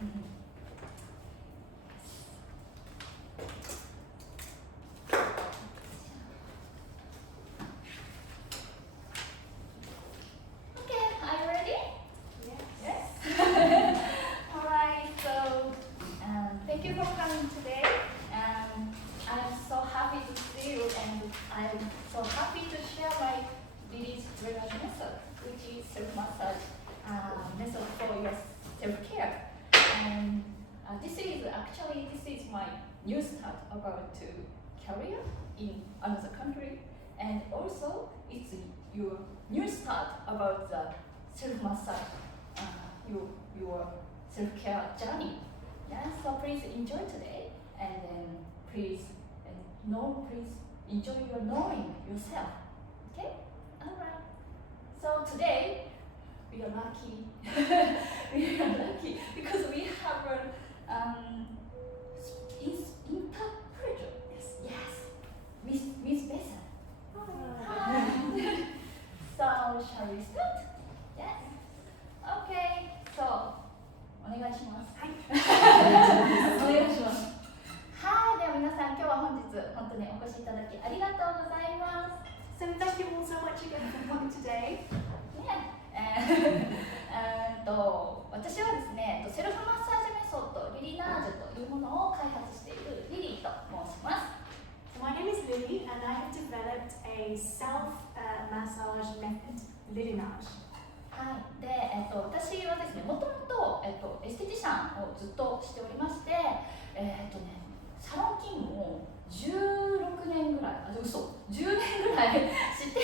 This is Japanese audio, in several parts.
Okay, are you ready? Yes. Alright, so thank you for coming today. I'm so happy to see you, and I'm so happy to share my release drainage method, which is self-massage method for your self-care. And this is my new start about to career in another country, and also it's your new start about the self-massage, your self-care journey. Yeah, so please enjoy today, and then please enjoy your knowing yourself. Okay? Alright. So today we are lucky. We are lucky because we have an interpreter. Yes. Miss Bessa. Hi. So shall we start? Yes. Okay. So お願いします。はい。お願いします。はい。では皆さん、今日は本日本当にお越しいただきありがとうございます。So thank you all so much again for coming today. 私はですね、セルフマッサージメソッドリリナージュというものを開発しているリリーと申します。So my name is Lily, and I have developed a self-massage method, Lilinage. はい。で、私はですね、もともとエステティシャンをずっとしておりまして、サロン勤務を16年ぐらい、10年ぐらいして、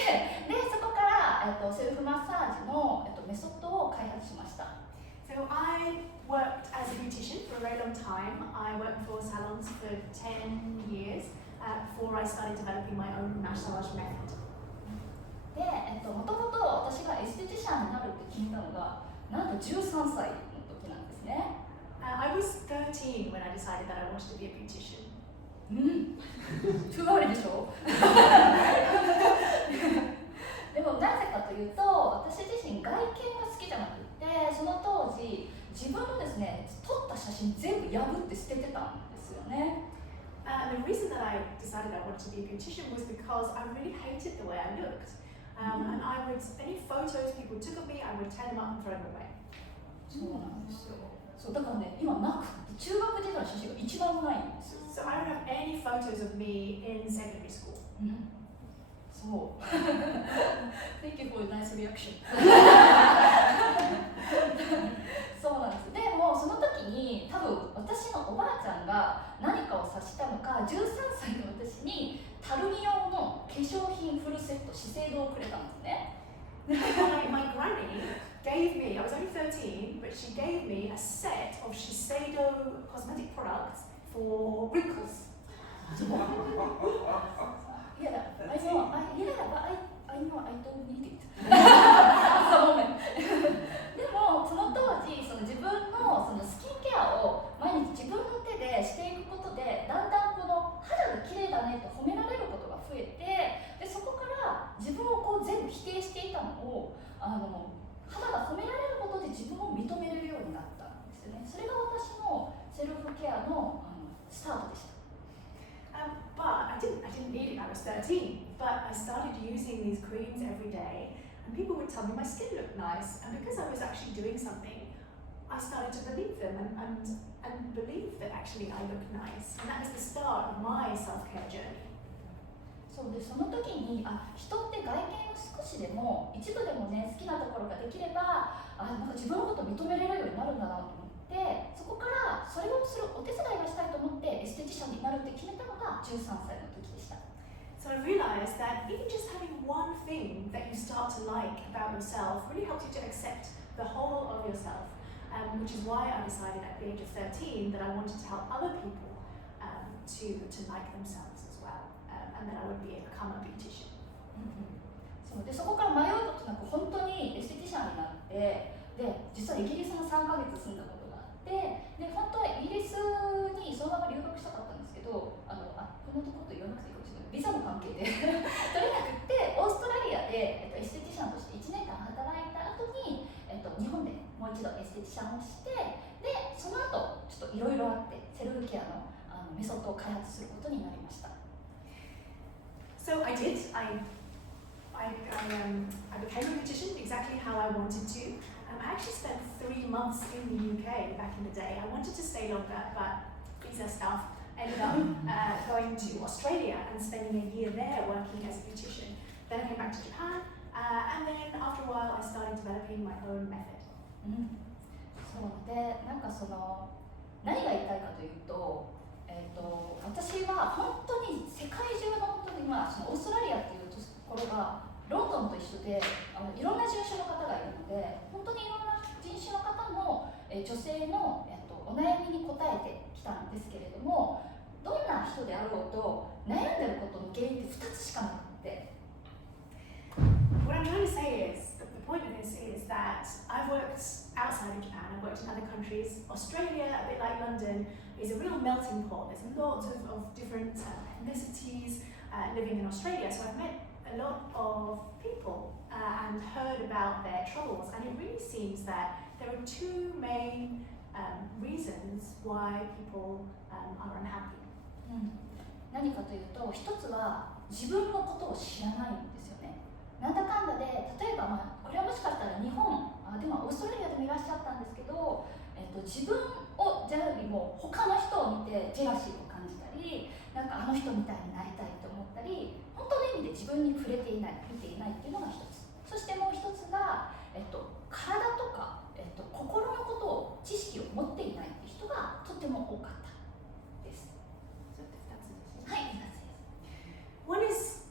でそこからセルフマッサージのメソッドを開発しました。So I worked as a beautician for a very long time. I worked for salons for 10 years before I started developing my own massage method. で、もともと私がエステティシャンになるって決めたのが、なんと13歳の時なんですね。I was 13 when I decided that I wanted to be a beautician. ふわりでしょでもなぜかというと、私自身外見が好きじゃなくて、その当時自分のですね、撮った写真全部破って捨ててたんですよね。And the reason that I decided I wanted to be a beautician was because I really hated the way I looked. And any photos people took of me, I would tear them up and throw them away. そうなんですよ。そうだからね、今なくて、中学時代の写真が一番ないんですよ。So I don't have any photos of me in secondary school. そう。Thank you for a nice reaction. そうなんです。でもその時に多分私のおばあちゃんが何かを察したのか、13歳の私にたるみ用の化粧品フルセット、資生堂をくれたんですね。My granny gave me, I was only 13, but she gave me a set of Shiseido cosmetic products for wrinkles. Yeah, I know, I don't need it. でもその当時、自分のスキンケアを毎日自分の手でしていくことで、だんだんこの肌が綺麗だねと褒められることが増えて、でそこから自分をこう全部否定していたのを肌が褒められることで自分を認めれるようになったんですよね。それが私のセルフケアのスタートでした。But I didn't need it. I was 13, but I started using these creams every day, and people would tell me my skin looked nice, and because I was actually doing something, I started to believe them and believe that actually I looked nice, and that was the start of my self-care journey. そうで、その時に人って外見を少しでも一部でもね、好きなところができればなんか自分のことを認めれるようになるんだなと思って、そこからそれをするお手伝いがしたいと思ってエステティシャンになるって決めたのが13歳の時でした。So I realized that even just having one thing that you start to like about yourself really helps you to accept the whole of yourself, which is why I decided at the age of 13 that I wanted to help other people to like themselves as well, and that I would become a beautician. そうで、そこから迷うことなく本当にエステティシャンになって、で実はイギリスの3ヶ月住んだことがあって、で本当はイギリスにそのまま留学したかったんですけど、こんなこと言わなくていいかもしれない、ビザの関係で取れなくって、オーストラリアで、エステティシャンとして1年間働いた後に、日本でもう一度エステティシャンをして、でその後いろいろあってセルフケアのメソッドを開発することになりました。 So I did. I became a beautician exactly how I wanted to. I actually spent 3 months in the UK back in the day. I wanted to stay longer, but visa stuff. Ended up going to Australia and spending a year there working as a beautician. Then I came back to Japan, and then after a while I started developing my own method. そうで、なんかその何が言いたいかというと、私は本当に世界中の本当にそのオーストラリアっていうところがロンドンと一緒でいろんな人種の方がいるので、本当にいろんな人種の方の、女性の、お悩みに答えてきたんですけれども、どんな人であろうと悩んでることの原因って2つしかなくて。What I'm trying to say is, the point of this is that I've worked outside of Japan, I've worked in other countries. Australia, a bit like London, is a real melting pot. There's lots of different ethnicities living in Australia, so I've met a lot of people and heard about their troubles, and it really seems that there are 2 main reasons why people are unhappy. 何かというと、一つは自分のことを知らないんですよね。なんだかんだで、例えば、これはもしかしたら日本でもオーストラリアでもいらっしゃったんですけど、自分をじゃよりも他の人を見てジェラシーを感じたり、なんかあの人みたいになりたいと思ったり、本当の意味で自分に触れていない、見ていないっていうのが一つ。そしてもう一つが、体とか、心のことを知識を持っていないっていう人がとても多かったです。はい、2つです。One is,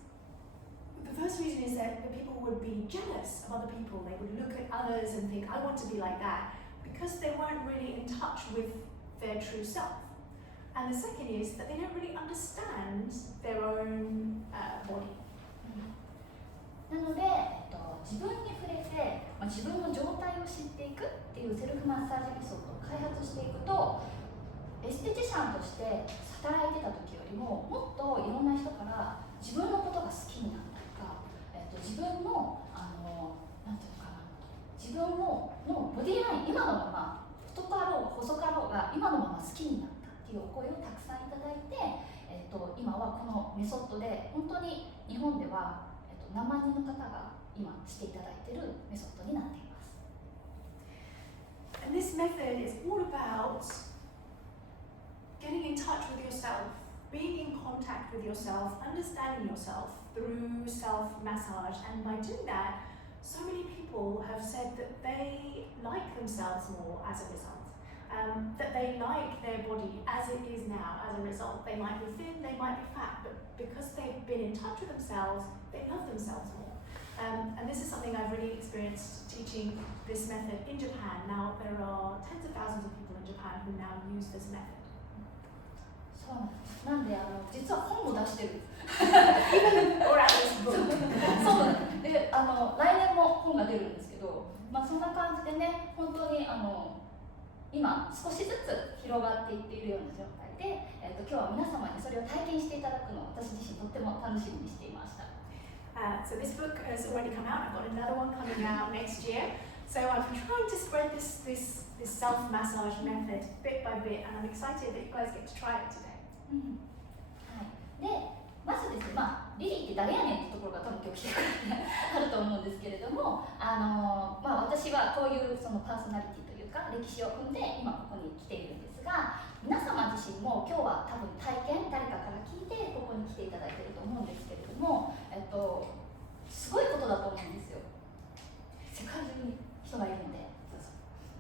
the first reason is that the people would be jealous of other people. They would look at others and think, I want to be like that, because they weren't really in touch with their true self. And the second is that they don't really understand their own body. なので、自分に触れて、自分の状態を知っていくっていうセルフマッサージメソッドを開発していくと、エステティシャンとして働いてた時よりももっといろんな人から自分のことが好きになったりとか、自分のなんていうのかな、自分のボディライン、今のまま太かろうが細かろうが今のまま好きになったっていうお声をたくさんいただいて、今はこのメソッドで本当に日本では、何万人の方が今していただいているメソッドになっています。And this method is all about getting in touch with yourself, being in contact with yourself, understanding yourself through self-massage. And by doing that, so many people have said that they like themselves more as a result. That they like their body as it is now as a result. They might be thin, they might be fat, but because they've been in touch with themselves, they love themselves more. And this is something I've really experienced teaching this method in Japan. Now there are tens of thousands of people in Japan who now use this method. そうなんです。なんで実は本も出してる。Even or at least book. そうなんです。で、来年も本が出るんですけど、そんな感じでね、本当に今少しずつ広がっていっているような状態で、今日は皆様にそれを体験していただくのを私自身とっても楽しみにしていました。So this book has already come out. I've got another one coming out next year. So I'm trying to spread this self-massage method bit by bit, and I'm excited that you guys get to try it today. はい。で、まずですね、リリーって誰やねんってところが多分今日来てからあると思うんですけれども、私はこういうそのパーソナリティというか歴史を踏んで今ここに来ているんですが、皆様自身も今日は多分体験誰かから聞いてここに来ていただいていると思うんですけれども、すごいことだと思うんですよ。世界中に人がいるので。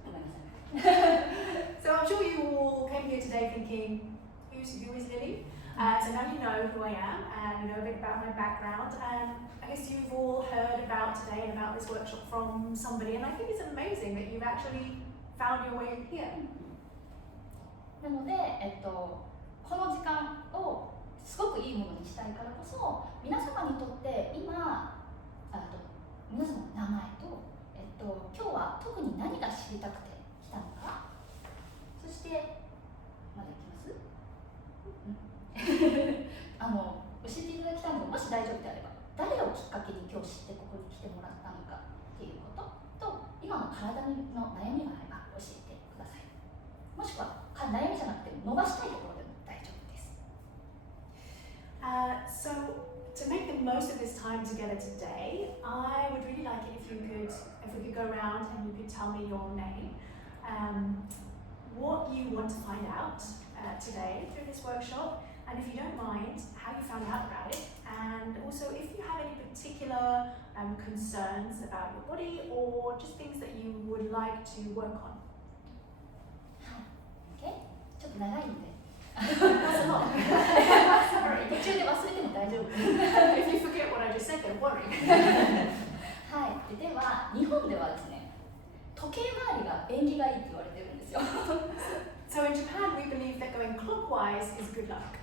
ごめんなさい。So I'm sure you all came here today thinking, who is Lily? So now you know who I am and you know a bit about my background, and I guess you've all heard about today and about this workshop from somebody, and I think it's amazing that you've actually found your way here. なので、この時間をすごくいいものにしたいからこそ、皆様にとって今、皆様の名前と、今日は特に何が知りたくて来たのか、そしてまだいきます？教えていただきたいのが、もし大丈夫であれば、誰をきっかけに今日知ってここに来てもらったのかっていうことと、今の体の悩みがあれば教えてください。もしくは悩みじゃ time together today, I would really like it if we could go around and you could tell me your name, what you want to find out today through this workshop, and if you don't mind, how you found out about it, and also if you have any particular concerns about your body or just things that you would like to work on. Okay? ちょっと長いんで。That's a lot. 途中で忘れても大丈夫。If you forget what I just said, don't worry. はい。では、日本ではですね、時計回りが縁起がいいって言われてるんですよ。So in Japan, we believe that going clockwise is good luck.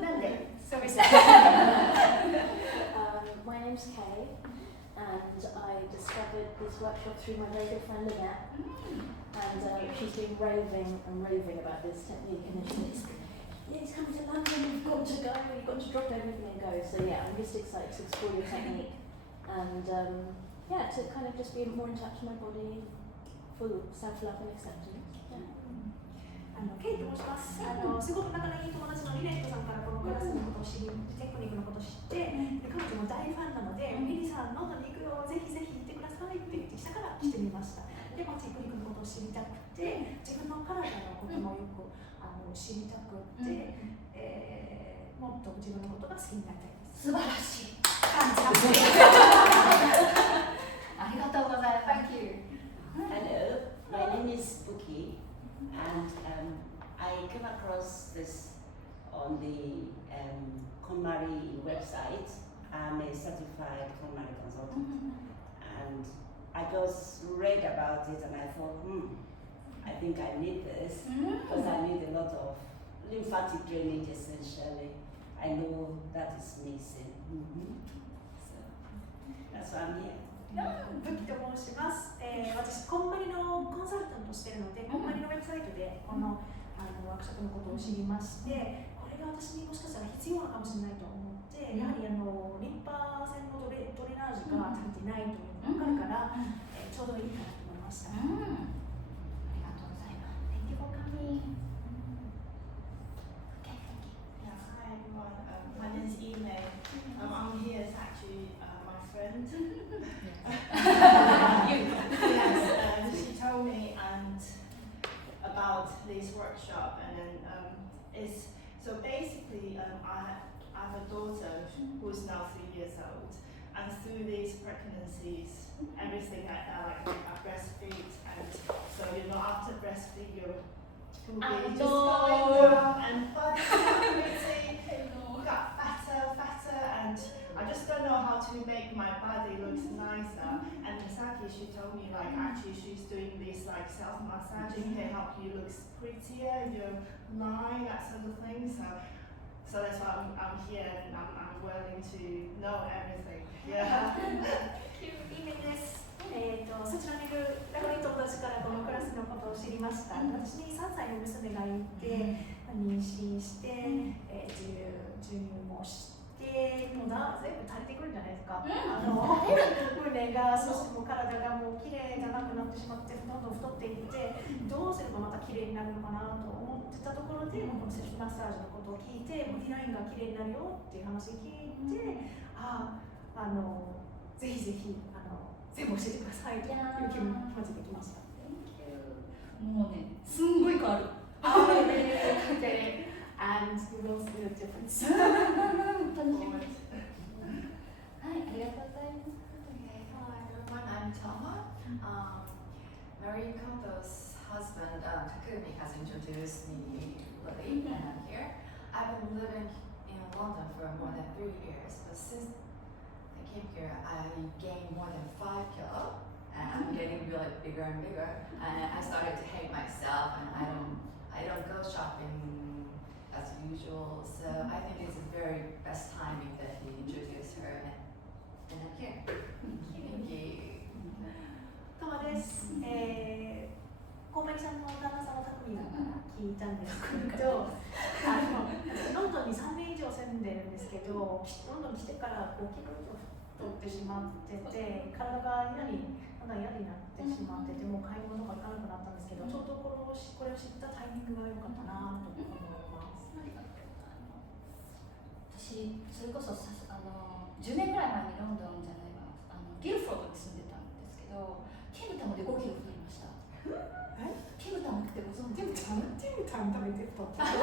なんで、So we say, My name's Kay, and I discovered this workshop through my very good friend Lynette, and she's been raving and raving about this technique, and she says, yeah, he's coming to London, you've got to go, you've got to drop everything and go. So yeah, I'm just excited to explore your technique, and yeah, to kind of just be more in touch with my body, full self-love and acceptance. Yeah. ケイと申します。すごく仲のいい友達のリレットさんからこのクラスのことを知り、テクニックのことを知って、で彼女も大ファンなので、リリさん、ノートに行くよ、ぜひぜひ行ってくださいって言ってきたから来てみました。で、テクニックのことを知りたくて、自分の体のこともよく知りたくて、もっと自分のことが好きになりたいです。素晴らしい。ありがとうございます。Thank you. Hello, my name is Buki, and I came across this on the KonMari website. I'm a certified KonMari consultant, and I just read about it and I thought, I think I need this because I need a lot of lymphatic drainage essentially. I know that is missing. So that's why I'm here. 武器と申します。私、コンマリのコンサルタントしているので、コンマリのウェブサイトでこのワークショップのことを知りまして、これが私にもしかしたら必要なのかもしれないと思って、やはりリンパ腺のドレナージが足りてないというのが分かるから、ちょうどいいかなと思いました。ありがとうございます。Thank you for coming. Okay, thank you. Yeah, hi everyone. My name is Ine. I'm here as actually my friend. Yes, she told me about this workshop, and then it's so basically I have a daughter who is now 3 years old, and through these pregnancies, everything I breastfeed, and so after breastfeed you will be just going down and body pretty, got fatter, and I just don't know how to make my body look nicer. And Misaki, she told me actually she's doing this self-massaging can help you look prettier in your line, that sort of thing. So that's why I'm here and I'm willing to know everything. Yeah. いいねです。そちらにいる仲のいい友達からこのクラスのことを知りました。私に3歳の娘がいて、妊娠して、授乳もして、もう全部足りてくるんじゃないですか。胸が、そしてもう体がもう綺麗じゃなくなってしまって、どんどん太っていって、どうすればまた綺麗になるのかなと思ってたところで、このセルフマッサージのことを聞いて、ボディラインが綺麗になるよっていう話を聞いて、ぜひぜひ全部教えてくださいという気持ちできました。Thank you. もうね、すんごい変わる。Okay. And you will see the difference. 楽しみです。はい、ありがとうございます。Okay, hi everyone, I'm Tama. Marie Kondo's husband, Takumi, has introduced me, Lily, and I'm here. I've been living in London for more than 3 years, but since I came here, I gained more than 5 kilo, and I'm getting really bigger and bigger, and I started to hate myself, and I don't go shopping as usual, so I think it's the very best timing that he introduced her, and I'm here. Thank you. タマです。コンマリさんの旦那さんのタクミさんから聞いたんですけど、私ロンドンに3年以上住んでるんですけど、ロンドンに来てから大きく太ってしまってて、体が嫌になってしまってて、もう買い物とか行かなくなったんですけど、ちょうどこれを知ったタイミングが良かったなと思います。私、それこそ日10年ぐらい前にロンドンじゃないわギルフォードに住んでたんですけどティムタムで5キロ太りました。ティムタムってご存知ですか？ティムタム食べて太った。5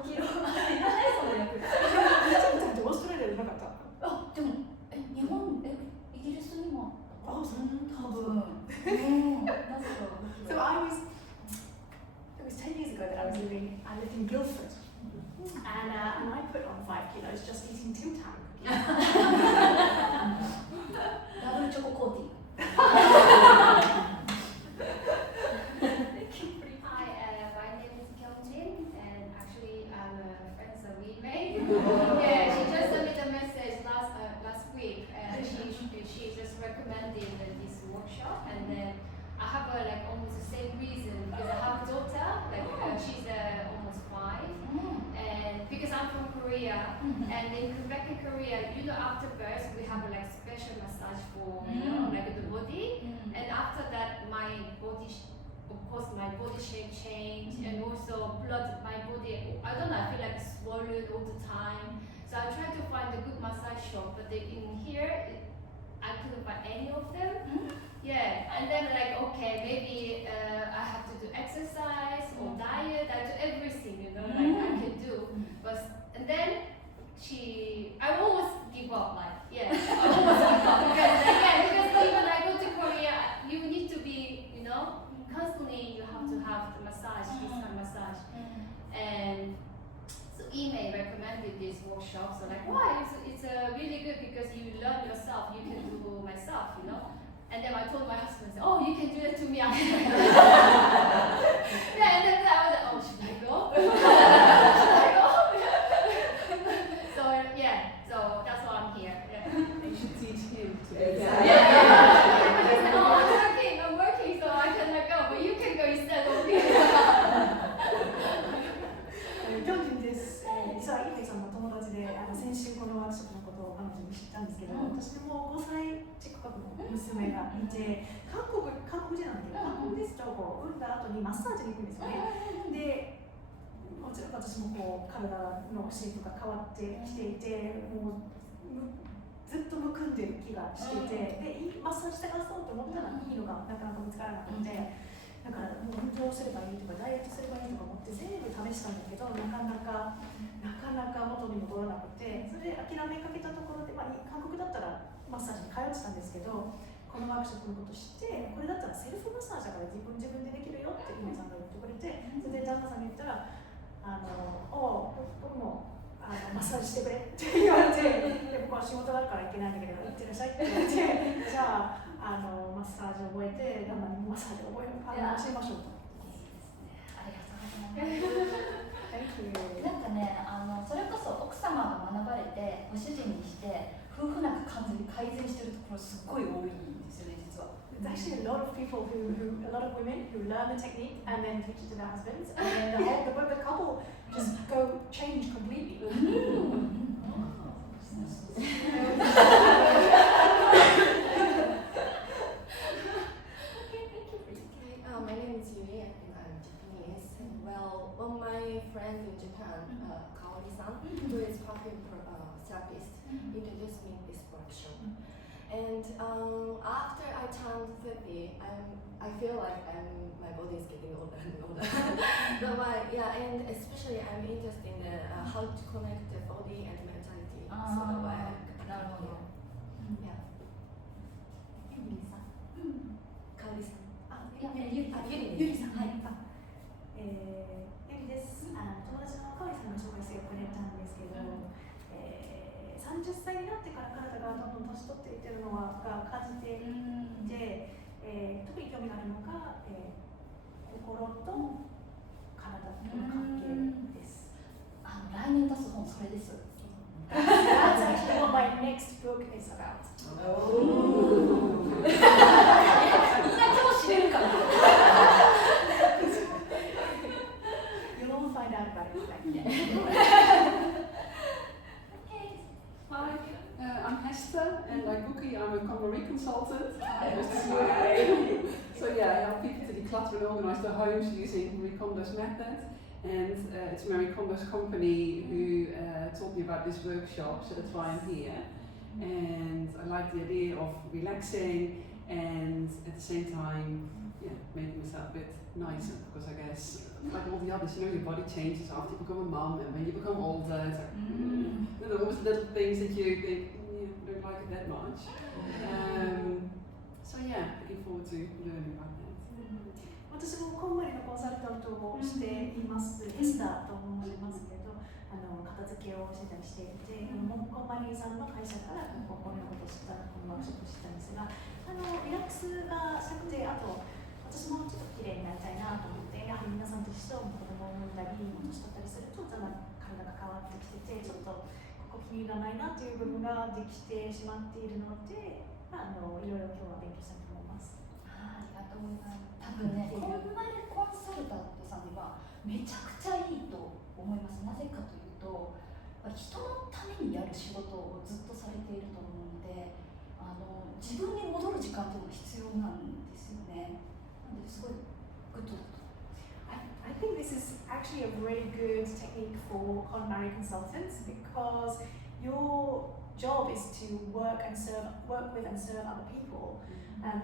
キロいらないその役。ティムタムってオーストラリアでなかった？あ、でも日本イギリスにもあ、そう多分なぜか So it was 10 years ago that I lived in Guildford, and I put on 5 kilos just eating Tim Tam cookies. ダブルチョココーティング。Hi, my name is Kyung-jin, and actually I'm a friend of Wee-Mei. Yeah, she just sent me the message last week, and she just recommended this workshop, and then I have like almost the same reason because I have a daughter, like she's almost 5, and because I'm from Korea, and in Quebec in Korea, after birth we have like special massage for like the body, and after that my body. Of course, my body shape changed, and also blood. My body, I don't know. I feel like swollen all the time. So I tried to find a good massage shop, but in here, I couldn't find any of them. Yeah, and then like okay, maybe I have to do exercise or diet. I do everything, like I can do. But and then I always give up. Like I always give up because even I go to Korea, you need to be, constantly you have to have the massage, this kind of massage. And so Ime recommended this workshop. So like, wow, it's really good because you learn yourself. You can do myself, And then I told my husband, oh, you can do that to me after. Yeah, and then I was like, oh, should I go? Should I go? So so that's why I'm here. Yeah. You should teach him to do Yeah. that. Oh, I'm working, so I cannot go, but you can go instead of me. キョンジンです。実はイメさんの友達で、先週このワークショップのことを彼女に知ったんですけど、私も5歳近くの娘がいて、韓国人なんだけど、韓国ですと産んだ後にマッサージに行くんですよね。で、もちろん私も体のシェイプが変わってきていて、もうずっとむくんでる気がしていて、で、マッサージしてかそうと思ったらいいのがなかなか見つからなくて、だからもう運動すればいいとかダイエットすればいいとか思って全部試したんだけど、なかなか元に戻らなくて、それで諦めかけたところで、韓国だったらマッサージに通ってたんですけど、このワークショップのことを知って、これだったらセルフマッサージだから自分でできるよってイメさんが言ってくれて、それで旦那さんに言ったら、僕もマッサージしてくれって言われて、で僕は仕事だから行けないんだけど、行ってらっしゃいって言われて、じゃあマッサージを覚えて、旦那にもマッサージを教えましょうと。ありがとうございます。なんかね、それこそ奥様が学ばれてご主人にして夫婦仲完全に改善してるところすごい多いんですよね、実は。There's actually a lot of people a lot of women who learn the technique and then teach it to their husbands, and then the couple just change completely. My name is Yuri and I'm Japanese. Well, one of my friends in Japan, Kaori-san, who is perfume therapist, introduced me to this workshop. And after I turned 30, I feel like my body is getting older and older. And especially I'm interested in how to connect the body and mentality. So the way. なるほど。Yeah. ゆりさん。Kaori-san. ゆりさん。はい。ゆりです。友達のかおりさんが紹介してくれたんですけど、30歳になってから体がどんどん年取っていってるのが感じていて、特に興味があるのが、心と体との関係です。来年出す本それです。That's actually what my next book is about. みんな今日知れるかな。You won't find out about it. Hi, I'm Hester, and like Bookie, I'm a KonMari consultant. So yeah, I help people to declutter and organize their homes using Marie Kondo's method. And it's Mary Kondo's company who told me about this workshop, so that's why I'm here. And I like the idea of relaxing and at the same time, making myself a bit nicer, because I guess, like all the others, your body changes after you become a mum, and when you become older, it's like, there are always little things that you think, I don't like it that much. So looking forward to learning about that. 私もコンマリのコンサルタントをしています。エスターと申しますけど、片付けをしてたりしていて、コンマリさんの会社からこんなことをした、このワークショップをしたんですが、リラックスがしたくて、あと私もちょっと綺麗になりたいなと思って、やはり皆さんと一緒に子供を産んだり、年取ったりすると、体が変わってきてて、ちょっとここ気に入らないなという部分ができてしまっているので、いろいろ今日は勉強したいと思います。ありがとうございます。多分ね、コンマリコンサルタントさんにはめちゃくちゃいいと思います。なぜかというと、人のためにやる仕事をずっとされていると思うので、自分に戻る時間っていうのが必要なんですよね。なのですごいグッドだと。I think this is actually a really good technique for KonMari consultants, because your job is to work with and serve other people.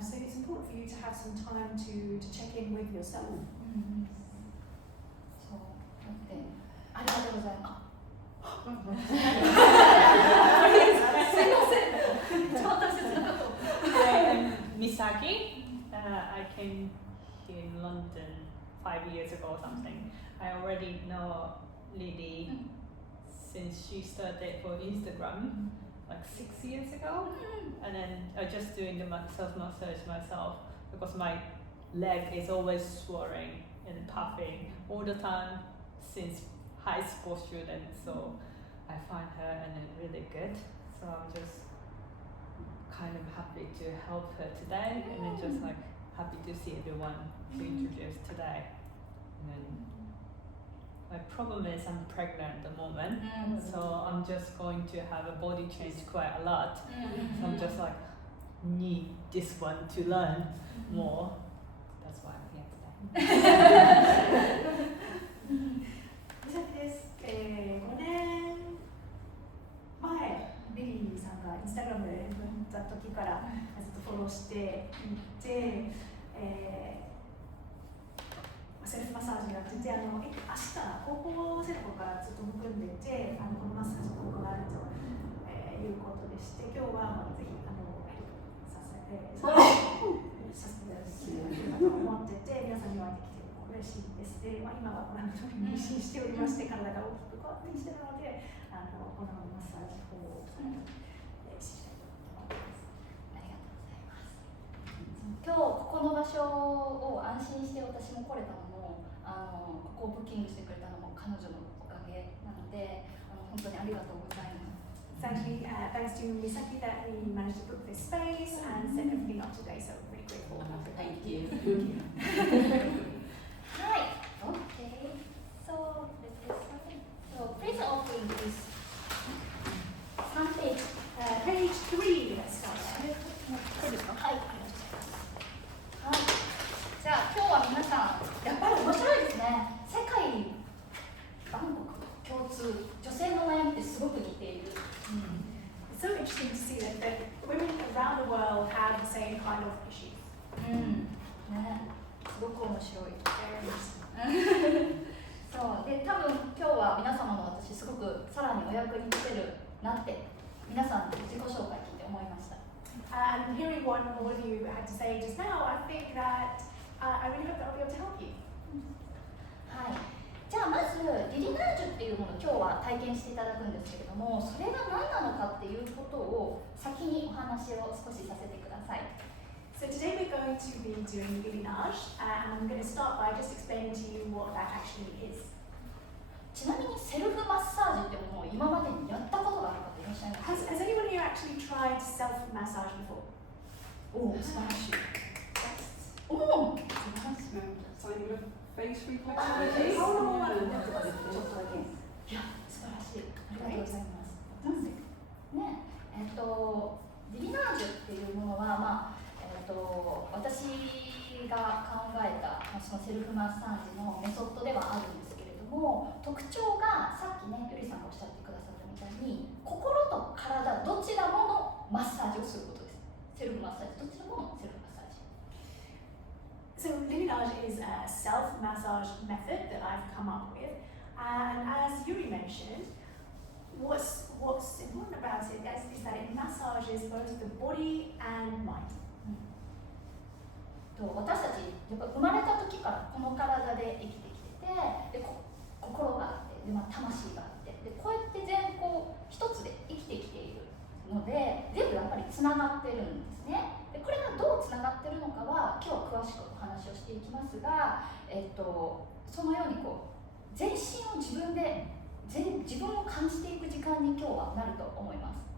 So it's important for you to have some time to check in with yourself. そうだってありがとうございます。Hi, I'm Misaki. I came here in London 5 years ago or something. I already know Lily since she started for Instagram like 6 years ago. And then I just doing the self-massage myself because my leg is always swelling and puffing all the time since high school student. So I find her and then really good. So I'm just kind of happy to help her today, and then just like happy to see everyone to introduce today. And then my problem is I'm pregnant at the moment, so I'm just going to have a body change quite a lot. So I'm just like need this one to learn more. That's why I'm here today. 美咲です。5年前、リリーさんがインスタグラムでた時からずっとフォローしていて、セルフマッサージが出て、明日高校生の頃からずっとむくんでて、このマッサージ効果があると、いうことでして、今日はぜひさせていただきたいと思ってて、皆さんにお会いできて嬉しいです。で、今はご覧の通り妊娠しておりまして、体が大きく変わってきているので、このマッサージ法をしたいと思います。ありがとうございます。今日ここの場所を安心して私も来れたのも、ここをブッキングしてくれたのも彼女のおかげなので、本当にありがとうございます。Thanks to Misaki that we managed to book this space and set everything up today, so we're really grateful. Thank you. Hi. Okay. So let's get started. So please open this 3 page. Page 3 でスタート。これですか？はい。はい。じゃあ今日は皆さんやっぱり面白いですね。世界万国共通女性の悩みってすごく似ている。It's so interesting to see that women around the world have the same kind of issues. ね、すごく面白い。そうで、多分今日は皆様の私すごくさらにお役に立てるなって皆さんの自己紹介聞いて思いました。And hearing what all of you had to say just now, I think that I really hope that I'll be able to help you. はい。じゃあまずリリナージュっていうものを今日は体験していただくんですけれども、それが何なのかっていうことを先にお話を少しさせてください。So today we're going to be doing Villinage, and I'm going to start by just explaining to you what that actually is. ちなみにセルフマッサージってものを今までにやったことがある方いらっしゃいますか？ Has anyone here actually tried self-massage before? おお、素晴らしい。おお、素晴らしい。Face reflex. ちょっとだけ。いや、素晴らしい。ありがとうございます。ね、リリナージュっていうものは、私が考えたそのセルフマッサージのメソッドではあるんですけれども、特徴がさっきねゆりさんがおっしゃってくださったみたいに心と体どちらものマッサージをすることです。セルフマッサージ、どちらものセルフマッサージ。 So Liminage is a self-massage method that I've come up with, and as Yuri mentioned, what's important about it is that it massages both the body and mind. 私たちやっぱ生まれた時からこの体で生きてきてて、で心があって、で、魂があって、でこうやって全こう一つで生きてきているので、全部やっぱりつながってるんですね。でこれがどうつながってるのかは今日は詳しくお話をしていきますが、そのようにこう全身を自分を感じていく時間に今日はなると思います。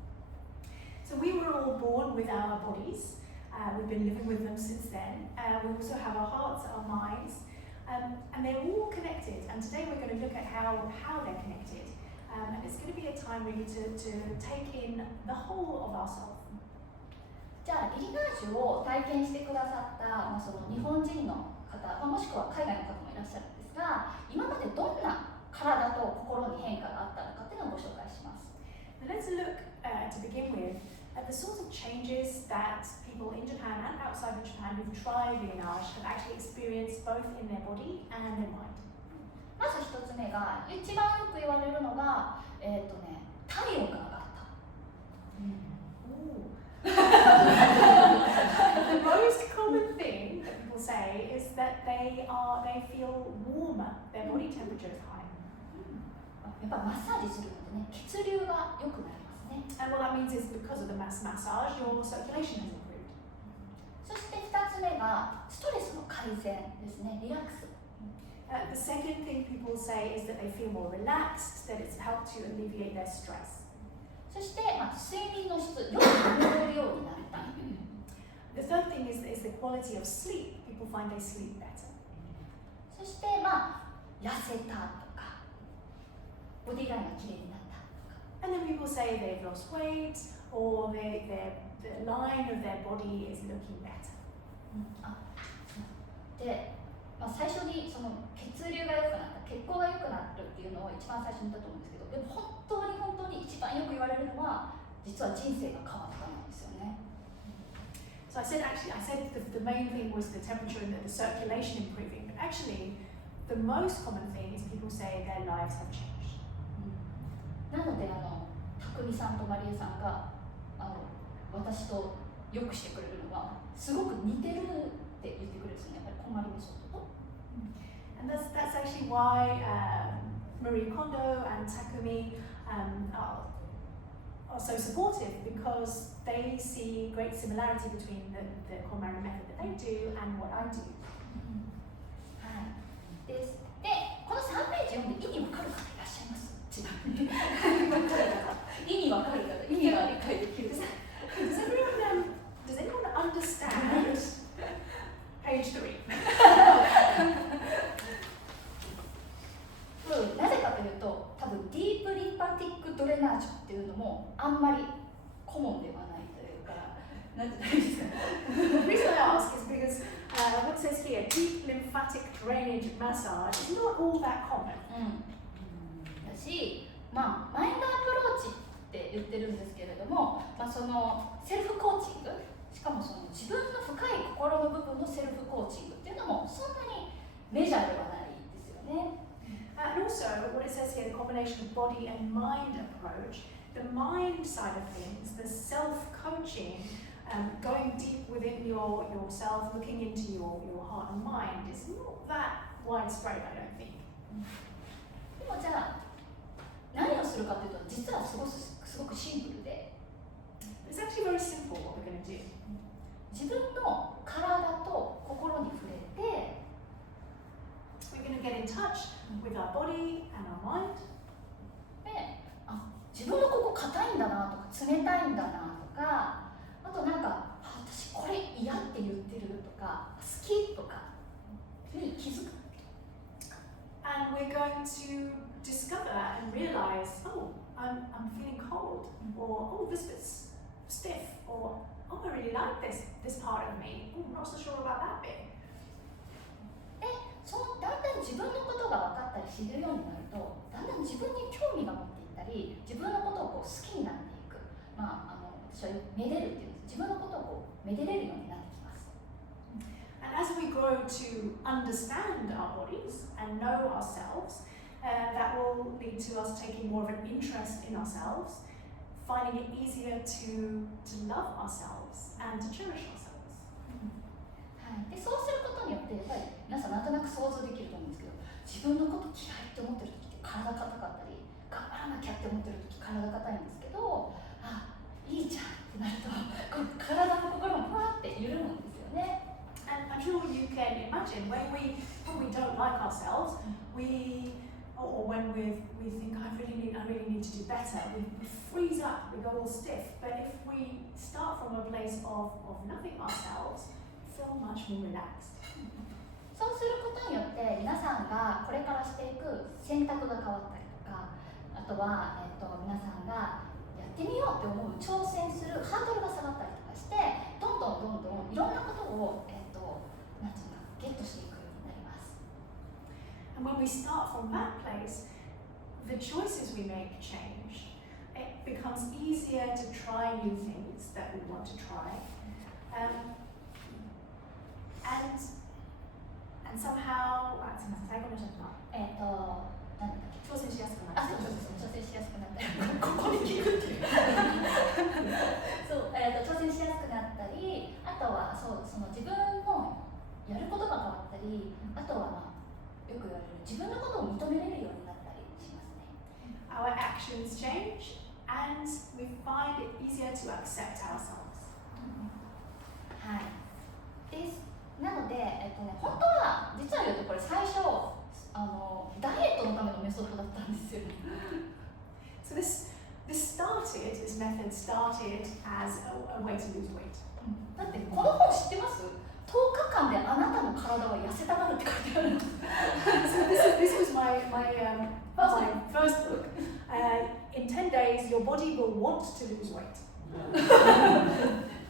So we were all born with our bodies. We've been living with them since then. We also have our hearts, our minds, and they're all connected. And today we're going to look at how they're connected. And it's going to be a time really to take in the whole of ourselves. じゃあリリナージュを体験してくださった、その日本人の方、もしくは海外の方もいらっしゃるんですが、今までどんな体と心に変化があったのかっていうのをご紹介します。 Now let's look to begin with at the sorts of changes that people in Japan and outside of Japan who've tried Liminage have actually experienced both in their body and their mind. まず一つ目が、一番よく言われるのが、体温が上がった。The most common thing that people say is that they feel warmer, their body temperature is higher. やっぱマッサージするのでね、血流が良くなりますね。 And what that means is because of the massage, your circulation has improved. そして二つ目がストレスの改善ですね、リラックス。 The second thing people say is that they feel more relaxed, that it's helped to alleviate their stress. そして、睡眠の質、よく眠れるようになった。 The third thing is the quality of sleep. People find they sleep better. そして、痩せたとか、ボディラインがきれいになったとか。 And then people say they've lost weight or the line of their body is looking better. で、最初にその血流が良くなった、血行が良くなるっていうのを一番最初に言ったと思うんですけど、でも本当に一番よく言われるのは、実は人生が変わったんですよね。 So I said the main thing was the temperature and the circulation improving, but actually the most common thing is people say their lives have changed. なのでたくみさんとまりえさんが私とよくしてくれるのはすごく似てるって言ってくれるんですよね。やっぱりこんまりメソッドと。 And that's actually why Marie Kondo and Takumi are so supportive, because they see great similarity between the KonMari method that they do and what I do. はい。で、この3ページ読んで意味わかる方いらっしゃいます？ちなみに。意味わかる方、意味が理解できる。 Does anyone understand page 3? なぜかというと、多分ディープリンパティックドレナージュっていうのもあんまりコモンではないというか、なんて言うんですか。 The reason I ask is because what it says here, deep lymphatic drainage massage, is not all that common. だし、マインドアプローチって言ってるんですけれども、そのセルフコーチング、しかもその自分の深い心の部分のセルフコーチングっていうのもそんなにメジャーではないですよね。 And also, what it says here, the combination of body and mind approach, the mind side of things, the self-coaching, going deep within yourself, looking into your heart and mind is not that widespread, I don't think. でもじゃあ何をするかというと、実はすごくシンプルで、 It's actually very simple what we're going to do. 自分の体と心に触れて、 We're going to get in touch with our body and our mind. で、自分のここ硬いんだなとか冷たいんだなとか、あと私これ嫌って言ってるとか好きとかに気づく。 And we're going to discover and realize, oh, I'm feeling cold, or oh, this bit's stiff, or oh, I really like this part of me. Oh, I'm not so sure about that bit. で、だんだん自分のことが分かったりし知るようになるとだんだん自分に興味が持っていったり自分のことをこう好きになっていく、私はめでるっていうんです。自分のことをこうめでれるようになってきます。 And as we grow to understand our bodies and know ourselves, that will lead to us taking more of an interest in ourselves, finding it easier to love ourselves and to cherish ourselves. はい、でそうすることによってやっぱり皆さんなんとなく想像できると思うんですけど、自分のこと嫌いって思ってる時って体硬かったり頑張らなきゃって思ってる時体硬いんですけど、あ、いいじゃんってなるとこう体も心もふわって緩むんですよね。 And I'm sure you can imagine when we don't like ourselves, or when we think I really need to do better, we freeze up, we go all stiff. But if we start from a place of loving ourselves, we feel much more relaxed. そうすることによって皆さんがこれからしていく選択が変わったりとか、あとは、皆さんがやってみようって思う挑戦するハードルが下がったりとかして、どんどんいろんなことを、なんていうかゲットしていくようになります。 And when we start from that place, the choices we make change. It becomes easier to try new things that we want to try. And somehow, 最後のちょっとなんだっけ、挑戦しやすくなる。そう挑戦しやすくなったりここに聞くっていうそう、挑戦しやすくなったり、あとはその自分のやることが変わったり、あとは、よく言われる自分のことを認めれるようになったりしますね。 Our actions change, and we find it easier to accept ourselves. はい。ですなので、本当は実は言うとこれ最初ダイエットのためのメソッドだったんですよね。So this method started as a way to lose weight. だってこの本知ってます？ 10日間であなたの体は痩せたがるって書いてあるんです。 So this was my first book. In 10 days, your body will want to lose weight.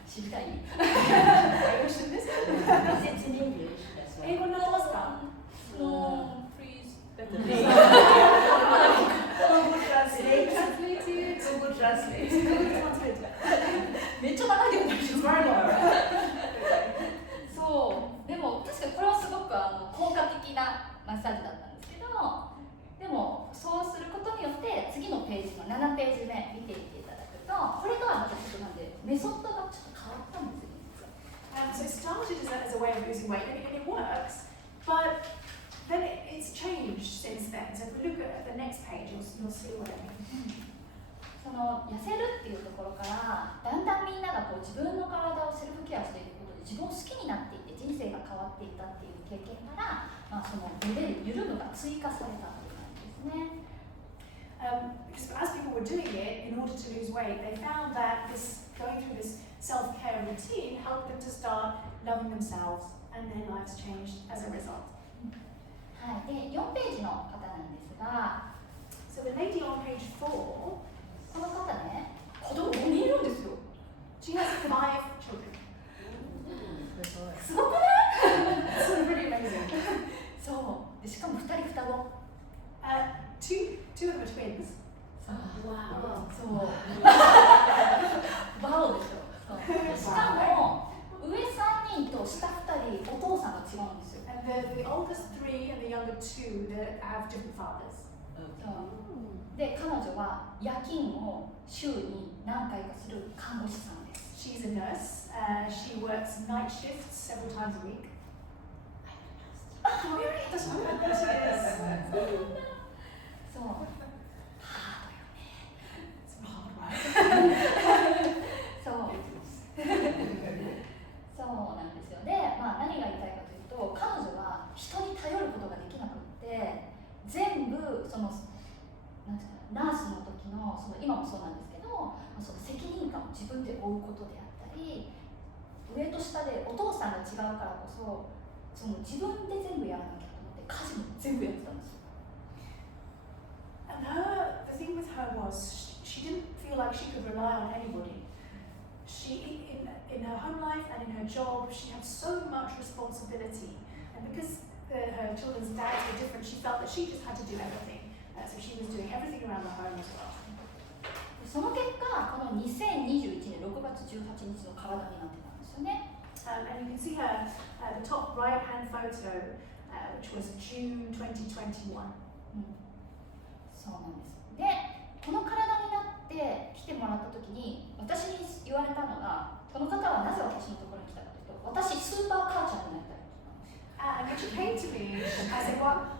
知りたい？英語知ってます？ It's in English, that's why. 英語になってますか？ No, please. Google Translate. Google Translate. Translate. めっちゃ長いよね。 It's very long. そうでも確かにこれはすごく効果的なマッサージだったんですけど、でもそうすることによって次のページの7ページ目見ていっていただくと、これとはまたちょっとなんでメソッドがちょっと変わったんですよ。 So it started as a way of losing weight, and it works, but then it's changed since then. So if we look at the next page, you'll see what I mean. その痩せるっていうところからだんだんみんながこう自分の体をセルフケアしていくことで自分を好きになっていって人生が変わっていったっていう経験から、そのめでる緩むが追加されたっていう感じですね。Because as people were doing it in order to lose weight, they found that going through this self-care routine helped them to start loving themselves, and their lives changed as a result. はい、で4ページの方なんですが、 So the lady on page 4, この方ね、子供5人いるんですよ。 she has 5 children. すごくない？ It's really amazing. そうでしかも2人双子。Two of them are twins. Wow. そう。ワオでしょ。そうしかも上3人と下2人お父さんが違うんですよ。 And the oldest 3 and the younger 2 that have different fathers. そうで彼女は夜勤を週に何回かする看護師さんです。 She's a nurse. She works night shifts several times a week. 私も看護師です。そうハードよね。 It's hard work. そうそうなんですよ。で、何が言いたいかというと、彼女は人に頼ることができなくって全部なんていうかナースの時の今もそうなんですけど、その責任感を自分で負うことであったり、上と下でお父さんが違うからこそ、自分で全部やらなきゃと思って家事も全部やってたんですよ。 And the thing with her was she didn't feel like she could rely on anybody. She, in her home life and in her job, she had so much responsibility. And because her her children's dads were different, she felt that she just had to do everything. So she was doing everything around the home as well. その結果、この2021年6月18日の体になってたんですよね。And you can see her, the top right-hand photo, which was June 2021. そうなんです。で、この体になって来てもらった時に、私に言われたのが、この方はなぜ私のところに来たかというと、私スーパー母ちゃんになりたい。And when she came to me, I said, what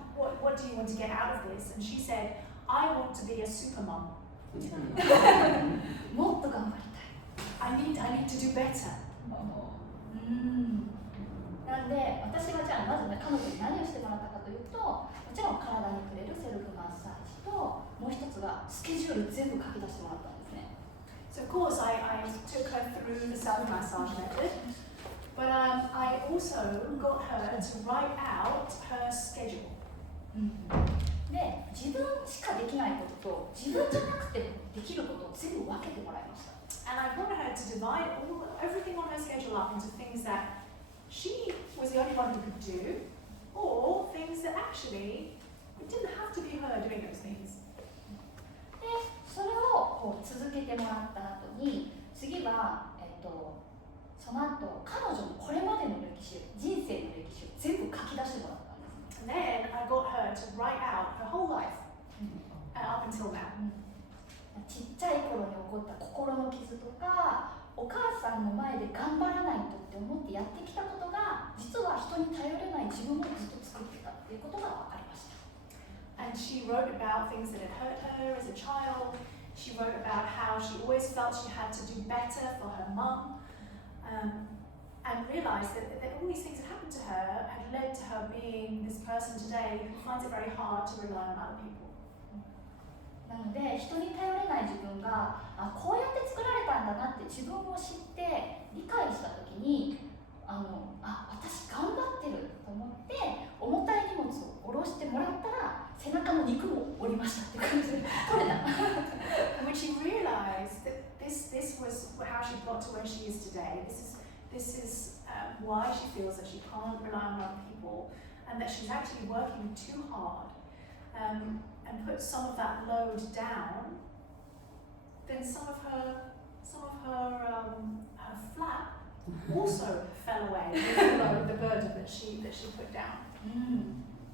do you want to get out of this? And she said, I want to be a super mom. もっと頑張りたい。I need to do better. なんで私はじゃあまずね彼女に何をしてもらったかというと、もちろん体に触れるセルフマッサージと、もう一つがスケジュール全部書き出してもらったんですね。So of course I took her through the self-massage method, but I also got her to write out her schedule. で、自分しかできないことと自分じゃなくてできることを全部分けてもらいました。And I wanted her to divide everything on her schedule up into things that she was the only one who could do, or things that actually it didn't have to be her doing those things. で、それをこう続けてもらった後に、次は、その後彼女のこれまでの歴史、人生の歴史を全部書き出してもらったんです。And then I got her to write out her whole life up until now. ちっちゃい頃に起こった心の傷とか、お母さんの前で頑張らないとって思ってやってきたことが、実は人に頼れない自分をずっと作ってたっていうことが分かりました。And she wrote about things that had hurt her as a child. She wrote about how she always felt she had to do better for her mum, and realised that all these things that happened to her had led to her being this person today who finds it very hard to rely on other people. なので、人に頼れない自分がこうやって作られたんだなって自分を知って理解したときに、私頑張ってると思って重たい荷物を下ろしてもらったら背中の肉も折りましたって感じで取れた。And when she realised that this was how she got to where she is today, this is why she feels that she can't rely on other people, and that she's actually working too hard, and put some of that load down, then some of her flap also fell away with the burden that she put down.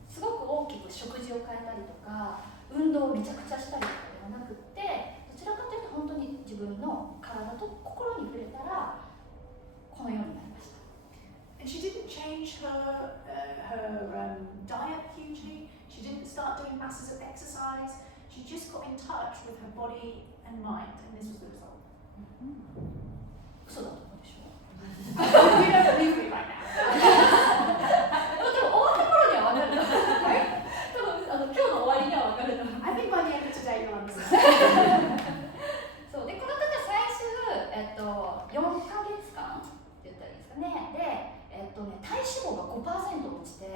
すごく大きく食事を変えたりとか運動をめちゃくちゃしたりとかではなくって、どちらかというと本当に自分の体と心に触れたらこのようになりました。 And she didn't change her diet hugely. She didn't start doing masses of exercise. She just got in touch with her body and mind, and this was the result. 嘘だと思うでしょYou don't believe me right now. でも終わった頃には分かると思う。多分今日の終わりには分かると思う。 I think by the end of today you'll understand. そうで、この方最終、4ヶ月間って言ったらいいですかね。で、体脂肪が 5% 落ちて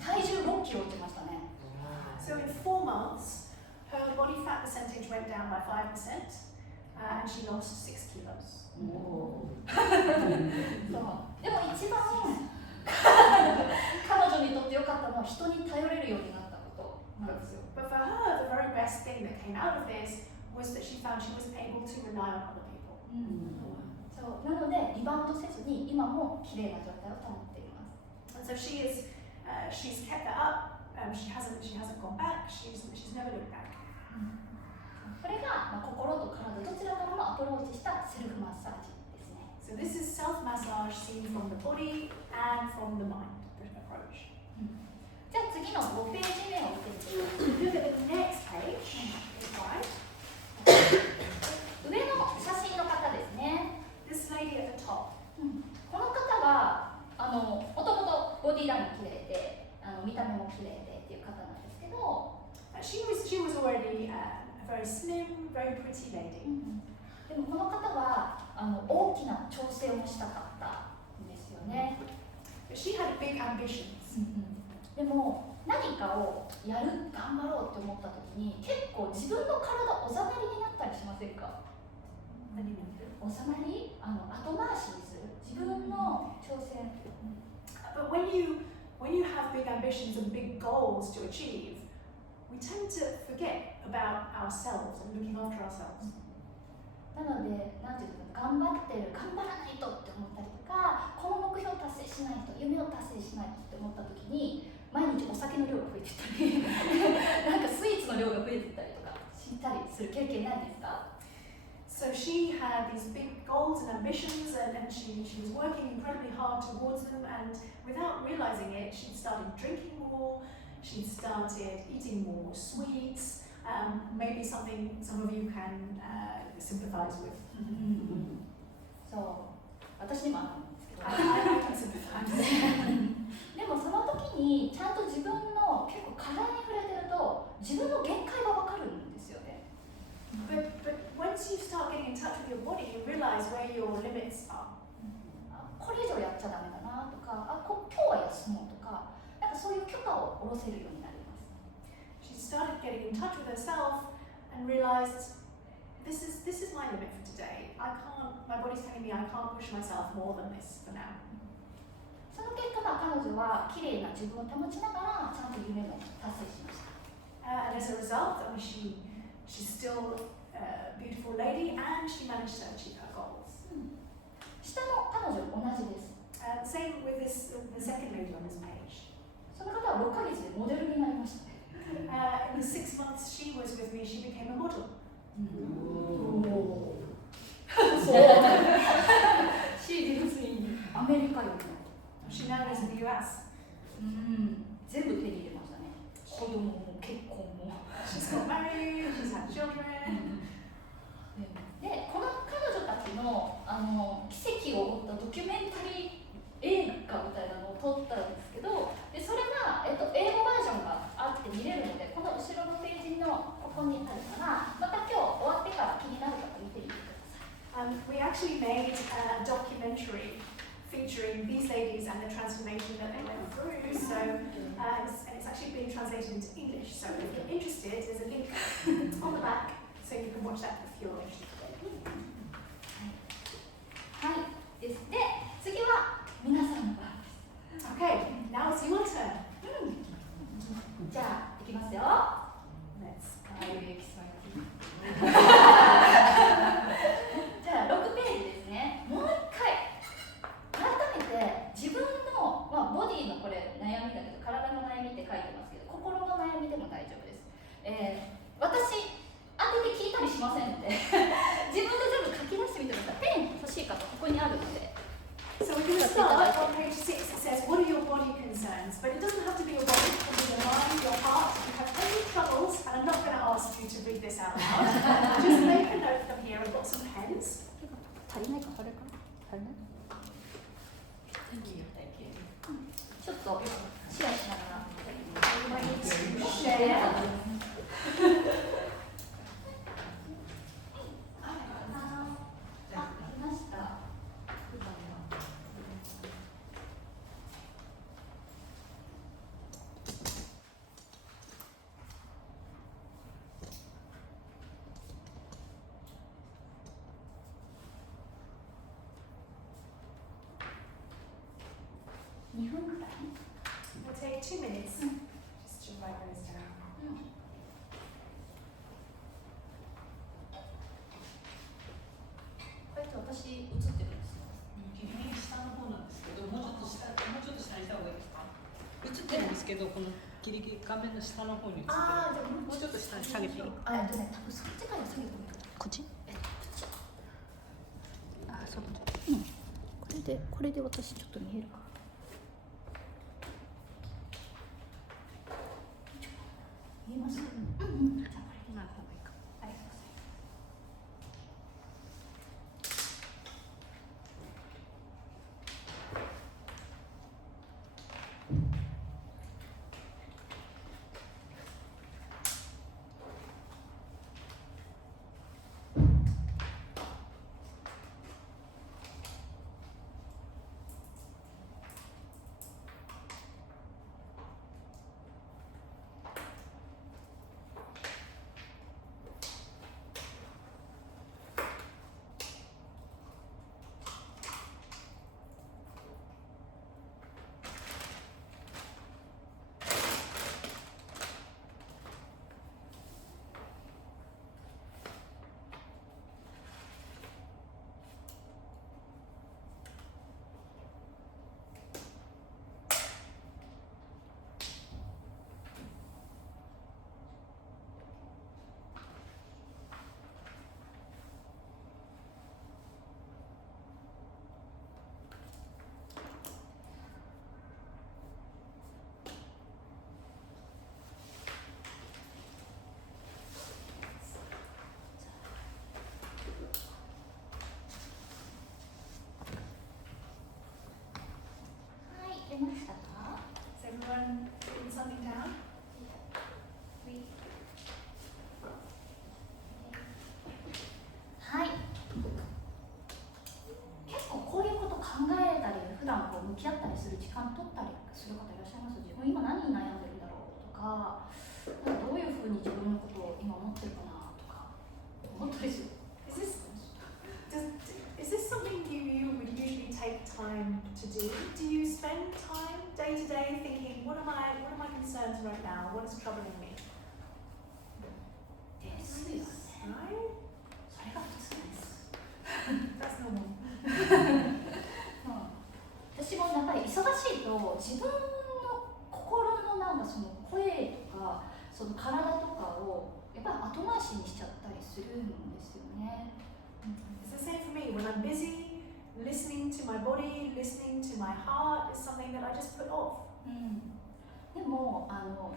体重6キロ落ちましたね。So in 4 months, her body fat percentage went down by 5%, and she lost 6 kilos. そうでも一番彼女にとって良かったのは人に頼れるようになったことなんですよ。 But for her, the very best thing that came out of this was that she found she was able to rely on other people. そうなのでリバウンドせずに今も綺麗な状態を保っています。 And so she's kept that up. She hasn't gone back. She's never looked back. これが、心と体どちらからもアプローチしたセルフマッサージですね。 So this is self-massage seen from the body and from the mind approach. じゃあ次の5ページ目を見てみてください。 Look at the next page. Right. 上の写真の方ですね。 This lady at the top. この方はもともとボディライン綺麗で見た目も綺麗でっていう方なんですけど、She was already a very slim, very pretty lady. でもこの方は大きな挑戦をしたかったんですよね。 But she had big ambitions. でも何かをやる、頑張ろうって思った時に結構自分の体おざなりになったりしませんか？おざなり？後回しにする自分の挑戦。 But when you when you have big ambitions and big goals to achieve, we tend to forget about ourselves and looking after ourselves. なので、なんていうの、頑張らないとって思ったりとか、この目標を達成しないと、夢を達成しないとって思った時に、毎日お酒の量が増えてったり、なんかスイーツの量が増えてったりとかしたりする経験ないですか？ So she had these big goals and ambitions, and she was working incredibly hard towards them, and without realizing it, she'd started drinking more, she'd started eating more sweets, maybe something some of you can sympathize with. そう、私にもあるんですけど。 I can sympathize. でもその時にちゃんと自分の結構課題に触れてると自分の限界がわかるんですよね。 But once you start getting in touch with your body, you realize where your limits are. これ以上やっちゃダメだなとか、今日は休もうとか、なんかそういう許可を下ろせるようになります。 She started getting in touch with herself and realized this is my limit for today. My body's telling me I can't push myself more than this for now. その結果、彼女は綺麗な自分を保ちながらちゃんと夢も達成しました。 And as a result, she's still a beautiful lady and she managed to achieve her goals. 下の彼女同じです。 Same with the second lady on this page. その方は6ヶ月でモデルになりましたね。In the 6 months she was with me, she became a model. そう。She lives in アメリカよね。 She now lives in the US. 全部手に入れましたね。子供も結婚も。 She's got married, she's had children. で、この彼女たちの奇跡を追ったドキュメンタリー映画みたいなのを撮ったんですけど、でそれが、英語バージョンがあって見れるので、この後ろのページのここにあるから、また今日終わってから気になる方見てみてください。We actually made a documentary featuring these ladies and the transformation that they went through. So, and it's actually been translated into English. So, if you're interested, there's a link on the back, so you can watch that if you're interested. はい。で、次は皆さんの番です。 Okay, now it's your turn. じゃあ、いきますよ。 Let's じゃあ6ページですね。もう一回改めて自分の、ボディのこれ悩みだけど体の悩みって書いてますけど心の悩みでも大丈夫です。私当てて聞いたりしませんので自分で全部書き出してみてください。ペン欲しい方ここにあるので。 So we're going to start on page 6. It says, what are your body concerns? But it doesn't have to be your body, it can be your mind, your heart. If you have any troubles, and I'm not going to ask you to read this out loud, just make a note from here. I've got some pens. 足りないかそれか足りない Thank you. Thank you. ちょっとシェアしながら。 Share. 来ました。2分くらい We'll take 2 minutes just to write those down. これって私映ってるんですよ。ギリギリ下の方なんですけど、もうちょっと下にした方がいいですか？映ってるんですけど、このギリギリ画面の下の方に映ってる。もうちょっと下に下げていい？多分そっちから下げてもいいかな。こっち？こっち。あ、そうだ。これで私ちょっと見えるかな。見えます？じゃあこれになる方がいいか。ありがとうございます。か、なんかどういうふうに自分のことを今思ってるかなとか思ったりする。Is this something you would usually take time to do? Do you spend time day to day thinking, what are my concerns right now? What is troubling me? ですよね。 Right? それが普通です。 That's normal. 私もやっぱり忙しいと自分の心のなんかその声とかその体とかをやっぱり後回しにしちゃったりするんですよね。It's the same for me. When I'm busy, listening to my body, listening to my heart is something that I just put off. でも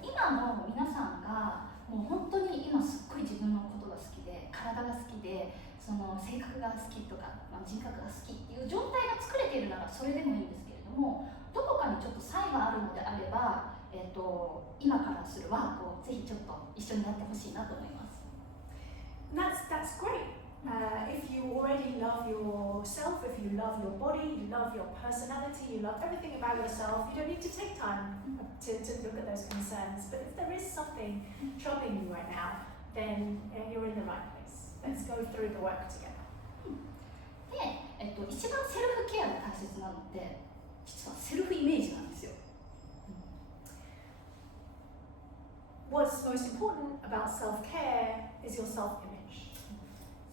今の皆さんがもう本当に今すっごい自分のことが好きで体が好きでその性格が好きとか、人格が好きっていう状態が作れているならそれでもいいんですけれども、どこかにちょっと差異があるのであれば、今からするワークをぜひちょっと一緒にやってほしいなと思います。And that's great. If you already love yourself, if you love your body, you love your personality, you love everything about yourself, you don't need to take time to look at those concerns. But if there is something troubling you right now, then you're in the right place. Let's go through the work together. で、一番セルフケアが大切なのって実はセルフイメージなんですよ。What's most important about self-care is your self-image.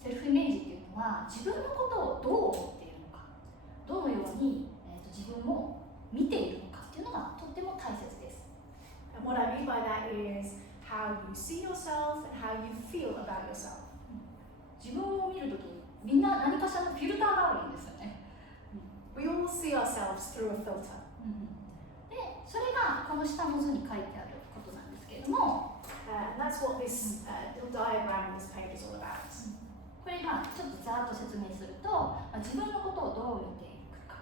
セルフイメージっていうのは自分のことをどう思っているのか、どのように、自分を見ているのかっていうのがとっても大切です。And what I mean by that is how you see yourself and how you feel about yourself. 自分を見るときにみんな何かしらのフィルターがあるんですよね。We all see ourselves through a filter. で、それがこの下の図に書いてあることなんですけれども、And that's what this little diagram on this page is all about. これがちょっとざーっと説明すると、自分のことをどう見ていくか。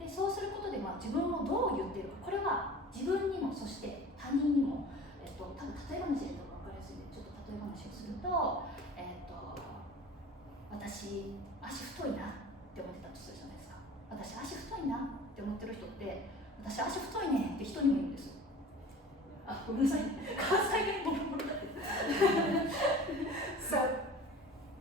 で、そうすることで自分をどう言っているか。これは自分にもそして他人にも、多分例え話で言うと分かりやすいので、ちょっと例え話をすると、私、足太いなって思ってたとするじゃないですか。私、足太いなって思ってる人って、私、足太いねって人にも言うんですよ。あ、ごめんなさい。関西弁ボロボロだって。So,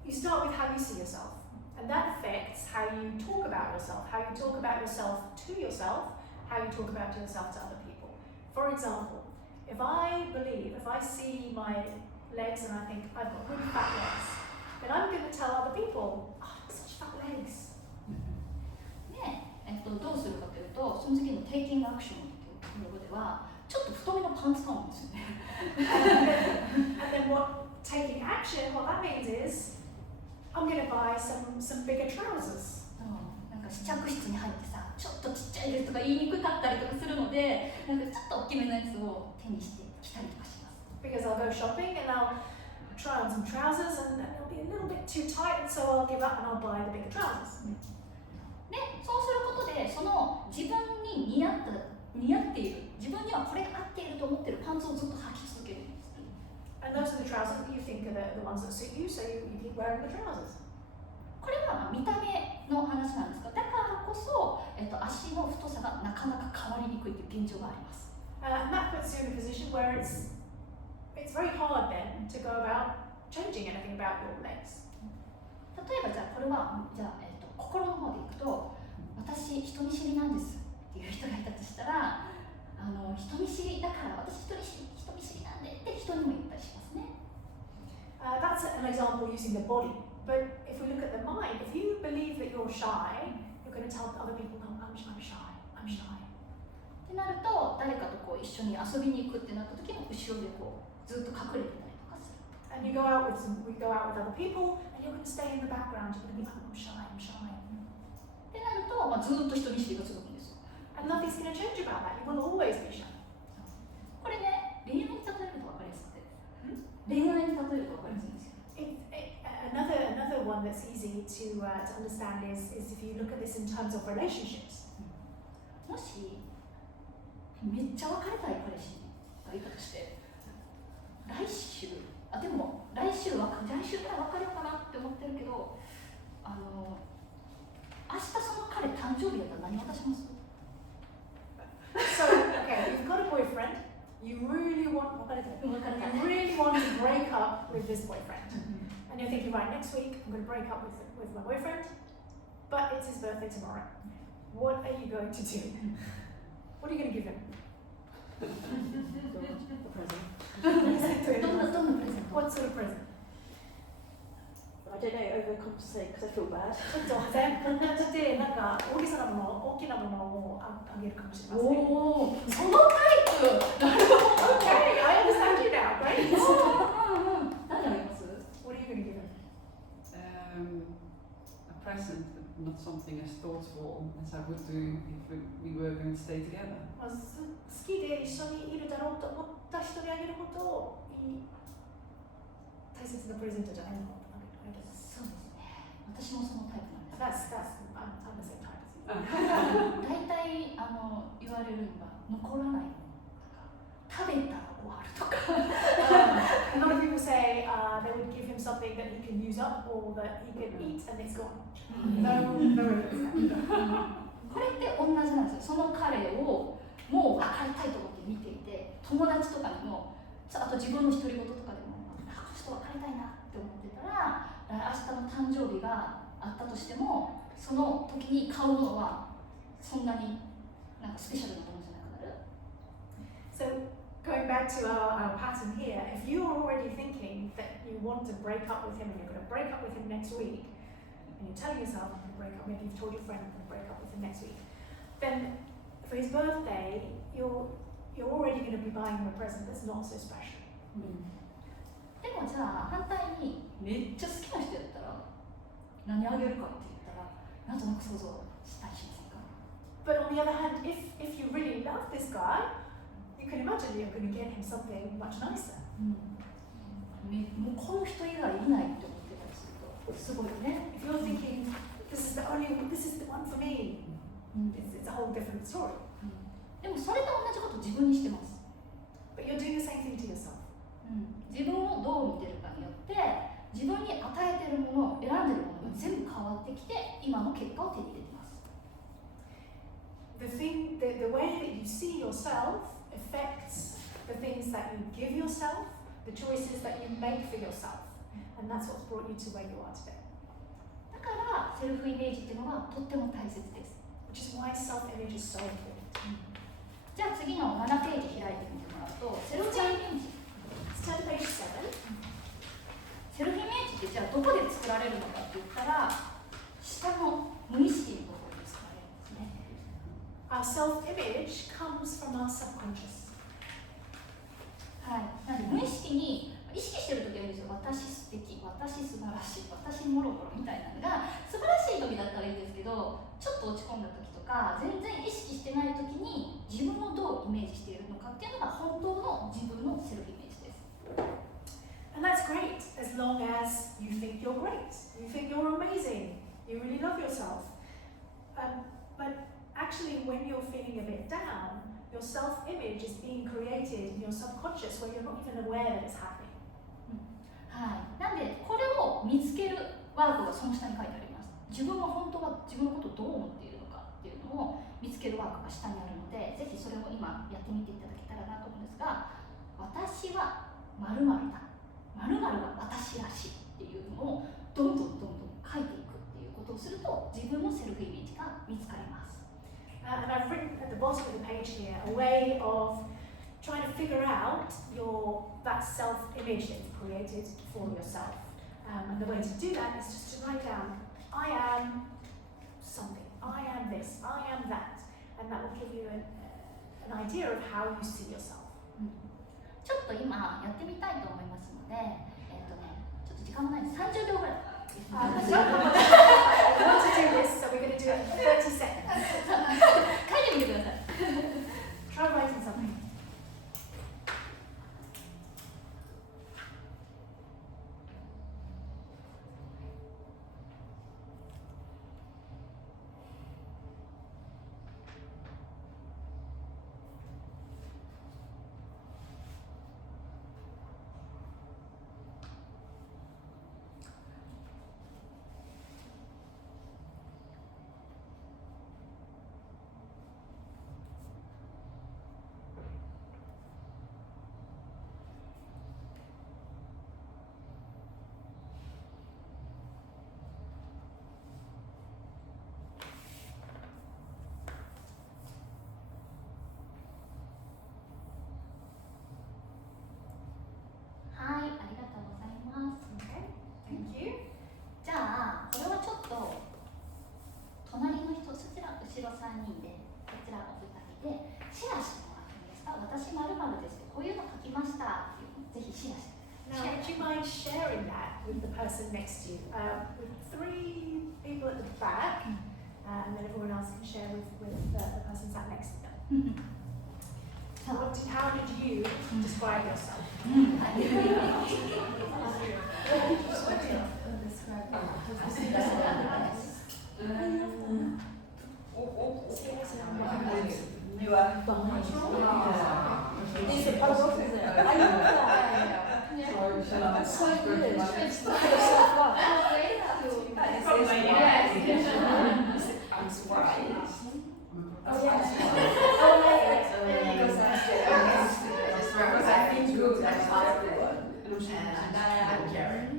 you start with how you see yourself, and that affects how you talk about yourself, how you talk about yourself to yourself, how you talk about yourself to other people. For example, if I see my legs and I think I've got really fat legs, then I'm going to tell other people, oh, such fat legs. で、どうするかというと、その次のテイキングアクションっていうところでは、ちょっと太めのパンツ買うんですよね。And then taking action, what that means is, I'm going to buy some bigger trousers. なんか試着室に入ってさ、ちょっとちっちゃいですとか言いにくかったりとかするので、なんかちょっと大きめのやつを手にしてきたりとかします。Because I'll go shopping and I'll try on some trousers and they'll be a little bit too tight, and so I'll give up and I'll buy the bigger trousers. で、そうすることで、その自分に似合っている、自分にはこれが合っていると思っているパンツをずっと履き続けるんです。And those are the trousers that you think are the ones that suit you, so you keep wearing the trousers. これは見た目の話なんですが、だからこそ、足の太さがなかなか変わりにくいという現状があります。And that puts you in a position where it's very hard then to go about changing anything about your legs. 例えばじゃあこれは心の方でいくと、私人見知りなんですっていう人がいたとしたら、人見知りだから私人見知りなんでって人にも言ったりしますね。That's an example using the body. But if we look at the mind, if you believe that you're shy, you're going to tell other people, no, I'm shy, I'm shy. ってなると、誰かとこう一緒に遊びに行くってなった時も後ろでこうずっと隠れてたりとかする。And we go out with other people, and you're going to stay in the background. You're going to be, I'm shy, I'm shy. ってなると、ずっと人見知りが続くんですよ。And nothing's going to change about that. You will always be shy. これね、恋愛に例えると分かりやすくて、恋愛に例えると分かりやすいんですよ。Another one that's easy to understand is if you look at this in terms of relationships. もしめっちゃ別れたい彼氏がいたとして、来週ぐらい別れようかなって思ってるけど、明日その彼誕生日だったら何渡します？ So, okay, you've got a boyfriend, you really want with this boyfriend. And you're thinking, right, next week I'm going to break up with my boyfriend, but it's his birthday tomorrow. What are you going to do? What are you going to give him? The present. Don't present. What sort of present? I don't know, overcompensate because I feel bad. ちょっと全部同じで、なんか大げさなもの、大きなものをあげるかもしれません。おお、そのタイプ。なるほど。Okay, I understand you now. Great. 何あります？ What are you going to give him? A present, but not something as thoughtful as I would do if we were going to stay together. 好きで一緒にいるだろうと思った人にあげることを大切なプレゼントじゃないの。そうですね。私もそのタイプなんです。I'm the same type as you. 大体言われるのが残らないものとか食べたら終わるとか。A lot of people say they would give him something that he can use up or that he can eat and it's gone. No,これって同じなんですよ。その彼をもう別れたいと思って見ていて、友達とかにも、あと自分の独り言とかでも、この人と別れたいなって思ってたら、明日の誕生日があったとしても、その時に買うものはそんなになんかスペシャルなものじゃなくなる。So going back to our pattern here, if you are already thinking that you want to break up with him and you're going to break up with him next week, and you're telling yourself I'm going to break up, maybe you've told your friend I'm going to break up with him next week, then for his birthday, you're already going to be buying him a present that's not so special. でもじゃあ反対にめっちゃ好きな人やったら何あげるかって言ったらなんとなく想像したりしませんか？ But on the other hand, if you really love this guy, you can imagine you're going to get him something much nicer. もうこの人以外いないって思ってたりするとすごいよね。 If you're thinking this is the one for me, it's a whole different story. でもそれと同じこと自分にしてます。 But you're doing the same thing to yourself. 自分をどう見てるかによって自分に与えてるもの、選んでるものが全部変わってきて今の結果を手に入れてます。 The way that you see yourself affects the things that you give yourself, the choices that you make for yourself. And that's what's brought you to where you are today. だからセルフイメージっていうのがとっても大切です。 Which is why self-image is so important. じゃあ次の7ページ開いてみてもらうと、セルフイメージ。Let's turn to page 7. セルフイメージってじゃあどこで作られるのかって言ったら、下の無意識のところで作られるんですね。Our self-image comes from our subconscious. はい。なので無意識に意識してる時はいいんですよ。私素敵、私素晴らしい、私もろもろみたいなのが素晴らしい時だったらいいんですけど、ちょっと落ち込んだ時とか全然意識してない時に自分をどうイメージしているのかっていうのが本当の自分のセルフイメージです。 And that's great as long as you think you're great, you think you're amazing, you really love yourself. But actually, when you're feeling a bit down, your self-image is being created in your subconscious where you're not even aware that it's happening. はい。なんでこれを見つけるワークがその下に書いてあります。自分は本当は自分のことをどう思っているのかっていうのを見つけるワークが下にあるので、ぜひそれを今やってみていただけたらなと思うんですが、私は〇〇だ。〇〇が私らしいっていうのをどんどん書いていくっていうことをすると自分のセルフイメージが見つかります。And I've written at the bottom of the page here a way of trying to figure out that self-image that you've created for yourself. And the way to do that is just to write down, I am something, I am this, I am that. And that will give you an idea of how you see yourself. ちょっと今やってみたいと思いますので、ちょっと時間もないんで30秒ぐらい。So I want to do this, so we're going to do it in 30 seconds. 書いてみてください。Try writing something. sharing that with the person next to you? With 3 people at the back, and then everyone else can share with the person sat next to them. How did you describe yourself? You are Is it opposite? I know that. That's so good. It's so fun. I'm surprised. Oh, yeah. Because I feel good as everyone. And I'm Karen.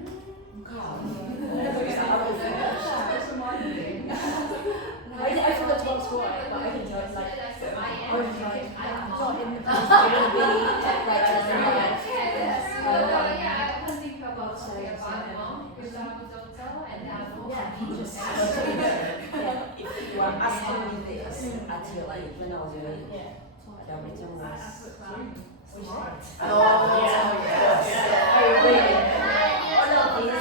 I thought it was right, but I didn't know it's like I was like not in the place to be Yeah, I can think about something about mom, without doctor, and If you are asking me this at your age, when I was your age, your return was smart. Oh, yes. All of these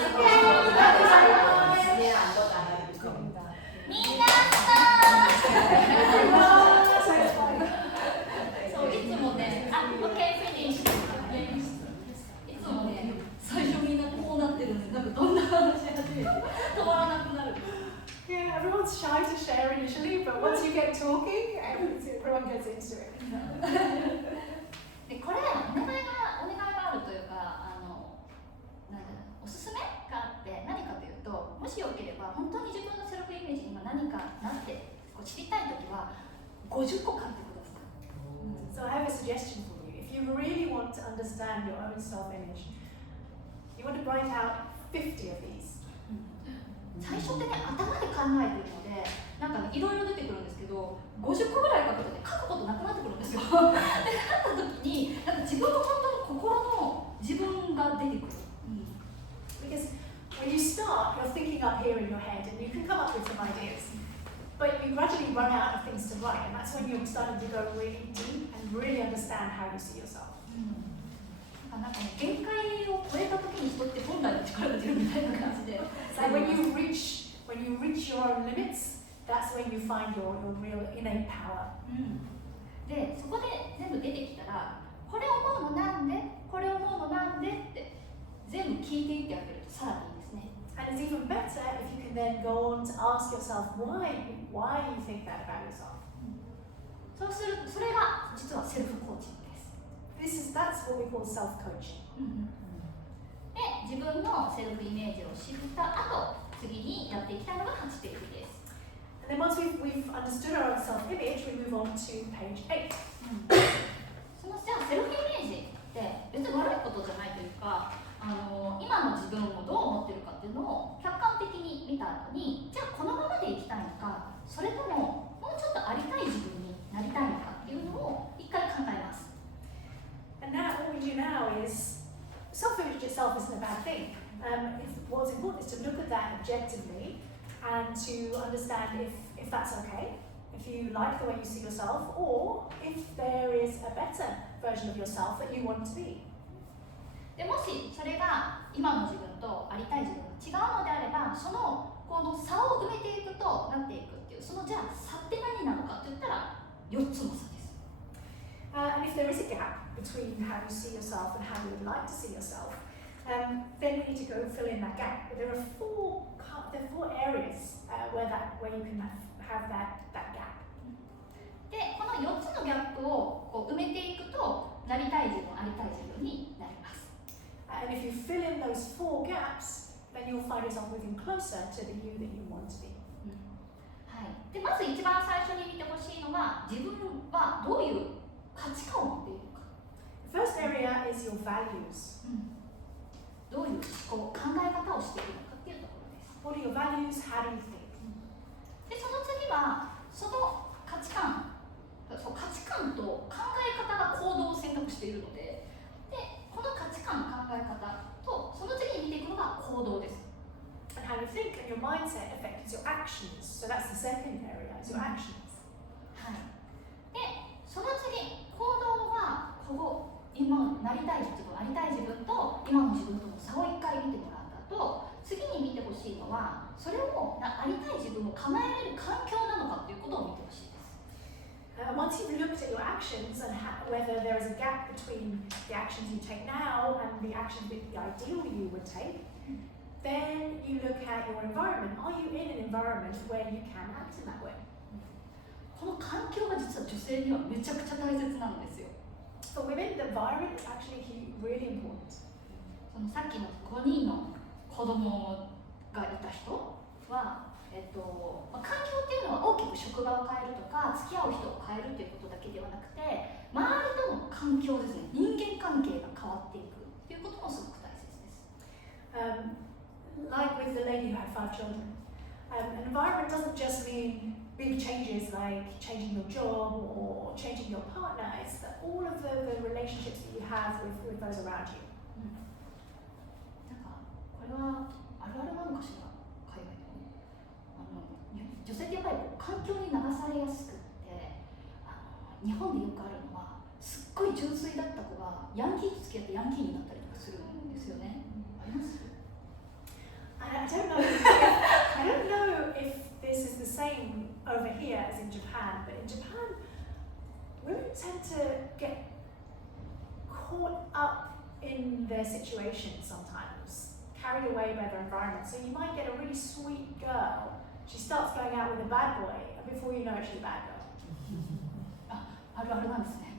yeah, and what I have become.そういつもね、OK finish いつもね、最初みんなこうなってるんで、なんかどんな話し始めて止まらなくなる。 Yeah, everyone's shy to share initially, but once you get talking, everyone gets into it. でこれお願いがあるというか、なんだろう、おすすめがあって何かというと、もしよければ本当に自分のセルフイメージに今何かなってこう知りたいときは50個書いてください。 So I have a suggestion for you. If you really want to understand your own self-image, you want to write out 50 of these. 最初ってね、頭で考えてるので、なんかね、いろいろ出てくるんですけど、50個ぐらい書くとね、書くことなくなってくるんですよ。で、書いたときに、なんか自分の本当の心の自分が出てくる。Because when you start, you're thinking up here in your head and you can come up with some ideas. But you gradually run out of things to write, and that's when you're starting to go really deep and really understand how you see yourself. なんかね、限界を超えたときに人って本来の力が出るみたいな感じで。 So when you reach your own limits, that's when you find your real innate power. で、そこで全部出てきたら、これ思うのなんで、これ思うのなんでって全部聞いていってあげるとさらにいいですね。And it's even better if you can then go on to ask yourself why you think that about yourself. そうすると、それが実はセルフコーチングです。That's what we call self-coaching. で、自分のセルフイメージを知った後、次にやっていきたいのが8ページです。And then once we've understood our own self-image, we move on to page 8. そのじゃあセルフイメージって別に悪いことじゃないというか、今の自分をどう思ってるかっていうのを客観的に見た後に、じゃあこのままでいきたいのか、それとももうちょっとありたい自分になりたいのかっていうのを一回考えます。And now what we do now is, self-image itself isn't a bad thing. What's important is to look at that objectively and to understand if that's okay, if you like the way you see yourself, or if there is a better version of yourself that you want to be. でもしそれが今の自分とありたい自分が違うのであれば、そのこの差を埋めていくとなっていくっていう、そのじゃあ差って何なのかって言ったら4つの差です。And if there is a gap between how you see yourself and how you would like to see yourself, then we need to go fill in that gap. But there are four areas where you can have that gap. で、この4つのギャップをこう埋めていくと、なりたい自分、ありたい自分になります。And if you fill in those four gaps, then you'll find yourself moving closer to the you that you want to be. はい。で、まず一番最初に見てほしいのは、自分はどういう価値観を持っているのか。The first area is your values. どういう思考、考え方をしているのかっていうところです。 What are your values? How do you think? で、その次は、その価値観と考え方が行動を選択しているので、この価値観、考え方とその次に見ていくのが行動です。 And how you think and your mindset affects your actions. So that's the second area, is your actions. はい。で、その次、行動は今なりたい自分、ありたい自分と今の自分との差を一回次に見てほしいのはそれをありたい自分を叶えれる環境なのかということを見てほしいです。Once you've looked at your actions and whether there is a gap between the actions you take now and the actions that the ideal you would take, then you look at your environment. Are you in an environment where you can act in that way? この環境が実は女性にはめちゃくちゃ大切なんですよ。 For women, the environment is actually really important. そのさっきの5人の子供がいた人は、環境っていうのは大きく職場を変えるとか付き合う人を変えるっていうことだけではなくて、周りとの環境ですね、人間関係が変わっていくっていうこともすごく大切です。Like with the lady who had 5 children, an environment doesn't just mean big changes like changing your job or changing your partner. It's all of the relationships that you have with those around you. なんかこれはあるあるなのかしら、海外でも。女性ってやっぱり環境に流されやすくって、日本でよくあるのはすっごい純粋だった子がヤンキーと付き合ってヤンキーになったりとかするんですよね。あります？ I don't know if this is the same over here as in Japan, but in Japan, women tend to get caught up in their situation sometimes, carried away by their environment. So you might get a really sweet girl, she starts going out with a bad boy, and before you know it, she's a bad girl. あるあるなんですね。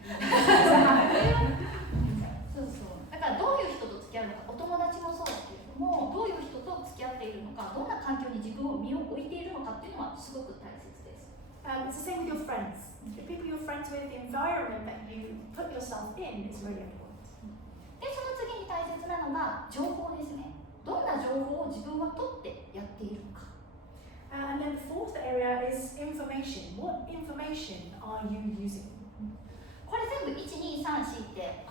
そうそう。だからどういう人と付き合うのか、お友達もそうだけれども、どういう人と付き合っているのか、どんな環境に自分を身を置いているのかっていうのはすごく大切です。It's the same with your friends. The people you're friends with, the environment that you put yourself in is really important. で、その次に大切なのが情報ですね。どんな情報を自分は取ってやっているのか。And then the fourth area is information. What information are you using? これ全部1、2、3、4って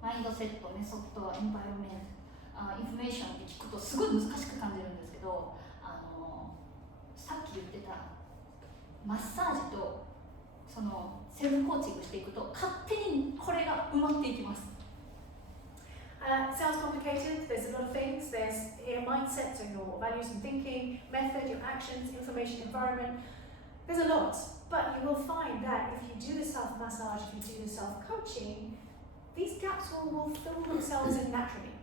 マインドセット、メソッド、エンバイロメント、インフォメーションって聞くとすごい難しく感じるんですけど、さっき言ってたマッサージとそのセルフコーチングしていくと勝手にこれが埋まっていきます。It sounds complicated. There's a lot of things. There's your mindset, so your values and thinking, method, your actions, information, environment. There's a lot. But you will find that if you do the self-massage, if you do the self-coaching, these gaps will fill themselves in naturally.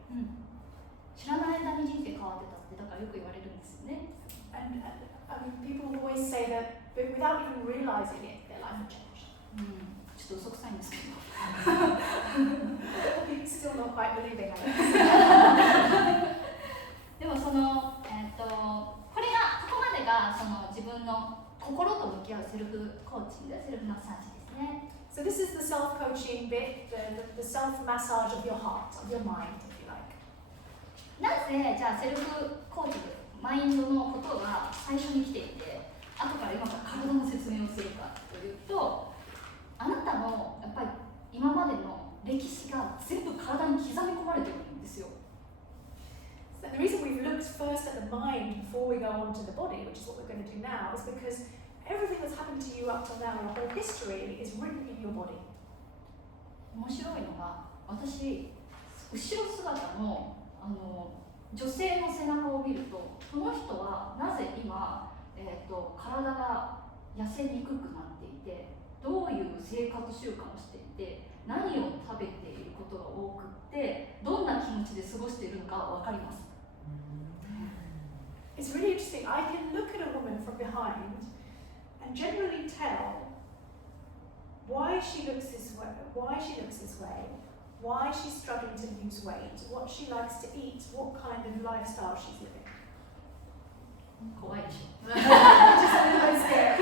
知らない間に人生変わってたってだからよく言われるんですよね。And I mean, people always say that without even realizing it, their life will change. ちょっと嘘くさいんですけど。Still not quite believing it. でもその、これがここまでがその自分の心と向き合うセルフコーチング、セルフマッサージですね。So this is the self-coaching bit, the self-massage of your heart, of your mind, if you like. なぜじゃあセルフコーチング、マインドのことが最初に来ていて、後から今から体の説明をするかというと、あなたのやっぱり今までの歴史が全部体に刻み込まれてるんですよ。So the reason we've looked first at the mind before we go on to the body, which is what we're going to do now, is because everything that's happened to you up till now, your whole history, is written in your body. 面白いのが、私、後ろ姿の女性の背中を見ると、この人はなぜ今、体が痩せにくくなっていて、どういう生活習慣をしていて、何を食べていることが多くって、どんな気持ちで過ごしているのかわかります。It's really interesting. I can look at a woman from behind and generally tell why she looks this way, why she's struggling to lose weight, what she likes to eat, what kind of lifestyle she's living. 怖いでしょ。 Just a little bit scary.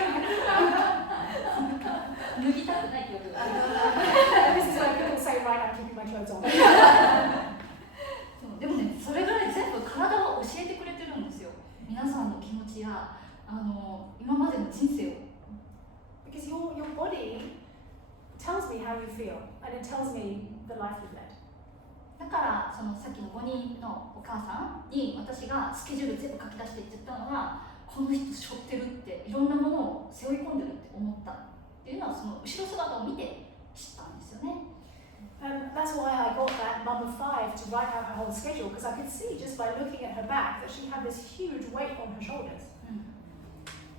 脱ぎたくない曲。This is why people say, right, I'm keeping my clothes on. でもね、それぐらい全部体を教えてくれてるんですよ。皆さんの気持ちや今までの人生を。Because your body tells me how you feel, and it tells me the life you've led. だからそのさっきの5人のお母さんに私がスケジュール全部書き出して言ったのは、この人背負ってるっていろんなものを背負い込んでるって思ったっていうのはその後ろ姿を見て知ったんですよね。That's why I got that mum of 5 to write out her whole schedule, because I could see just by looking at her back that she had this huge weight on her shoulders.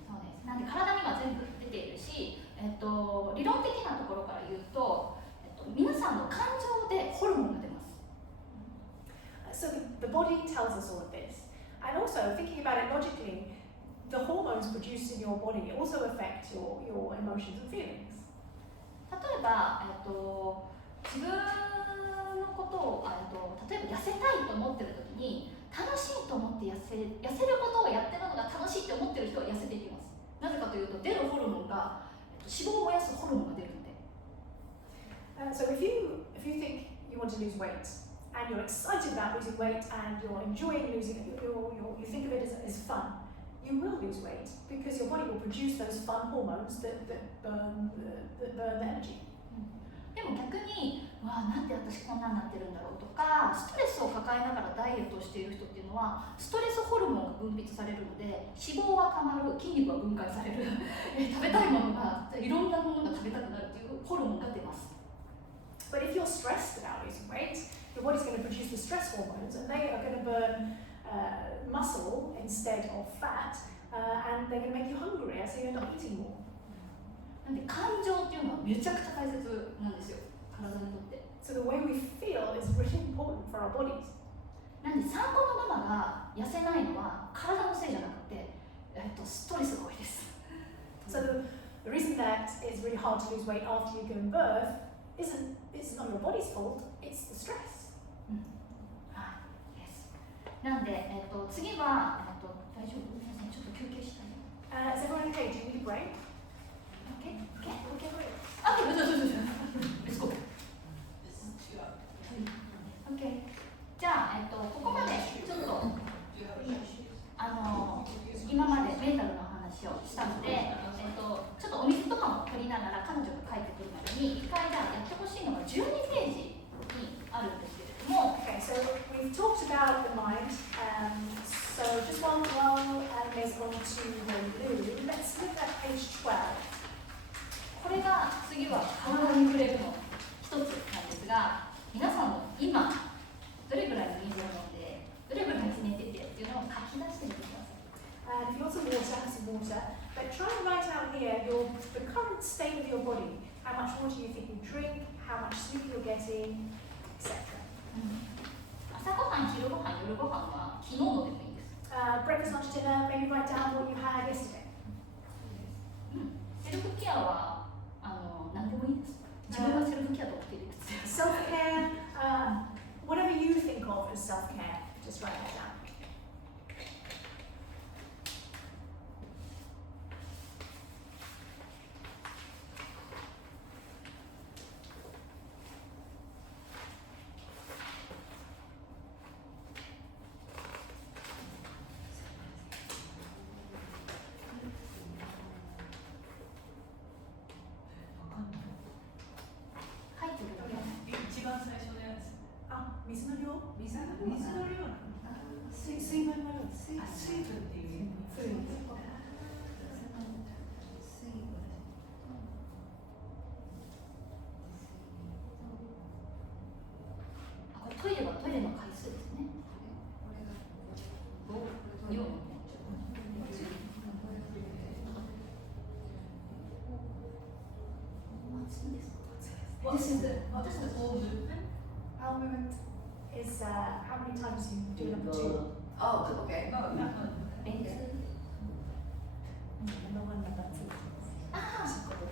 そうです。なんで体には全部出ているし、理論的なところから言うと、皆さんの感情でホルモンが出ます。So the body tells us all of this. And also, thinking about it logically, the hormones produced in your body also affect your emotions and feelings. 例えば、自分のことを、例えば痩せたいと思ってる時に楽しいと思って痩せることをやってるのが楽しいと思ってる人は痩せていきます。なぜかというと出るホルモンが、脂肪を燃やすホルモンが出るので。So if you think you want to lose weight and you're excited about losing weight and you're enjoying losing it, you think of it as fun, you will lose weight because your body will produce those fun hormones that burn the energy. でも逆に、わあ、なんで私こんなになってるんだろうとか、ストレスを抱えながらダイエットをしている人っていうのは、ストレスホルモンが分泌されるので、脂肪はたまる、筋肉は分解される、食べたいものが、いろんなものが食べたくなるというホルモンが出ます。But if you're stressed about losing weight, your body's going to produce the stress hormones and they are going to burn muscle instead of fat, and they're going to make you hungrier, so you end up eating more. なんで感情っていうのはめちゃくちゃ大切なんですよ、体にとって。So the way we feel is really important for our bodies. なんで産後のママが痩せないのは体のせいじゃなくて、ストレスが多いです。So the reason that it's really hard to lose weight after you give birth it's not your body's fault, it's the stress. はい、です。なんで、次は、大丈夫？皆さんちょっと休憩したい。Is everyone okay? Do you need a break? Okay? Okay? Okay, great. Let's go. Okay. じゃあ、ここまでちょっと今までメンタルの話をしたので、ちょっとお水とかも取りながら彼女が帰ってくるまでに一回じゃあやってほしいのが12ページにあるんですけれども。Okay, so we've talked about the mind. So just while May's on to the loo, let's look at page 12. これが次は体に触れるの一つなんですが、皆さんの今どれぐらいの水を飲んでどれぐらいひねっててっていうのを書き出してみてください。And if you want some water, have some water. But try and write out here the current state of your body. How much water you think you drink, how much sleep you're getting, etc. 朝ごはん、昼ごはん、夜ごはんは昨日のでもいいです。Breakfast, lunch, dinner, maybe write down what you had yesterday. セルフケアは何でもいいです。自分がセルフケアと思っているんです。Self-care, whatever you think of as self-care, just write that down. This is the bowel movement. Bowel movement is how many times you do number 2. Oh, okay. Number 1, number 2. ああ、そうなんだ。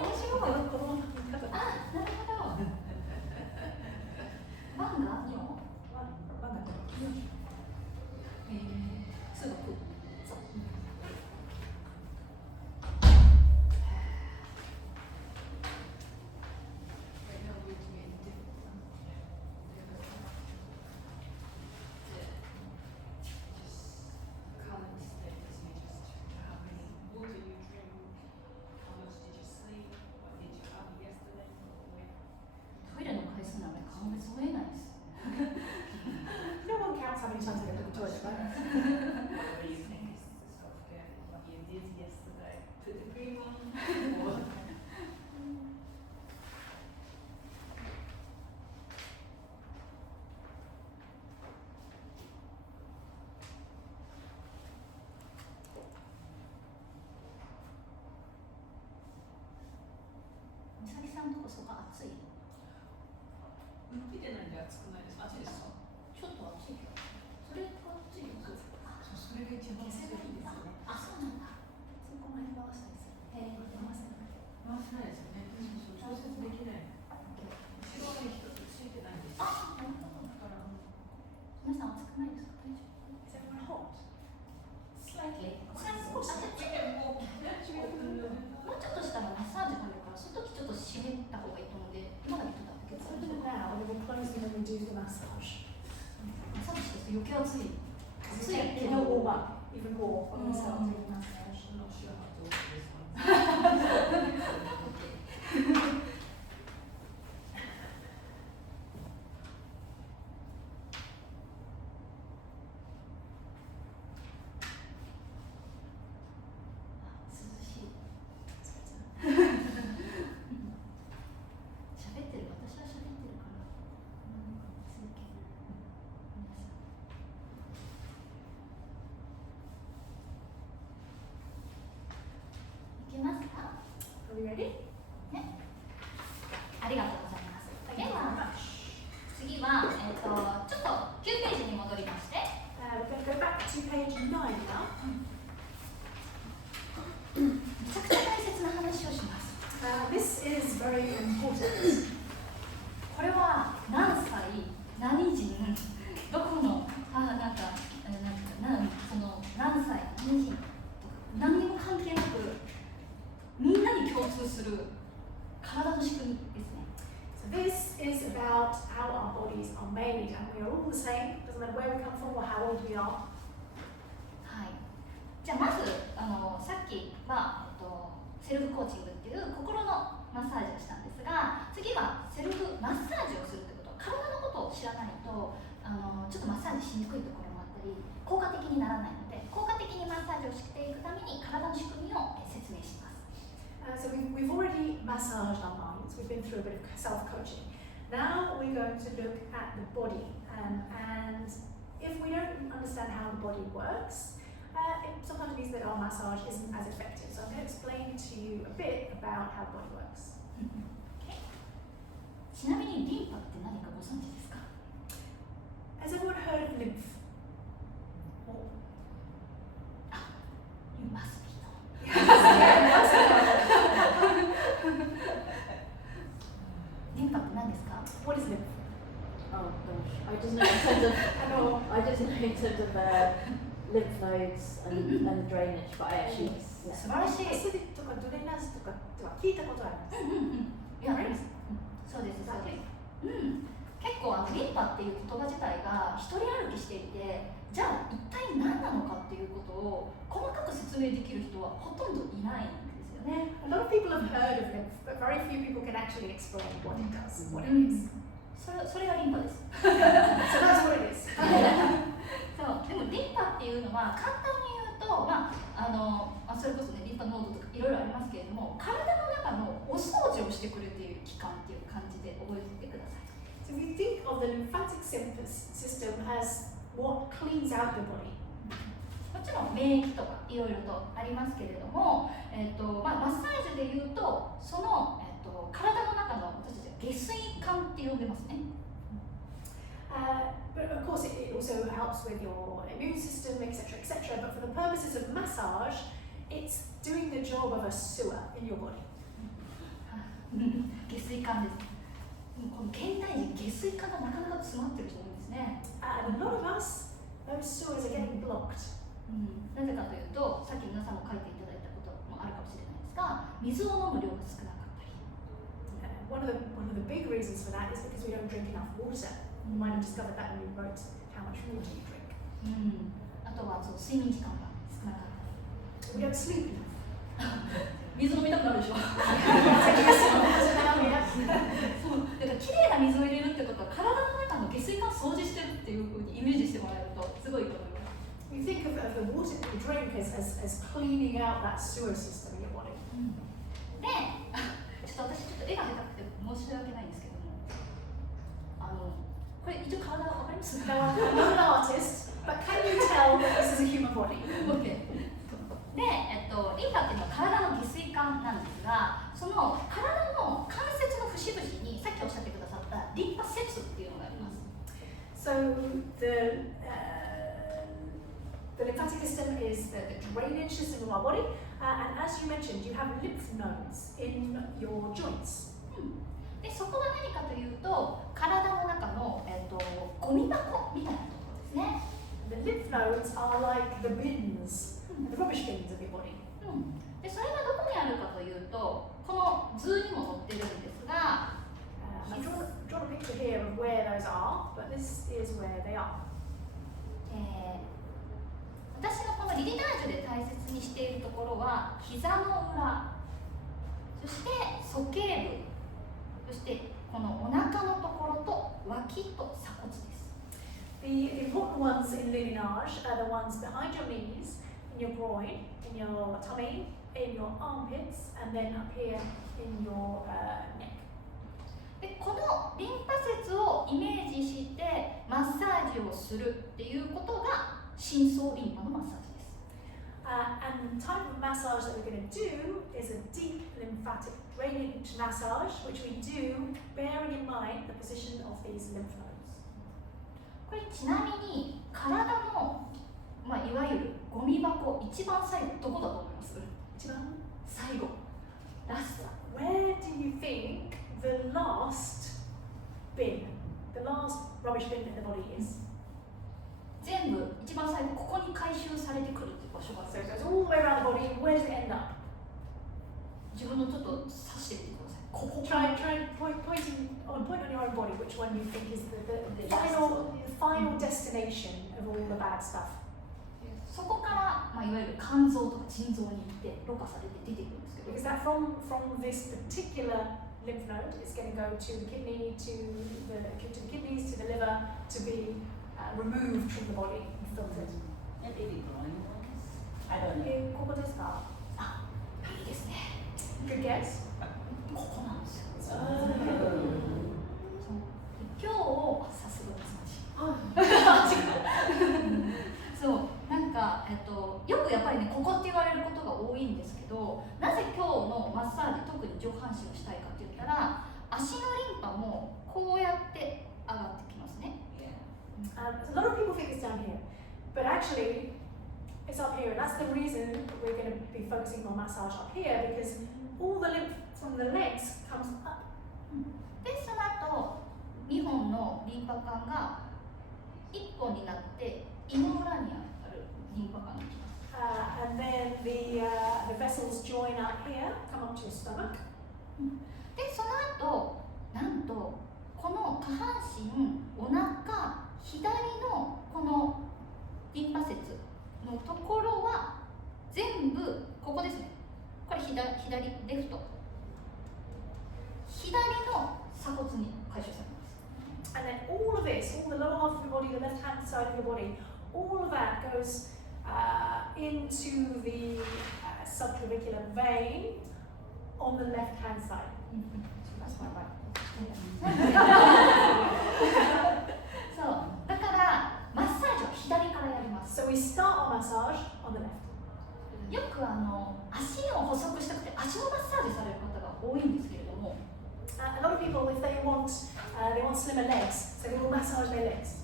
面白い。あ、なるほど。ワンが2をすごく。そう。No one counts how many times they go to the toilet, right? そこ暑い。見てないんで暑くないです。暑いですか？ちょっと暑いけど。それが暑いよ。それが一番暑いですよね。あ、そうなんだ。そこまで回したりする。回せない。回せないですよね。調節できない。後ろに一つついてないんですよ。あ、なるほど。だから、皆さん暑くないですか？大丈夫。Is everyone hot? Slightly. 少し。もうちょっとしたらマッサージがあるから、その時ちょっと湿った方がいいと思うんで、今だけちょっと開けて So we'll do it now, and then we'll close it when we do the massage. マッサージしてると余計暑い。 So it will warm up even more when we start doing the massage. I'm not sure how to work this one. 涼しい。喋ってる、私は喋ってるから。続ける。皆さん。いけますか？ Are we ready? ね。ありがとうございます。 Thank で you very は、 much. 次は、ちょっと9ページに戻りまして、We're going to go back to page 9 now. めちゃくちゃ大切な話をします。 This is very important. これは何歳、何人、どこの、その何歳、何人とか、何にも関係なく、みんなに共通する体の仕組みですね。So this is about how our bodies are made, and we are all the same. Doesn't matter where we come from or how old we are. はい。じゃあまずさっきは、セルフコーチングっていう心のマッサージをしたんですが、次はセルフマッサージをするってこと、体のことを知らないとちょっとマッサージしにくいところもあったり、効果的にならないので、効果的にマッサージをしていくために体の仕組みを説明します。So we've already massaged our minds. We've been through a bit of self-coaching. Now we're going to look at the body, and if we don't understand how the body works, it sometimes means that our massage isn't as effective. So I'm going to explain to you a bit about how the body works. ちなみにリンパって何かご存知ですか？ Has everyone heard of lymph? You must be know. リンパって何ですか？ What is lymph? Oh gosh, I just know in terms of I just know in terms of lymph nodes and drainage, but I actually 素晴らしい。薬とかドレナージとかっては聞いたことあります。いや、そうです、そうです。結構リンパっていう言葉自体が一人歩きしていて、じゃあ一体何なのかっていうことを細かく説明できる人はほとんどいないんですよね。A lot of people have heard of lymph, but very few people can actually explain what it does, what it is. それがリンパです。So that's what it is. そう、でもリンパっていうのは簡単に言うと、それこそね、リンパノードとかいろいろありますけれども、体の中のお掃除をしてくれている器官っていう感じで覚えてください。So if you think of the lymphatic system as what cleans out the body. もちろん免疫とかいろいろとありますけれども、マッサージでいうとその、体の中の私たちは下水管って呼んでますね。But of course it also helps with your immune system, etc., etc. But for the purposes of massage, it's doing the job of a sewer in your body. 下水管です。この現代人、下水管がなかなか詰まってる人多いんですね。And a lot of us, those sewers are getting blocked. なぜかというと、さっき皆さんも書いていただいたこともあるかもしれないですが、水を飲む量が少なかったり。One of the big reasons for that is because we don't drink enough water. You might have discovered that when you wrote how much water you drink. あとは睡眠時間が少なかったり。 We don't sleep enough. 水飲みたくなるでしょ。そう、だから綺麗な水を入れるってことは体の中の下水管を掃除してるっていうふうにイメージしてもらえるとすごいと思います。You think of the water that you drink as cleaning out that sewer system in your body. で、ちょっと私絵が下手くて申し訳ないんですけども、これ一応体わかります？ Now I'm not an artist, but can you tell that this is a human body? OK で、リンパっていうのは体の下水管なんですが、その体の関節の節 So the lymphatic system is the drainage system of our body, and as you mentioned, you have lymph nodes in your joints. でそこは何かというと、体の中の、ゴミ箱みたいなところですね。The lymph nodes are like the bins, the rubbish bins of your body. でそれがどこにあるかというと、この図にも載ってるんですが、I've drawn a picture here of where those are, but this is where they are. 私のこのリリダージュで大切にしているところは膝の裏、そして鼠径部、そしてこのお腹のところと脇と鎖骨です。The important ones in Lilinage are the ones behind your knees, in your groin, in your tummy, in your armpits, and then up here in your neck. でこのリンパ節をイメージしてマッサージをするっていうことが深層リンパのマッサージです。And the type of massage that we're going to do is a deep lymphatic drainage massage, which we do bearing in mind the position of these lymph nodes. これちなみに体の、いわゆるゴミ箱一番最後どこだと思います？一番最後、ラスト。 Where do you think the last bin, the last rubbish bin in the body is? 全部一番最後ここに回収されてくるっていう場所があ So る。 it goes all the way around the body. Where does it end up? 自分のちょっと指してみてください。ここ Try point on your own body. Which one you think is the final destination of all the bad stuff? そこから、いわゆる肝臓とか腎臓に行ってろ過されて出てくるんですけど、 Because that from this particular lymph node, it's going to go to the kidney, to the kidneys, to the liver, to be removed from the body and filtered. Maybe the groin ones? I don't know. ここですか？あ、いいですね。 Good guess. ここなんですよ。 Oh. 今日さすがですそうなんかよくやっぱりねここって言われることが多いんですけど、なぜ今日のマッサージ特に上半身をしたいかって言ったら、足のリンパもこうやって上がってきますね。 A lot of people think it's down here, but actually it's up here, and that's the reason that we're going to be focusing on massage up here, because all the lymph from the legs comes up. でその後2本のリンパ管が1本になって胃の裏にあるリンパ管に行きます。And then the vessels join up here, come up to your stomach. でその後なんとこの下半身、お腹、左のこのリンパ節のところは全部ここですね。これ左レフト、左の鎖骨に回収されます。 And then all of this, all the lower half of your body, the left hand side of your body, all of that goes into the subclavicular vein on the left hand side. That's my right. そうだからマッサージは左からやります。 So we start our massage on the left. よく足を細くしたくて足のマッサージされる方が多いんですけれども、 A lot of people, if they want slimmer legs, so they will massage their legs.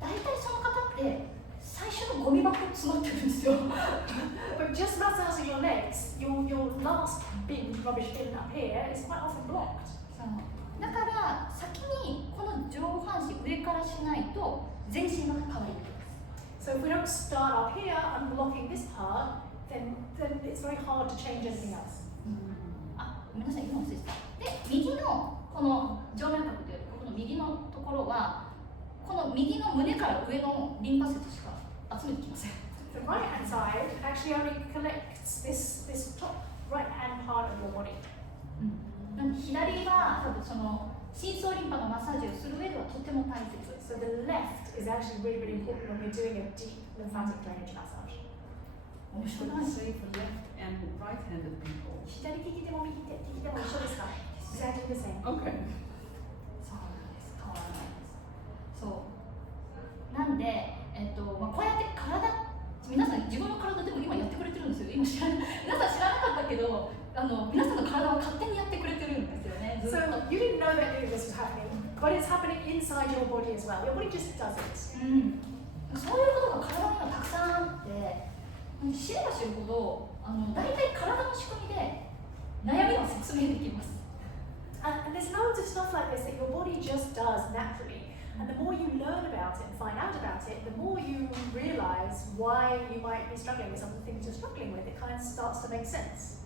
大体その方って最初のゴミ箱詰まってるんですよ。 But just massaging your legs, your last bin, rubbish bin up here, is quite often blocked. だから先にこの上半身上からしないと全身が変わりにくいです。 So if we don't start up here and blocking this part, then it's very hard to change anything else. あ、ごめんなさい、今忘れてた。で、右のこの静脈核というこの右のところはこの右の胸から上のリンパ節しか集めてきません。 The right hand side actually only collects this top right hand part of your body. なんで左は多分その深層リンパのマッサージをする上ではとても大切。 So the left is actually really, really important when we're doing a deep lymphatic drainage massage. 面白 Should くな I いです。 say for left and right-handed people? 左利きでも右手利きでも一緒ですか？ Exactly the same. Okay. そうなんです。変わらないです。そう。なんで、こうやって皆さん自分の体でも今やってくれてるんですよ。皆さん知らなかったけど、皆さんの体は勝手にやってくれてるんですよね。ずっ So と。 you didn't know that this was happening, but it's happening inside your body as well. Your body just does it. そういうことが体にはたくさんあって、知れば知るほど大体体の仕組みで悩みを説明できます。And there's loads of stuff like this that your body just does naturally. And the more you learn about it and find out about it, the more you realize why you might be struggling with some of the things you're struggling with. It kind of starts to make sense.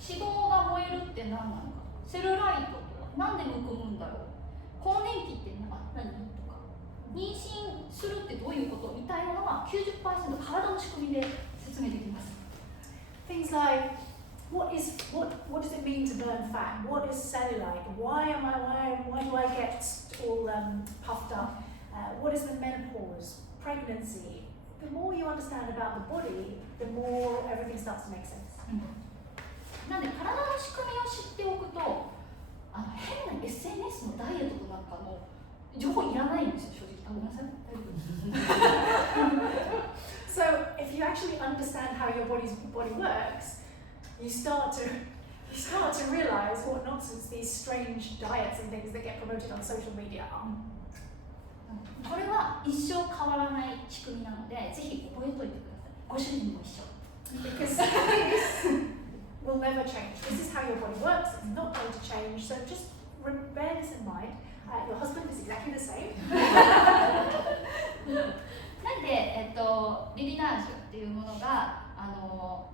脂肪が燃えるって何なのか、セルライトとは何でむくむんだろう、更年期って何とか、妊娠するってどういうことみたいなのは 90% 体の仕組みで説明できます。Things like what does it mean to burn fat? What is cellulite? Why do I get all puffed up? What is the menopause? Pregnancy? The more you understand about the body, the more everything starts to make sense. なんで体の仕組みを知っておくと、変な SNS のダイエットとなんかの情報いらないんですよ、正直。ごめんなさい。So if you actually understand how your body works, you start to realize what nonsense these strange diets and things that get promoted on social media are. これは一生変わらない仕組みなので、ぜひ覚えておいてください。ご主人も一緒。Because this will never change. This is how your body works. It's not going to change. So just bear this in mind. Your husband is exactly the same. なんで、リリナージュっていうものがなんていうの、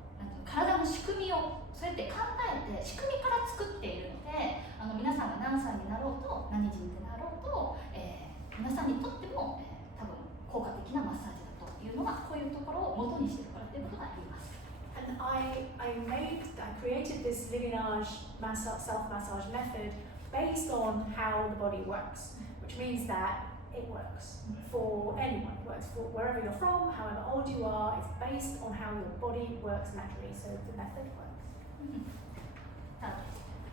体の仕組みをそうやって考えて仕組みから作っているので、皆さんが何歳になろうと何人になろうと、皆さんにとっても、多分効果的なマッサージだというのがこういうところを元にしているからということがあります。And I created this Lilinage self-massage method based on how the body works, which means that it works for anyone. It works for wherever you're from, however old you are. It's based on how your body works naturally, so the method works.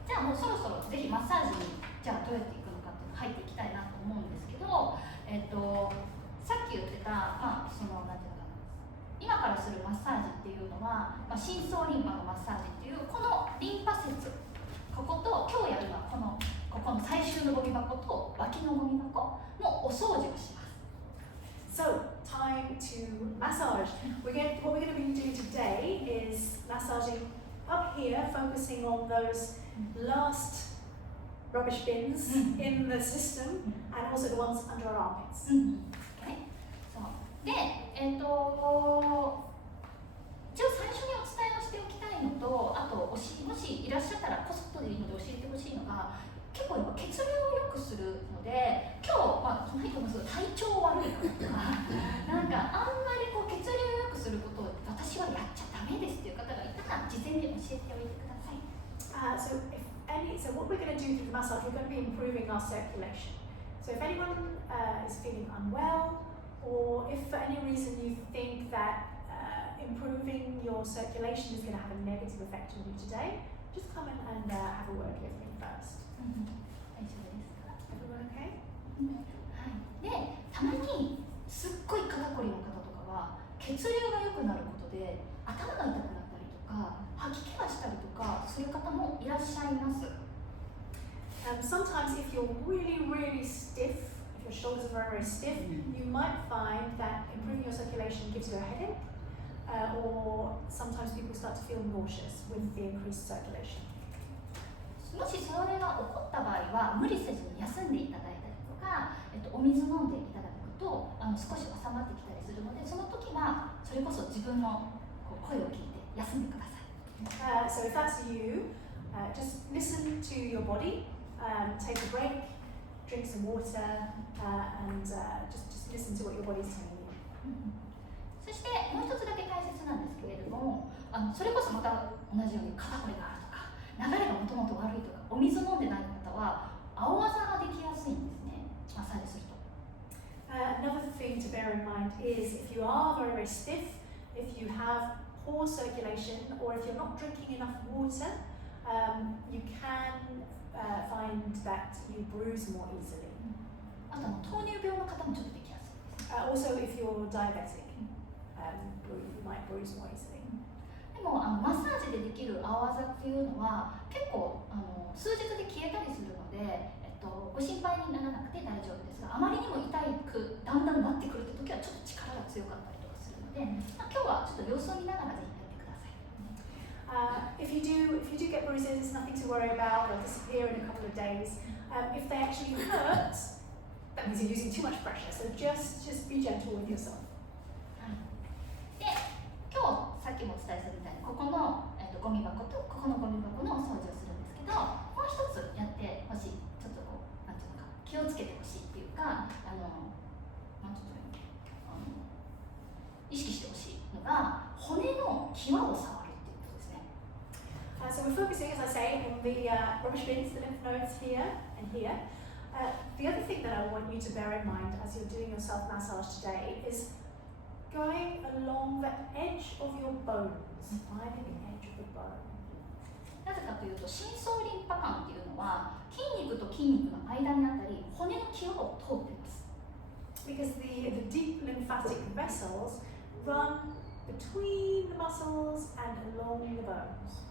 じゃあもうそろそろぜひマッサージにじゃあどうやっていくのかっていうの入っていきたいなと思うんですけど、さっき言ってた、なんていうのかな、今からするマッサージっていうのは、深層リンパのマッサージっていうこのリンパ節、ここと今日やるのはここの最終のゴミ箱と脇のゴミ箱のお掃除をします。So, time to massage. What we're going to be doing today is massaging up here, focusing on those last rubbish bins in the system and also the ones under our armpits. Okay. そうで、一応最初にお伝えをしておきたいのと、あともしいらっしゃったらこそっとでいいので教えてほしいのが、結構今血流を良くするので、今日この人もすごい体調悪いからとか、なんかあんまり血流を良くすることを私はやっちゃダメですっていう方がいたら事前に教えておいてください。So what we're going to do through the massage, we're going to be improving our circulation. So if anyone is feeling unwell, or if for any reason you think that improving your circulation is going to have a negative effect on you today, just come in and have a word with me first. 大丈夫ですか？ Everyone okay? はい。で、たまにすっごい肩こりの方とかは血流が良くなることで頭が痛くなったりとか吐き気がしたりとかそういう方もいらっしゃいます。Sometimes if you're really stiff, if your shoulders are very stiff, you might find that improving your circulation gives you a headache, or sometimes people start to feel nauseous with the increased circulation. もしそれが起こった場合は無理せずに休んでいただいたりとか、お水飲んでいただくと少し収まってきたりするので、その時はそれこそ自分の声を聞いて休んでください。So if that's you, just listen to your body, take a break, drink some water, and just listen to what your body is telling you. そしてもう一つだけ大切なんですけれども、それこそまた同じように肩こりがあるとか流れがもともと悪いとかお水飲んでない方は青あざができやすいんですね、マッサージすると。Another thing to bear in mind is if you are very stiff, if you have poor circulation, or if you're not drinking enough water, you can find that you bruise more easily. あと糖尿病の方もちょっとできやすいです。Also, if you're diabetic, you might bruise more easily. でもマッサージでできる青あざっていうのは結構数日で消えたりするので、ご心配にならなくて大丈夫ですが、あまりにも痛くだんだんなってくるって時はちょっと力が強かったりとかするので、今日はちょっと様子を見ながらぜひやってください。If you do get bruises, it's nothing to worry about. They'll disappear in a couple of days. If they actually hurt, that means you're using too much pressure. So just be gentle with yourself. で、今日さっきもお伝えするみたいにここの、ゴミ箱とここのゴミ箱の掃除をするんですけど、もう一つやってほしい、ちょっとこうなんていうのか気をつけてほしいっていうか、なんていうの意識してほしいのが骨の際を触るっていうことですね。So we're focusing, as I say, on the rubbish bins, the lymph nodes here and here. The other thing that I want you to bear in mind as you're doing your self-massage today is going along the edge of your bones, finding the edge of the bone. なぜかというと、深層リンパ管っていうのは筋肉と筋肉の間にあったり、骨の際を通っています。Because the deep lymphatic vessels run between the muscles and along the bones.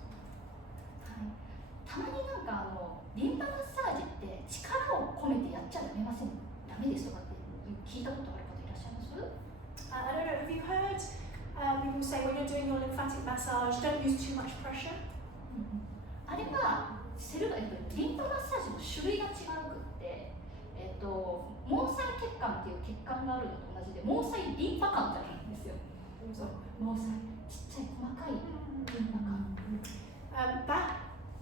たまになんかリンパマッサージって力を込めてやっちゃダメですとかって聞いたことある方いらっしゃいます？ I don't know, have you heard people say when you're doing your lymphatic massage, don't use too much pressure? あれはリンパマッサージの種類が違くって、毛細血管っていう血管があるのと同じで毛細リンパ管ってあるんですよ。毛細ちっちゃい細かいリンパ管。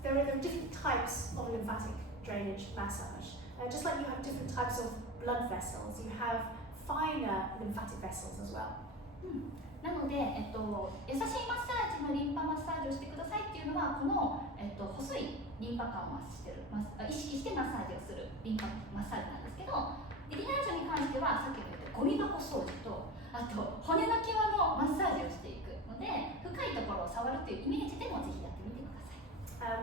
There are different types of lymphatic drainage massage. Just like you have different types of blood vessels, you have finer lymphatic vessels as well. なので、優しいマッサージのリンパマッサージをしてくださいっていうのはこの、細いリンパ管を意識してマッサージをするリンパマッサージなんですけど、ディナージョに関してはさっきも言ったゴミ箱掃除とあと骨の際のマッサージをしていくので、深いところを触るというイメージでもぜひやってみてください。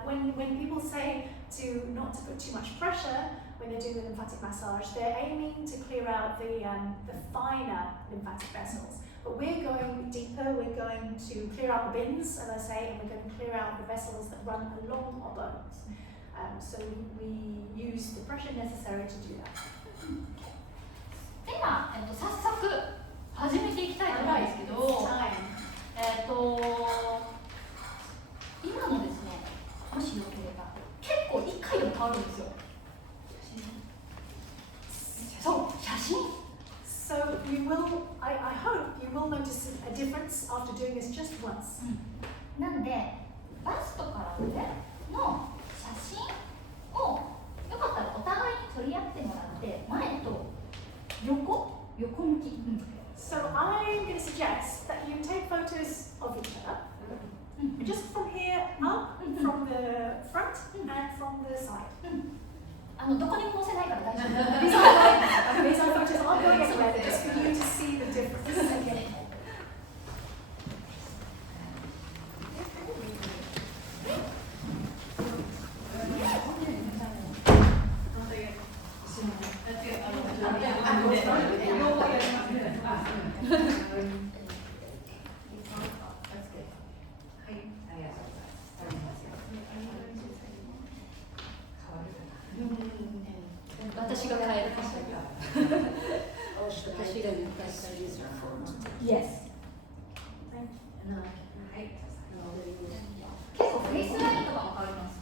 When people say not to put too much pressure when they're doing the lymphatic massage, they're aiming to clear out the finer lymphatic vessels. But we're going deeper, we're going to clear out the bins, as I say, and we're going to clear out the vessels that run along our bones. So we use the pressure necessary to do that. では、早速始めていきたいと思うんですけど、今のですね、もしよければ結構1回でも変わるんですよ。そう、写真。So I hope you will notice a difference after doing this just once. なので、バストから上の写真をよかったらお互いに取り合ってもらって、前と横向き。So I'm going to suggest that you take photos of each other, just from here up, from the front and from the side. どこにも載せないから大丈夫。These are photos aren't going anywhere, they're just for you to see the difference. Okay. 私が変える。私が言ったら use your phone. Yes. 結構フェイスラインとかも変わります。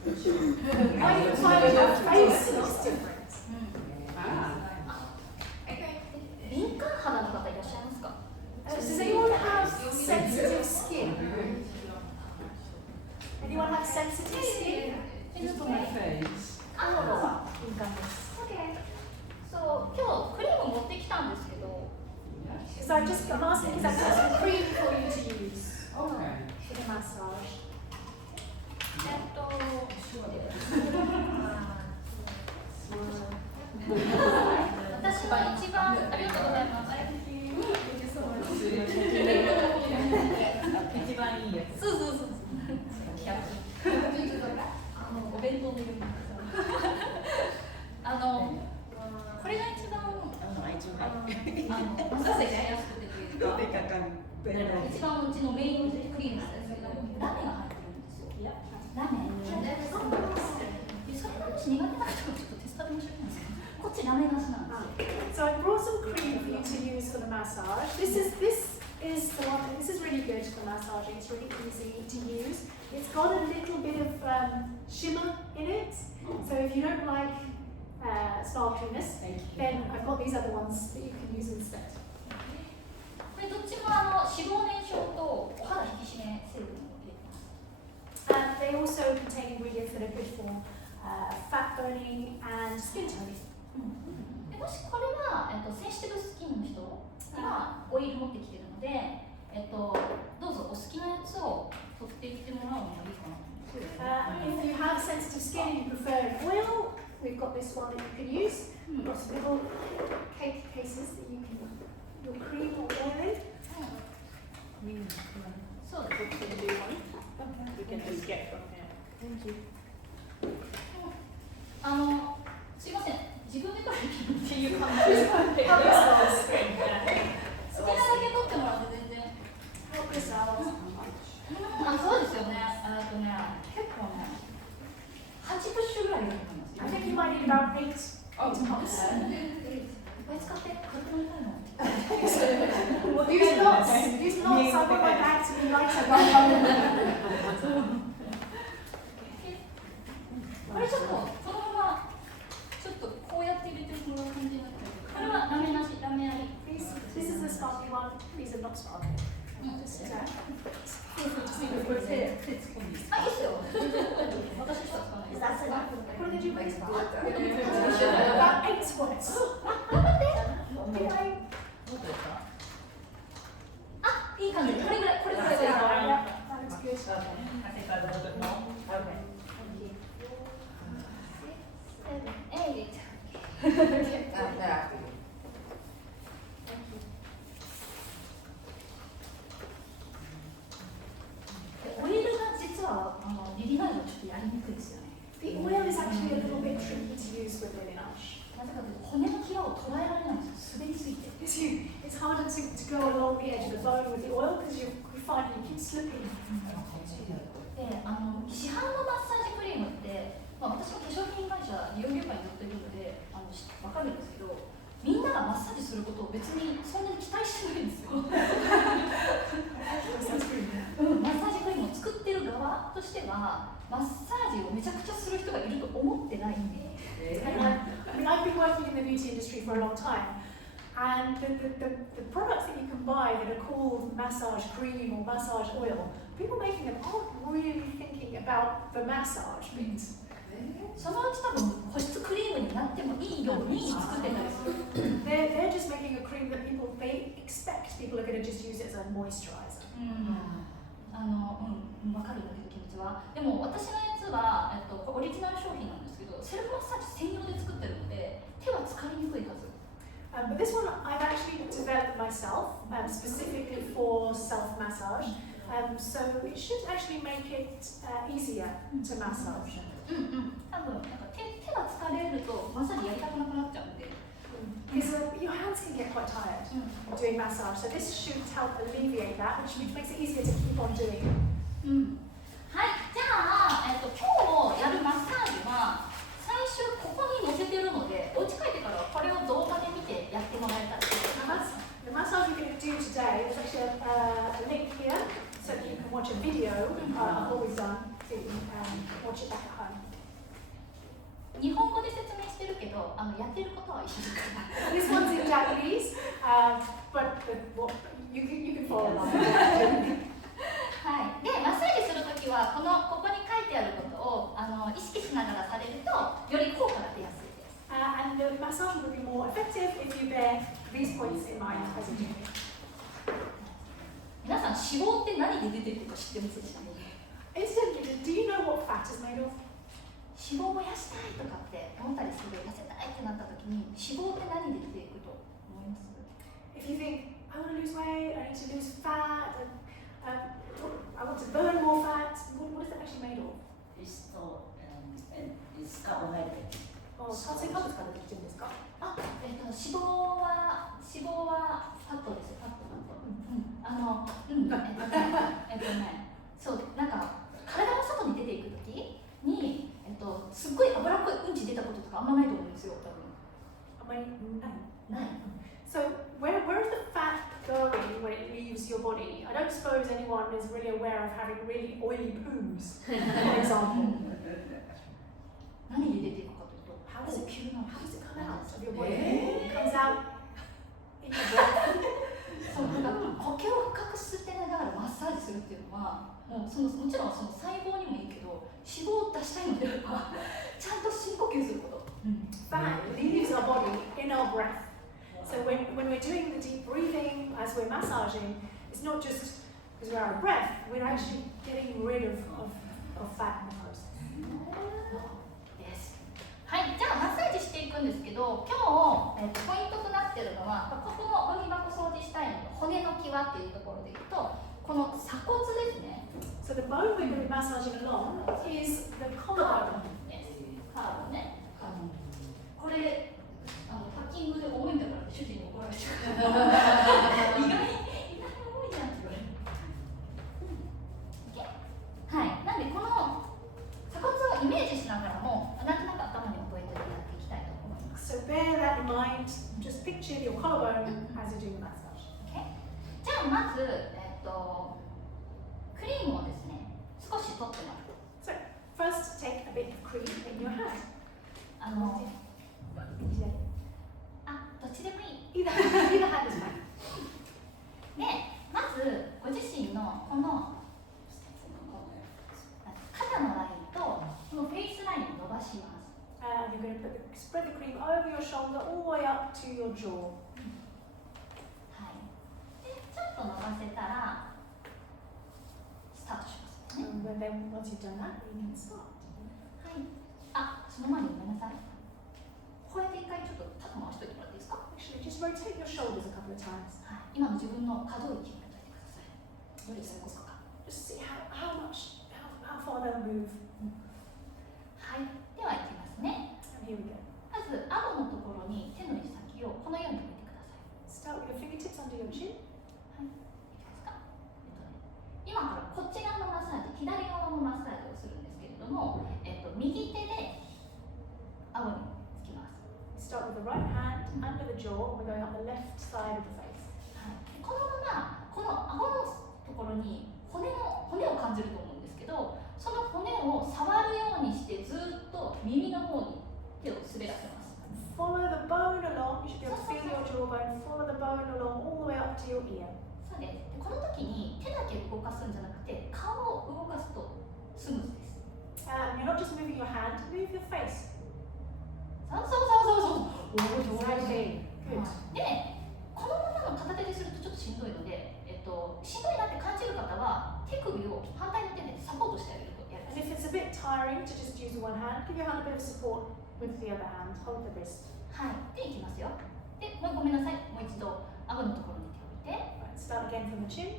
I find your face looks different. 敏感肌の方いらっしゃいますか？ Does anyone have sensitive skin? Anyone have sensitive skin? Just on my face. 顔が敏感です。そう、今日クリーム持ってきたんですけど。So I'm asking because I've got some cream for you to use Okay. for the massage. 私が一番ありがとうございます。一番いいやつ。そう。お弁当の色に。これが一番マッサージしやすくてというか、一番うちのメインクリームなんですけど、ラメが入ってるんですよ。ラメ。それがもし苦手な人はちょっとテストで面白いな。ちラメなしなんですよ。 So I brought some cream for you to use for the massage. This is the one. This is really good for massaging. It's really easy to use. It's got a little bit of shimmer in it. So if you don't like sparkliness, then I've got these other ones that you can use instead. これどっちも脂肪燃焼とお肌引き締め成分を入れてます。 And they also contain ingredients that are good for fat burning and skin toning. でもしこれは、センシティブスキンの人がオイル持ってきてるので、どうぞお好きなやつを取っていってもらうのがいいかなと思います。 If you have sensitive skin and you prefer an oil, we've got this one that you can use. We've got some little cake cases that you can put your cream or oil in. そうです。 We can just get from here. すいません、自分で取る気持ち You come to 好きなだけ取ってもらって全然。 Help yourselves. そうですよね。結構ね、8プッシュぐらいいると思います。 I think you might need about 8 pumps. いっぱい使って軽くなりたいの。 Use lots. I would like that to be lighter by home. これちょっとこのままちょっとこうやって入れてもらう感じになってる。これはラメなし、ラメあり。 This is the sparkly one. These are not sparkly. Just, あ、いいっすよ。私しか使わないです。 what did you make? About 8 squats. 頑張って。あ、いい感じ。これぐらい、これぐらいがいい。 Yeah, that looks good. I think that's a little bit more. Okay. オイルが実はリリナイトちょっとやりにくいですよね。 The oil is actually a little bit tricky to use with Lily Nash. なぜかというと骨の際を捉えられないんですよ。滑りすぎて。 It's harder to go along the edge of the bone with the oil because you find you keep slipping. で、市販のマッサージクリームって、私も化粧品会社美容業界に乗っているのでわかるんですけど、みんながマッサージすることを別にそんなに期待してないんですよ。マッサージクリームを作ってる側としてはマッサージをめちゃくちゃする人がいると思ってないんで。 And I mean, I've been working in the beauty industry for a long time, and the products that you can buy that are called massage cream or massage oil, people making them aren't really thinking about the massage bit. そのうち多分保湿クリームになってもいいように作ってたりする。 They're just making a cream that they expect people are going to just use it as a moisturizer. わかるんだけど気持ちは。でも私のやつはオリジナル商品なんですけど、セルフマッサージ専用で作ってるので手は疲れにくいはず。 But this one I've actually developed myself, specifically for self-massage. So it should actually make it easier to massage. 多分手が疲れるとマッサージやりたくなくなっちゃうんで。 Because your hands can get quite tired doing massage, so this should help alleviate that, which makes it easier to keep on doing. はい、じゃあ、今日やるマッサージは最初ここに載せてるので、お家帰ってからこれを動画で見てやってもらえたらと思います。 The massage we're going to do today, there's actually a link here so that you can watch a video of what we've done, so you can watch it back at home. 日本語で説明してるけど、やってることは一緒だから。 This one's in Japanese, but you can follow along. はい、でマッサージするときはここに書いてあることを意識しながらされるとより効果が出やすいです。 And the massage will be more effective if you bear these points in mind as you do. 皆さん脂肪って何で出てるか知ってますでしょうね。 Incidentally, do you know what fat is made of? 脂肪を燃やしたいとかって思ったりする痩せたいってなったときに脂肪って何で出ていくと思います？ If you think, I want to lose weight, I need to lose fat, and I want to burn more fat, what is it actually made of? It's carbohydrate. 炭水化物からできてるんですか？脂肪はファットです。ファット。そうなんか体の外に出ていくときにすっごい脂っこいうんち出たこととかあんまないと思うんですよ。多分 don't suppose anyone is really aware of having really oily poos, for example. 何で出ていくかというと、 How does it, 急な how does it come out of your body? It comes out in your breath. そうなんか呼吸を深く吸ってながらマッサージするっていうのは、もうもちろんその細胞にもいいけど、脂肪を出したいのであれば、ちゃんと深呼吸すること。Fat leaves our body in our breath. So when we're doing the deep breathing, as we're massaging, it's not just because we're out of breath, we're actually getting rid of fat in the process. です。はい、じゃあマッサージしていくんですけど、今日、ポイントとなっているのは、ここのゴミ箱掃除したいの骨の際っていうところでいくと、この鎖骨ですね。 So the bone we're going to be massaging along is the collarbone. カーブね。これパッキングで重いんだから主人に怒られちゃう。意外に重いじゃんって言われる。はい。なんでこの鎖骨をイメージしながらも、なんとなく頭に覚えてやっていきたいと思います。 So bear that in mind. Just picture your collarbone as you're doing the massage. じゃあまずクリームをですね、少し取ってます。 So first, take a bit of cream in your hand. どっちでもいい。 Either hand is fine. で、まずご自身のこの肩のラインとこのフェイスラインを伸ばします。And you're going to spread the cream over your shoulder all the way up to your jaw. はい。で、ちょっと伸ばせたらスタートしますね。 And then once you've done that, you can start. はい。その前にごめんなさい。こうやって一回ちょっと肩回しといてもらっていいですか？ Actually, just rotate your shoulders a couple of times. はい。今の自分の可動域を見ておいてください。どれですか？ Just see how far they'll move. はい。では、いきますね。 And here we go. まず、顎のところに手の指先をこのように置いてください。 Start with your fingertips under your chin. はい。いいですか？今からこっち側のマッサージ、左側のマッサージをするんですけれども、右手で顎につきます。 Start with the right hand under the jaw. We're going up the left side of the face. はい。このまま、この顎のところに骨を感じると思うんですけど、その骨を触るようにしてずっと耳の方に手を滑らせます。 Follow the bone along. You should be able to feel your jawbone. Follow the bone along all the way up to your ear. そうです。で、この時に手だけ動かすんじゃなくて、顔を動かすとスムーズです。 You're not just moving your hand, move your face. そう。Exactly. Good. で、このままの片手でするとちょっとしんどいので、しんどいなって感じる方は手首を反対の手でサポートしてあげるとやる And if it's a bit tiring to just use one hand, give your hand a bit of support with the other hand. Hold the wrist. はい。で、いきますよ。で、ごめんなさい。もう一度、顎のところに手を置いて、 Right, start again from the chin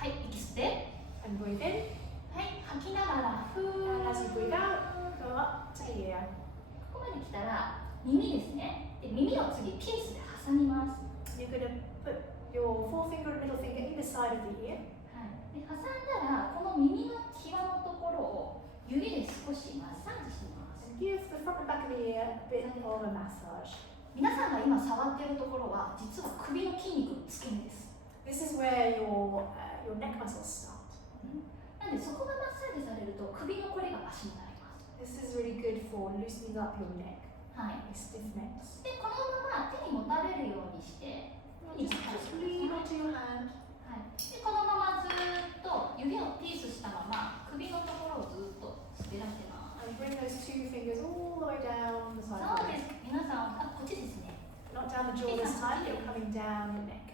はい、息吸って、 and breathe in. はい、吐きながら、ふー。 And as you breathe out, go up to the ear. ここまで来たら、耳ですね。で、耳を次、ピースで挟みます。 You're going to put your forefinger and middle finger either side of the ear. はい。で、挟んだら、この耳の際のところを指で少しマッサージします。 And give the front and back of the ear a bit of a massage. 皆さんが今触っているところは、実は首の筋肉の付け根です。 This is where your neck muscles start. なんで、そこがマッサージされると、首のこりが足になります。 This is really good for loosening up your neck. はい。 Stiff necks. で、このまま手に持たれるようにして、手に持たれ Just て lean くだ onto your hand. さい。はい。で、このままずーっと指をピースしたまま、首のところをずっと滑らせます。 And bring those two fingers all the way down the そ side of う the で neck. す。皆さん、こっちですね。 Not down the jaw this time, you're coming down your neck.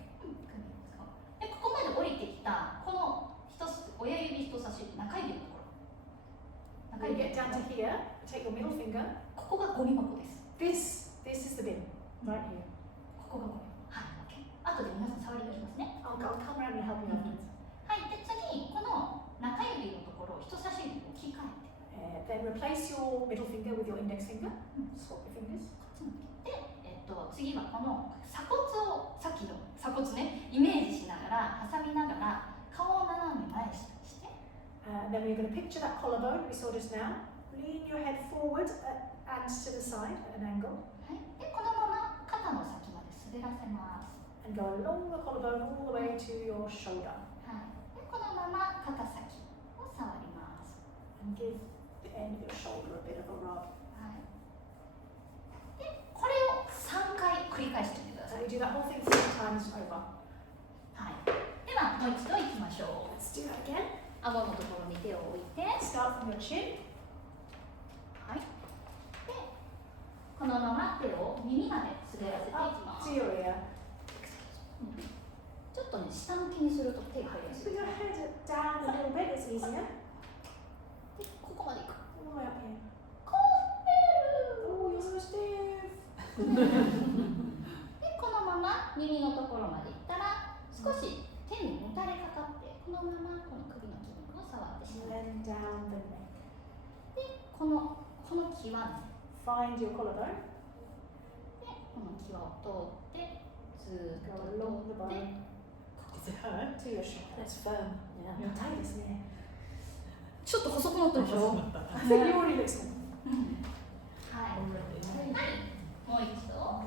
で、ここまで降りてきた、この親指、人差し指、中指のところ。 When you get down to here, take your middle finger. ここがゴミ箱です。This is the bin, right here. ここがゴミ箱。はい。後で皆さん触り出しますね。 I'll come around and help you afterwards. はい。で、次、この中指のところを人差し指に置き換えて。 Then replace your middle finger with your index finger. Swap your fingers. で、次はこの鎖骨をさっきの鎖骨ねイメージしながら挟みながら顔を斜め前下にして Then we're going to picture that collarbone we saw just now. Lean your head forward and to the side at an angle. はい、でこのまま肩の先まで滑らせます。 And go along the collarbone all the way to your shoulder. はい、まま肩先を触ります。 And give the end of your shoulder a bit of a rub. はい。で、これを3回繰り返してみてくださ So い。 we do that whole thing 3 times over. はい。ではもう一度いきましょう。 Let's do that again. 顎のところに手を置いて、 Start from your chin. はい。で、このまま手を耳まで滑らせていきま Up す。 to your ear. ちょっとね、下向きにすると手が入りやすい。 Put your head down a little bit, it's easier. で、ここまでいく。 All the way up here. こう Oh, you're so stiff. で、このまま耳のところまでいったら、少し手にもたれかかって、このままこの首の筋肉を触ってしまう。 And then down the neck. で、この際ね、 Find your collarbone. で、この際を通って、ずーっ Go と along the 通って、 bone Does it hurt? to your shoulder. That's firm. Yeah. Your tight is near. ちょっと細くなったでしょ。 I think you already look small. はい。 Already. はい。もう一度。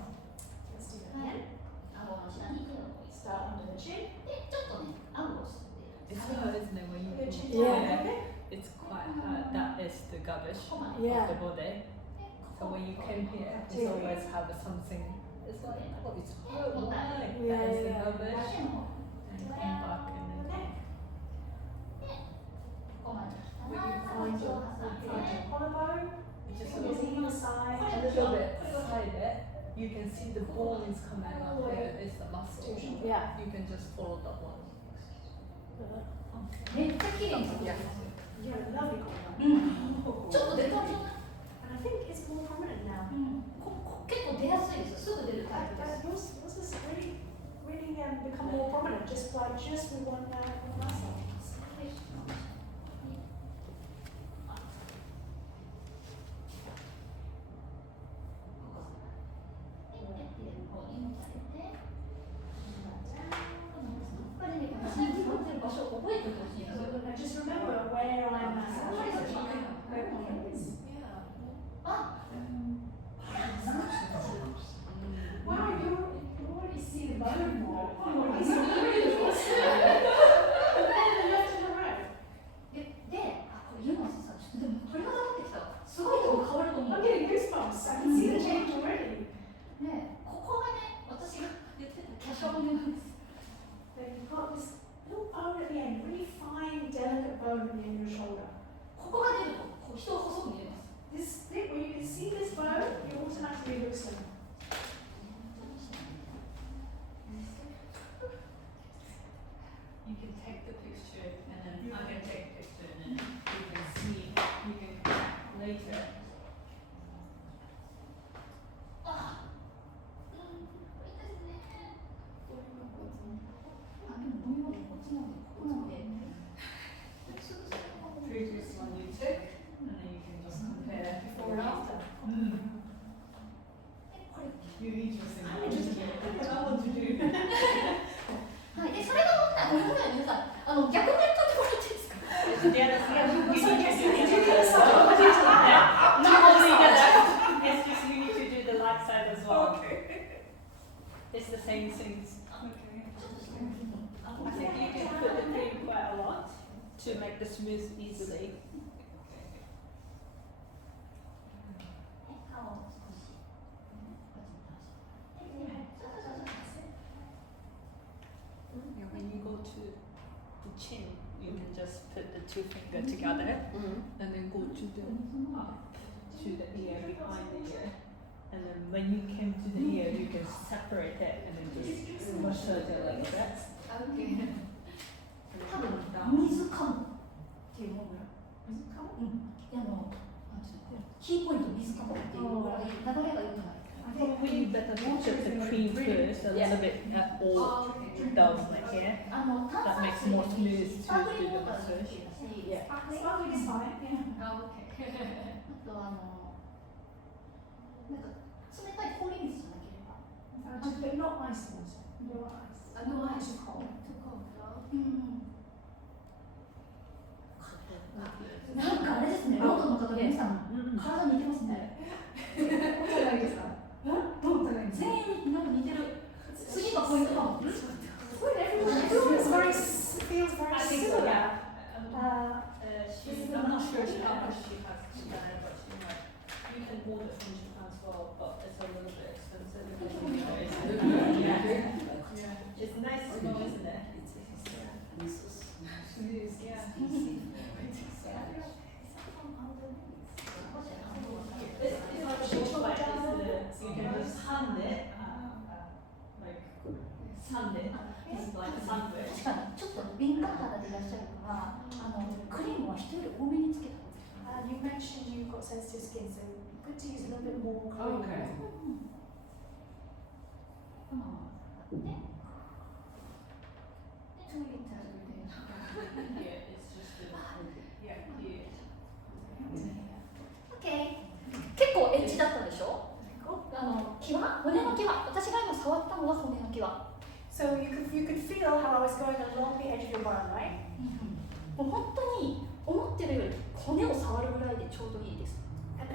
Let's do は that い again. 顎の下に手を置いて。 Start under the chin. で、ちょっとね、顎を吸っている。 It's hurt, isn't it? When you Your chin Yeah. down a little bit. It's quite hurt. That is the garbage Yeah. of the body. で、 So ここ when you came here, it's Yeah. always have something. It's like, oh, it's hurt. Yeah. Why? Yeah, That is the yeah. garbage. 手の And come back and then. ここまで来た When ら、 you こっ find ち your, を挟ん find で。 your collarbone, Just fingers either side. a little bit side it, you can see the bone is coming up here. It's the muscle. Yeah. You can just follow that one. めっちゃ綺麗に撮ってます。 You have a lovely collarbone. うん。ちょっと出たんじゃない？ And I think it's more prominent now. うん。結構出やすいです。すぐ出るタイプです。 Yours has really become more prominent just with one muscle. これね、私が使ってる場所を覚えてほしいんですよ。 Just remember where I'm massaging. Where my is. あ、 Wow, you already see the bone more. It's the left and the right. で、あ、これユーマスさん、ちょっとでも鳥肌立ってきた。すごいとこ変わると思う。 I'm getting goosebumps. I can see the change already. ね、ここがね、私が言ってた華奢骨なんです。 Then you've got this little bone at the end, really fine, delicate bone at the end of your shoulder. ここが出ると、こう人が細く見えます。 This thing where you can see this bone, you automatically look slimmer. You can take the picture and then I can take the picture and then you can see, you can connect later. あ、うん、これですね。あ、でもゴミ箱こっちなんで、ここなんで。 Previous one you took and then you can just compare Before and after. これ You interesting. I'm interested. I want to do. はい、でそれが問題。ごめんなさい、皆さん。逆にやっといてもらっていいですか。 The other side. You So need yes, to do you the do the other other side. Yeah. Not only that, it's just you need to do the light side as well. It's the same things. I think you can put the cream quite a lot to make the smooth easily. 顔を少し。And when you go to the chin, you can just put the two fingers together and then go to the up to the ear behind the ear. And then when you came to the ear, you can separate it and then just massage it like that. 多分水かむっていうのぐらい。水かむ？うん。なんていうの？キーポイント水かむっていうぐらい流れが良くなる。 Probably you better put the cream first, a little bit all down like here. 炭 That 酸 makes 水 more smooth スパー to クリン do グウォー the ターでもいい massage. だし、 Yeah. Sparkling is fine. Yeah. あとなんか冷たい氷水じゃなければ。 Just, but not ice water. No ice. No ice. Too cold. うんなんかあれですね、ロンドンの方皆さん、体似てますね。お互いですか？お互い全員なんか似てる。次がポイントかも。 Everyone feels very similar. small, isn't it? It's so smooth. It is, yeah. It's like a short flight, isn't it? So you can just hand it, like sand it, it's like a sandwich. 確かにちょっと敏感肌でいらっしゃるからクリームは人より多めにつけた方がいい。 You mentioned you've got sensitive skin, so good to use a little bit more cream. Okay. で Here, it's just yeah, here. OK 結構エッジだったでしょ。際骨の際、私が今触ったのは骨の際。 So you could feel how I was going along the edge of your bone, right? もう本当に思ってるより骨を触るぐらいでちょうどいいです。 And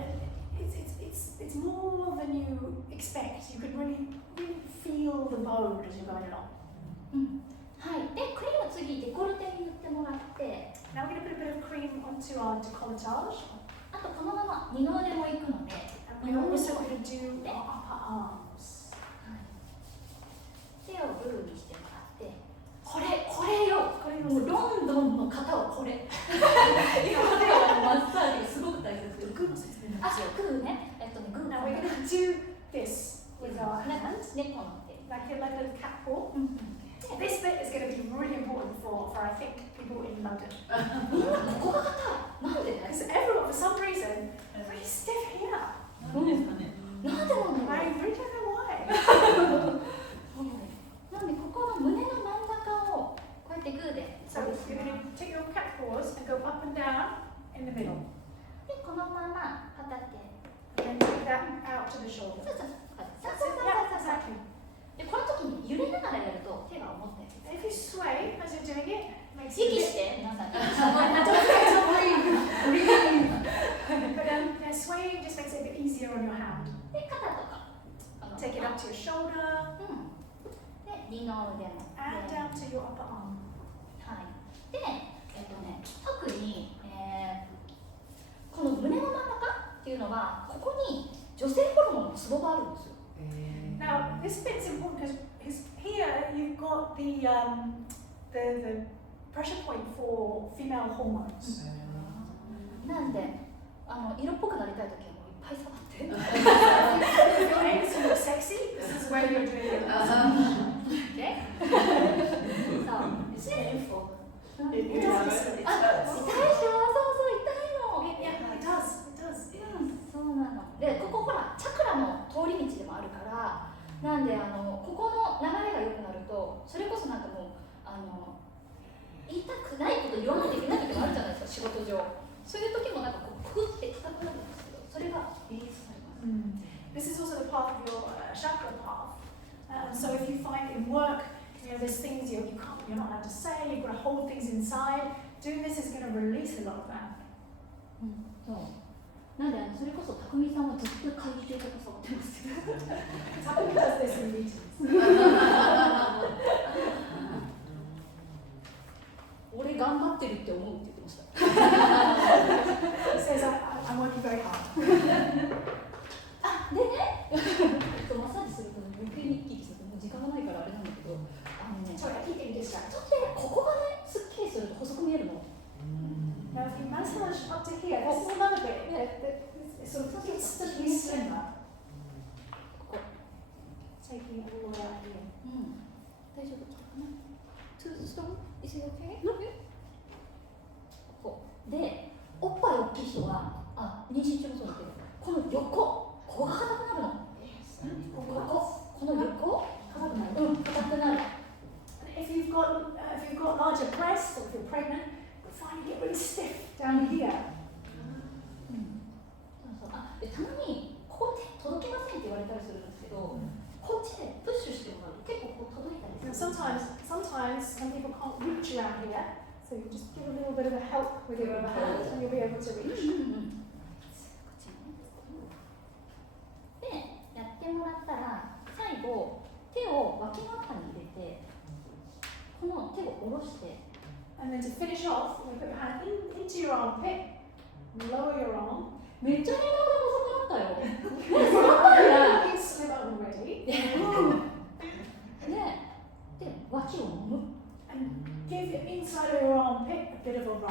it's more than you expect. You could really feel the bone as you're going along. はい。でクリーム次デコルテに塗ってもらって、 Now we're going to put a bit of cream onto our décolletage. あとこのまま二の腕も行くので、 And we're also going to do our upper arms. 手をグーにしてもらって、これよ、もうロンドンの方はこれ。今まではマッサージがすごく大切です。グーの説明なんですよ。グーね、グー。 Now we're going to do this with our なんか hands, 猫の手。 like a little cat paw. This bit is going to be really important for I think people in London. みんなここが硬い。なんで？ Because everyone, for some reason, is really stiff here. なんでなんだろう。 I really don't know why. なんでここの胸の真ん中をこうやってグーで。 So you're going to take your cat paws and go up and down in the middle. でこのまま片手。 And then take that out to the shoulder. そうそうそう。 That's it. Yeah, exactly. でこの時に揺れながらやると手が思ったより。 If you sway as you're doing it, it makes 息 it して皆さん。 Don't forget to breathe. But yeah, swaying just makes it a bit easier on your hand. で肩とか。 Take it up to your shoulder で二の腕も。 and down to your upper arm. はい。で特に、この胸の真ん中っていうのはここに女性ホルモンのツボがあるんですよ。 Now this bit's important because here you've got the pressure point for female hormones. なんで色っぽくなりたい時はもういっぱい触って。 If your aim is to look sexy, this is where you're doing it. Okay? そう。 It's painful. It It does. does. 痛いでしょ。そうそう痛い It does. の。 Yeah, it does. It does. そうなの。でここほらチャクラの通り道でもあるから、なんでここの流れが良くなると、それこそなんかもう言いたくないこと言わないといけない時もあるじゃないですか、仕事上。そういう時もなんかこうクって硬くなるんですけど、それがリリースされます。 This is also the part of your chakra path. So if you find in work, there's things you're not allowed to say, you've got to hold things inside. Doing this is going to release a lot of that. そう。なんでそれこそ匠さんはずっと会議中とか触ってますよ。 Takumi does this in meetings. 俺頑張ってるって思うって言ってました。 He says, I'm working very hard. あ、でね、マッサージすると余計に一気にするともう時間がないからあれなんだけど、Sorry, I keep getting distracted. ちょっとね、ここがね、すっきりすると細く見えるの。 Now, if you massage up to here, this is another bit. It sort of instantly slimmer. ここ。 Taking it all the way out here. 大丈夫かな Too strong? Is it okay? ここ。で、おっぱい大きい人は、妊娠中もそうだけど、この横、ここが硬くなるの。この横、硬くなる。 If you've got larger breasts or if you're pregnant, you'll find it really stiff down here. そうそうでたまにここ手届きませんって言われたりするんですけど、こっちでプッシュしてもらうと結構こう届いたり And する。 sometimes some people can't reach around here, so you just give a little bit of a help with your other hand and you'll be able to reach. で、やってもらったら最後手を脇の中に入れて、この手を下ろして。 And then to finish off, you put your hand into your armpit, lower your arm. めっちゃ二の腕細くなったよ。ね、そのから。 It's slim already. で、脇を give inside of your armpit a bit of a rub.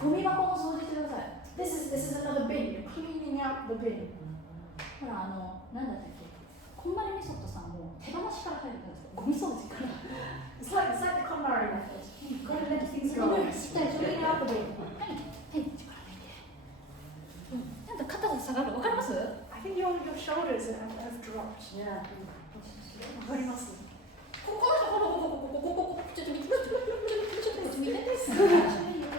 ゴミ箱も掃除してください。 This is another bin. You're cleaning out the bin. ほらなんだったっけ、こんまりメソッドさんも手放しから入るんですよ。ゴミ掃除から。It's like the KonMari method. You've got to let things go. Clean out the bin. はい、力抜いて。なんか肩が下がる。わかります？ I think your shoulders have dropped. いや。わかります。ここちょっと見て。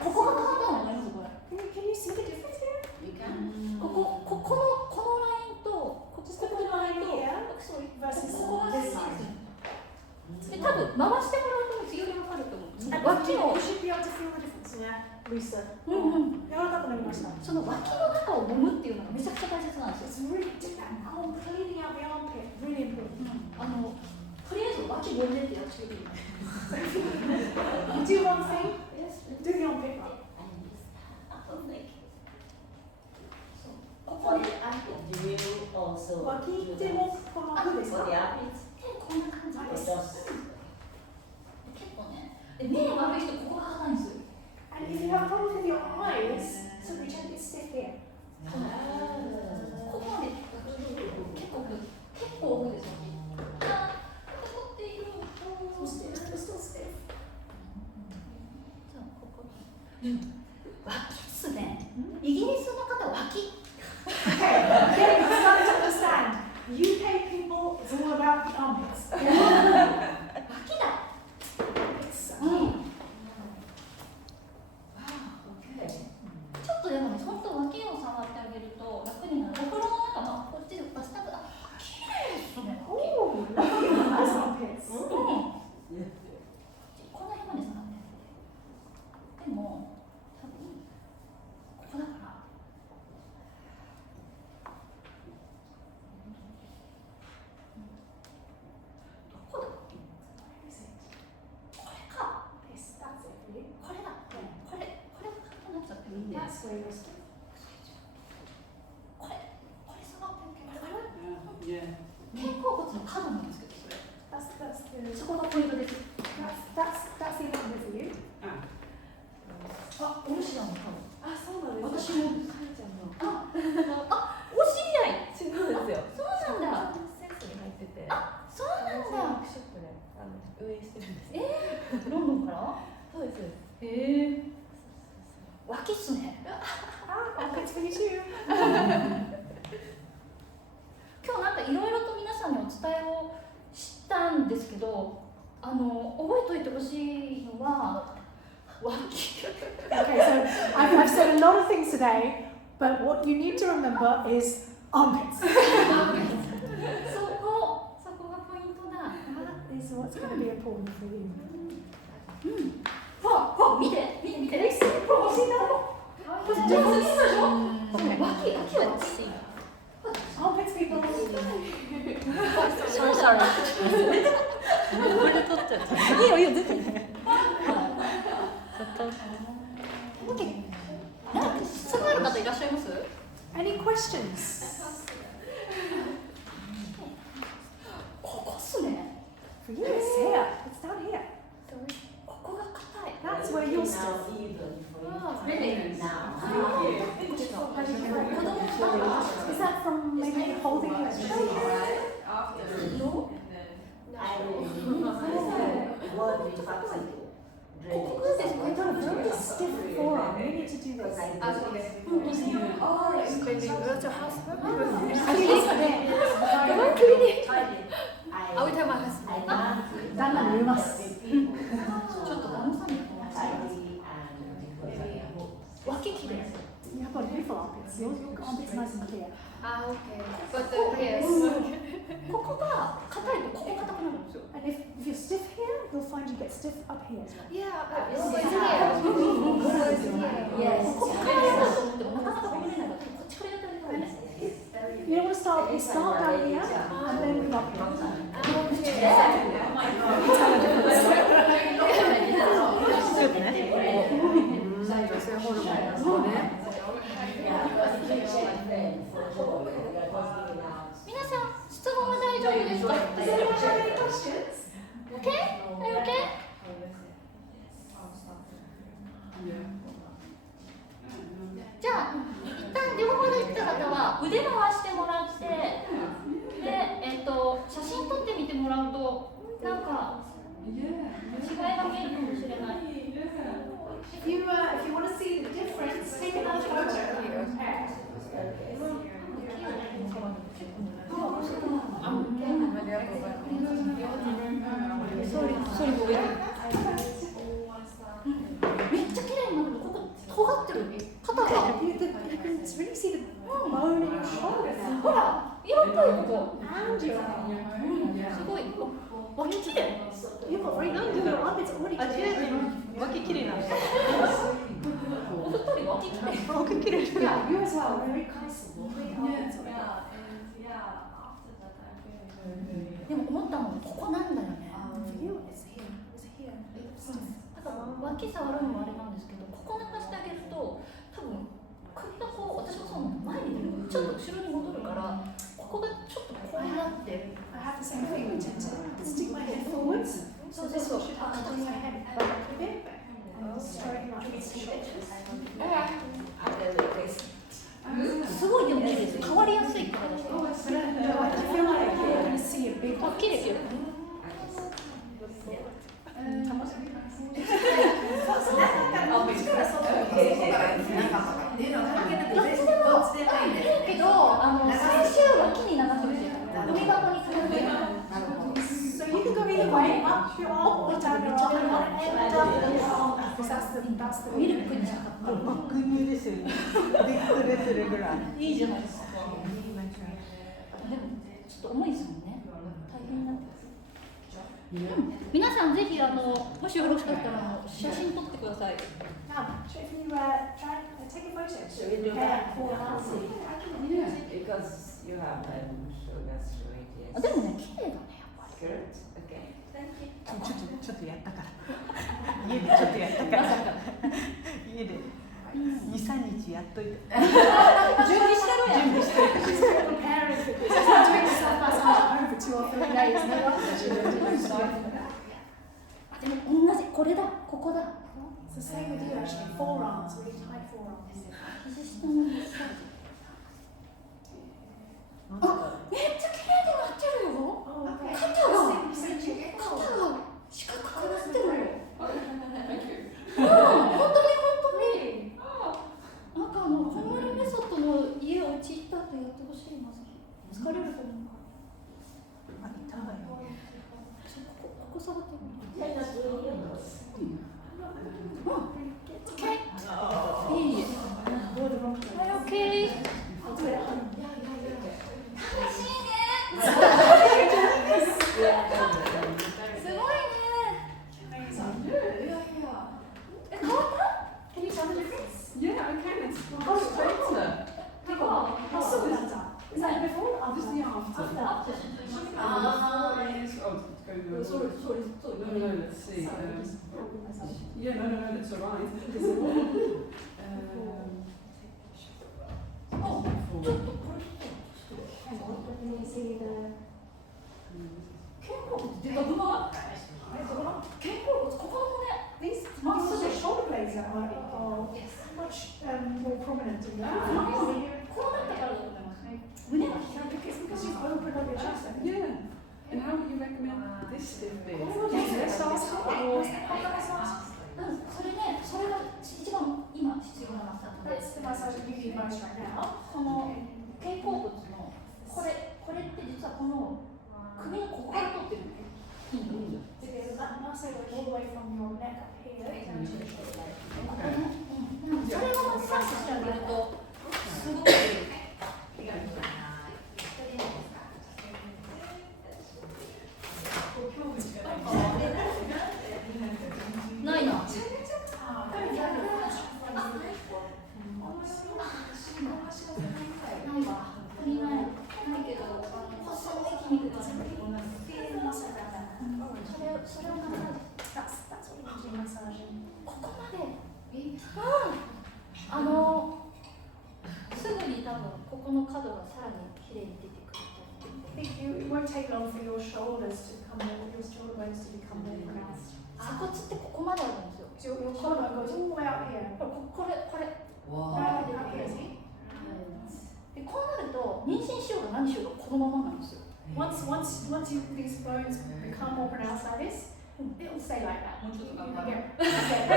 ここが変わったのわかります？これ。Can you see the difference here? You can. このラインとこのラインと Versus ここが this side. で多分回してもらうとよりわかると思う。 And 脇 you の should be able to feel the difference. Yeah, Lisa. うんうん、柔らかくなりました。その脇の中を揉むっていうのがめちゃくちゃ大切なんですよ。 It's really cleaning out the armpit. Really important. とりあえず脇揉んでってやってみて。 You do one thing. Do the armpit rub. ここね、 Do you also 脇 do 手 that もこのグーですか for the armpits? こんな感じ Or です。 just 結構ね、目が悪い人ここが硬いんですよ。 And if you have problems with your eyes, so pretend it's stiff here. ここまで結構多いですよ。こっている。 Still stiff. ここ。脇っすね。イギリスの方脇。 Okay, again, I'm starting to understand. UK people, it's all about the armpits. 脇だ。 It's, ちょっとでもね、本当脇を触ってあげると楽になる。お風呂の中、こっちでバスタブ、綺麗ですね。 oh, nice armpits. この辺まで触ってあげて。でも、多分ここだから。どこだ？これか。 This, that's it for you. これだ。これが硬くなっちゃってるんで。 That's where you're stiff. これ触ってあげる。あれ Yeah. 肩甲骨の角なんですけど、それ。 That's the そこがポイントです。 that's the armpit for you. あ、お主だもん、多分。あ、そうなんです。私も。お知り合い。そうなんですよ。そうなんだ。センスに入ってて、そうなんだ。ワークショップで運営してるんです。ロンドンから。そうです。へえ。脇っすね。 Armpits for you too. 今日なんかいろいろと皆さんにお伝えをしたんですけど、覚えておいてほしいのは脇。 Okay, so I've said a lot of things today, but what you need to remember is armpits. そこがポイントだ。 That is what's going to be important for you. ほら見て。ほら、脇を。 Armpits people. Sorry, sorry. これ取っちゃった。いいよいいよ出てね。なんか質問ある方いらっしゃいます？ Any questions? ここっすね。 For you, it's here. It's down here. ここが硬い。 That's where you're stiff. Now even for you. Really? Now. Is that from maybe holding your No? I will work with vaccine. ここです。 I've got a very stiff forearm. We need to do this. What's your husband? I think it's there. I will tell my husband. だんだん見えます。ちょっと旦那さんに脇きれい。やっぱり beautiful armpits. Your armpits nice and clear. Ah, okay. But yes. ここが硬いとここ硬くなるんですよ。 And if you're stiff here, you'll find you get stiff up here as well. Yeah, but it's Always here. Yes. ここからやろうと思ってもなかなかほぐれないから、こっちからやってあげた方がいいです。 You don't want to start, you start down here and then move up here. Minasan, 質問は大丈夫ですか？ Does anyone have any questions? Okay? Are you okay? なんか Yeah. 違いが見えるかもしれない。 If you want to see the difference, take another photo. Sorry, めっちゃ綺麗になるの。ここ尖ってる。肩が。You can really see the bone in your shoulder. ほら、色っぽいここ。 And your arm. すごい。脇綺麗。 You've got very good. Your arm is already アジア clear. 人脇きれいなんですよ。お二人脇綺麗。脇きれい。 Yeah, you as well. Very nice. Yeah, and yeah, after that I feel でも思ったのここなんだよね。 For you, it's here. It's here. だから脇触るのもあれなんですけど、ここ流してあげると多分首がこう、私もそうなの、前に出るちょっと後ろに戻るから、ここがちょっとこうなって I have the same thing. I tend to stick my head forwards. So this one should touch my head back a bit and straighten up the shoulders. すごいでもいいです。変わりやすいからだし。 No, I feel like you're going to see a big あ、綺麗綺麗。 けど、最終脇に流してほしい。ゴミ箱に溜めて。 So you can go either way, up your arm or down your arm, and end up with your arm. That's the ミルクにしたかった。爆乳ですよね。びっくりするぐらい。いいじゃないですか。でもちょっと重いですもんね。大変になってます。皆さんぜひもしよろしかったら写真撮ってください。 Now, so if you try take a photo. Should we do Yeah, that? for Nancy. Yeah. Because you have shoulders straight, あ yes. でもね、綺麗だね、やっぱり。 Skirt, okay. ちょっとやったから。家でちょっとやったから。家で2、3日やっといて。準備してるやん。 She's preparing for this. She's not doing the self-massage at home for 2 or 3 days. No wonder she didn't do so. でも同じ、これだ、ここだ。 It's the same with you actually. Forearms, really tight forearms. 肘下のマッサージ。あ、めっちゃ綺麗になってるよ。 Oh, okay. 肩が四角くなってるよ。本当に本当に。なんかこんまりメソッドの家をうち行ったってやってほしいな。疲れると思う。ここ触ってみる。いい。はい、オッケー。I'll do it at home. 楽しいね。すごいね。 変わった？ Can you tell the difference? Yeah, I can. It's Oh, much better. How soon was that? Is that before or Just after? the after. After. Before is it's going to. No, let's see. Yeah, no, that's all right. Can you see the 肩甲骨出たくない？肩甲骨、ここの骨。 these shoulder blades are much more prominent in your こうなったからだと思います。胸が開いて It's because you've opened up your chest. I think. Yeah. And how do you recommend this stiff bit? Yes, Or それね、それが一番今必要なマッサージで That's the massage that you need most right now. この肩甲骨のこれって実はこの首のここから取ってる。 Because that massage goes all the way from your neck up here down to your shoulder. それをマッサージしてあげるとすごくいい。ないな。ないわ。ここにないけど、細い筋肉がある。それをマッサージ。 That's what you do massaging. ここまで。すぐに多分ここの角がさらに綺麗に出てくる。 I think it won't take long for your shoulders to become more, your shoulder bones to become more pronounced. 鎖骨ってここまであるんですよ。 So your collarbone goes all the way out here. これ。 Right out here, see? でこうなると妊娠しようが何しようがこのままなんですよ。Once these bones become more pronounced nice like this, it will stay like that. もうちょっと頑張る。 Yeah. And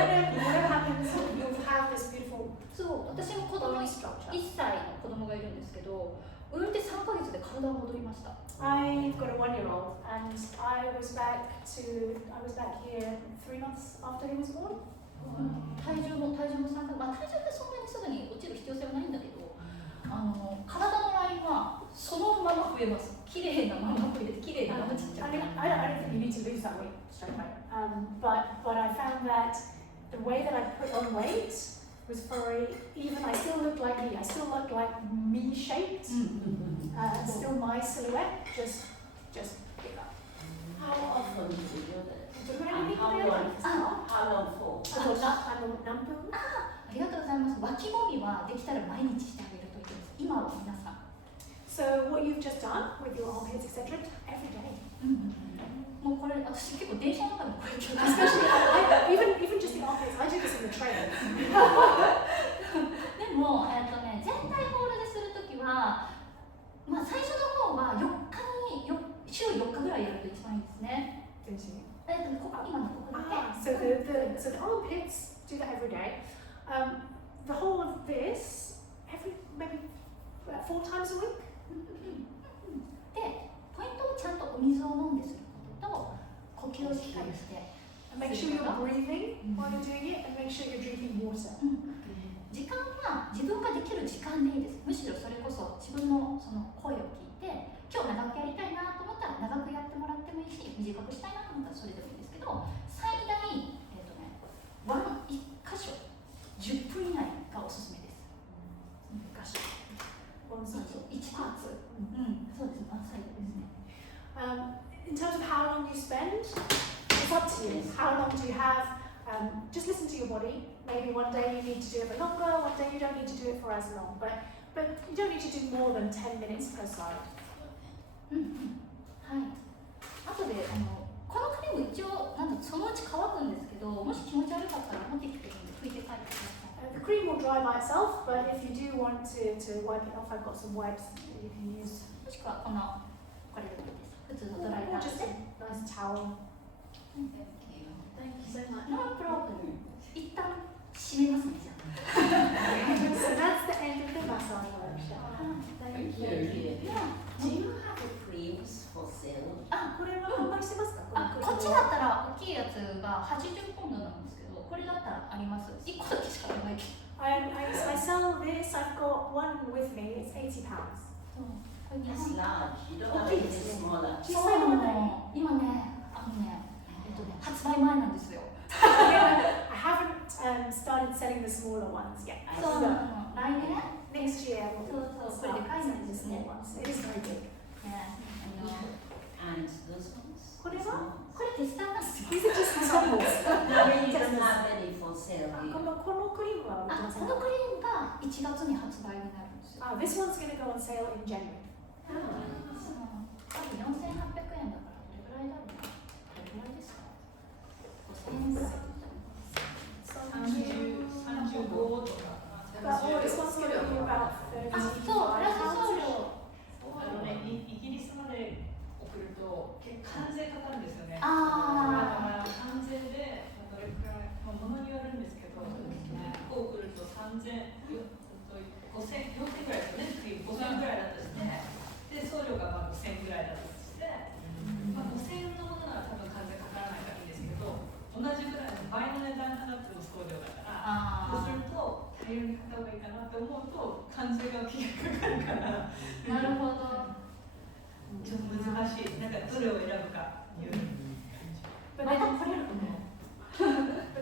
then whatever happens, you'll have this beautiful そう私も子供 body 1 structure. 歳の子供がいるんですけど産んで3ヶ月で体が戻りました。 I've got a 1-year-old, and I was back here 3 months after he was born. 体重も3ヶ月、まあ、体重がそんなにすぐに落ちる必要性はないんだけど体のラインはそのまま増えます。綺麗なまま増えて綺麗なままちっちゃ I く mean, I don't think you need to lose that weight straight away. But I found that the way that I put on weight was very even. I still looked like me. I still looked like me shaped. Still my silhouette, just bigger. How often do you do that? And How long for? 何分ありがとうございます。脇もみはできたら毎日してあげるといいです。今は皆さん。So what you've just done with your armpits, etc., every day. もうこれ私結構電車の中でもこれやってます。 Especially even just the armpits. I do this in the train. でも全体ホールでするときは、まあ最初の方は週4日ぐらいやると一番いいですね。ここ今のここだけ。So the armpits, do that every day. The whole of this, maybe 4 times a week. で、ポイントをちゃんとお水を飲んですることと、呼吸をしっかりして。 And make sure you're breathing while you're doing it, and make sure you're drinking water. 時間は自分ができる時間でいいです。むしろそれこそ自分のその声を聞いて、今日長くやりたいなと思ったら長くやってもらってもいいし、短くしたいなと思ったらそれでもいいんですけど、最大1箇所10分以内がおすすめです。1箇所。1パーツ。そうですね。最後ですね。In terms of how long you spend, it's up to you. How long do you have? Just listen to your body. Maybe one day you need to do it for longer, one day you don't need to do it for as long. But you don't need to do more than 10 minutes per side. はい。あとでこのクリーム一応そのうち乾くんですけど、もし気持ち悪かったら持ってきてるんで拭いて帰ってください。The cream will dry by itself, but if you do want to wipe it off, I've got some wipes that you can use. もしくはこれでもいいです。普通のドライ Or ヤー just で。 a nice towel. Thank you so much. No problem. 一旦閉めますねじゃあ。So that's the end of the massage workshop. Thank you. Do you have the creams for sale? これは販売してますか？こっちだったら大きいやつが80ポンドなんですけど、これだったらあります。1個だけしかないけど。I sell this. I've got one with me. It's £80. これ日 It's 本 large. You don't have anything smaller. そうなの。今ね、発売前なんですよ。I haven't started selling the smaller ones yet. そうなの。来年 Next year そう we'll そう、これで start かいん selling で the すね。 small ones. It is very big. ね、And those ones? これはこれテスターなんですよ。 These are just samples. Maybe you don't have any for sale こ here. のクリームは売ってませんか？このクリームが1月に発売になるんですよ。This one's going to go on sale in January. 多分4800円だからどれぐらいだろうな。どれぐらいですか？5000円ぐらい。 35とか。 Oh, this one's going to be about そう、プラス送料。イギリスまで送ると関税かかるんですよね。あ関税でどれくらい、ものによるんですけど、こう送ると3000、5000、4000ぐらいですよね。5000ぐらいだとして、で送料が5000ぐらいだとして、5000円のものなら多分関税かからないからいいんですけど、同じぐらいの倍の値段かなっても送料だから、そうすると大量に買った方がいいかなって思うと関税が気がかかるから。なるほど。ちょっと難しい。なんかどれを選ぶかいう感じ。 But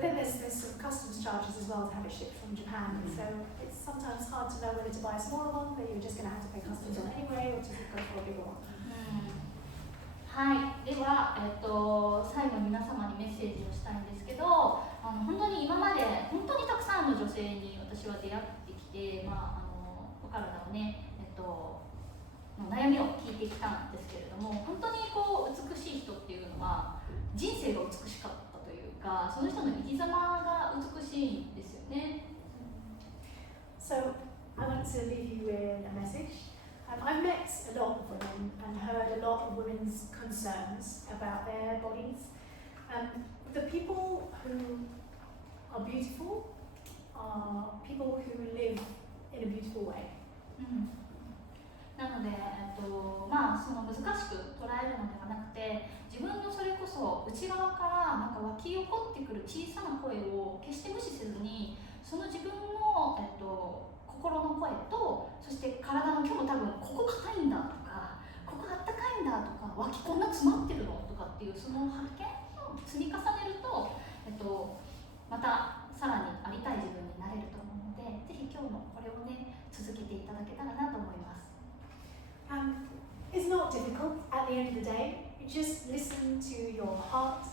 then there's some customs charges as well to have it shipped from Japan. So it's sometimes hard to know whether to buy a smaller one that you're just going to have to pay customs on anyway, or to go for a bigger one. はい、では、最後に皆様にメッセージをしたいんですけど、本当に今まで本当にたくさんの女性に私は出会ってきて、お体をね、悩みを聞いてきたんですけれども、本当に美しい人っていうのは人生が美しかったというか、その人の生き様が美しいんですよね。So I want to leave you with a message. I've met a lot of women and heard a lot of women's concerns about their bodies The people who are beautiful are people who live in a beautiful way. なので、まあその難しく捉えるのではなくて、自分のそれこそ内側からなんか湧き起こってくる小さな声を決して無視せずに、その自分の、心の声と、そして体の今日も多分ここ硬いんだとか、ここあったかいんだとか、脇こんな詰まってるのとかっていうその発見を積み重ねると、またさらにありたい自分になれると思うので、ぜひ今日のこれをね続けていただけたらなと思います。It's not difficult at the end of the day. You just listen to your heart,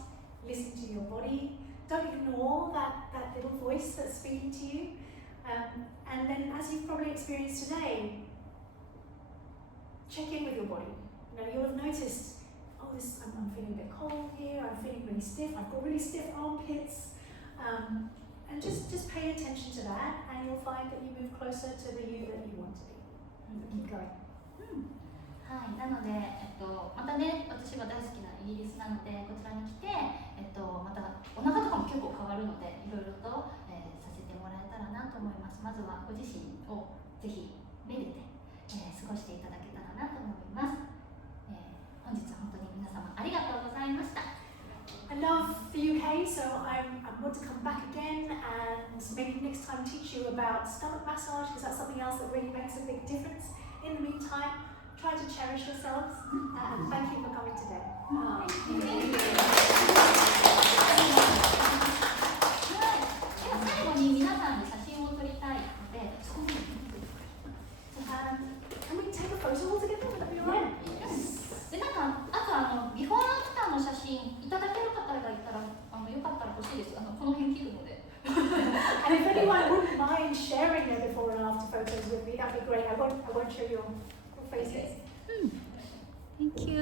listen to your body. Don't ignore that little voice that's speaking to you. And then, as you've probably experienced today, check in with your body. You know, you'll have noticed, oh, I'm feeling a bit cold here. I'm feeling really stiff. I've got really stiff armpits. And just pay attention to that, and you'll find that you move closer to the you that you want to be. Keep going. はい、なので、またね、私は大好きなイギリスなので、こちらに来て、またお腹とかも結構変わるので、いろいろと、させてもらえたらなと思います。まずはご自身をぜひめでて、過ごしていただけたらなと思います。本日は本当に皆様ありがとうございました。I love the UK, so I want to come back again and maybe next time teach you about stomach massage, because that's something else that really makes a big difference. In the meantime, try to cherish yourselves, and thank you for coming today. はい、では最後に皆さんで写真を撮りたいので、そこに Can we take a photo all together? Would that be alright? でなんかあとビフォーアフターの写真いただける方がいたらよかったら欲しいです。この辺切るので。And if anyone wouldn't mind sharing their before and after photos with me, that'd be great. I won't show your faces. Thank you.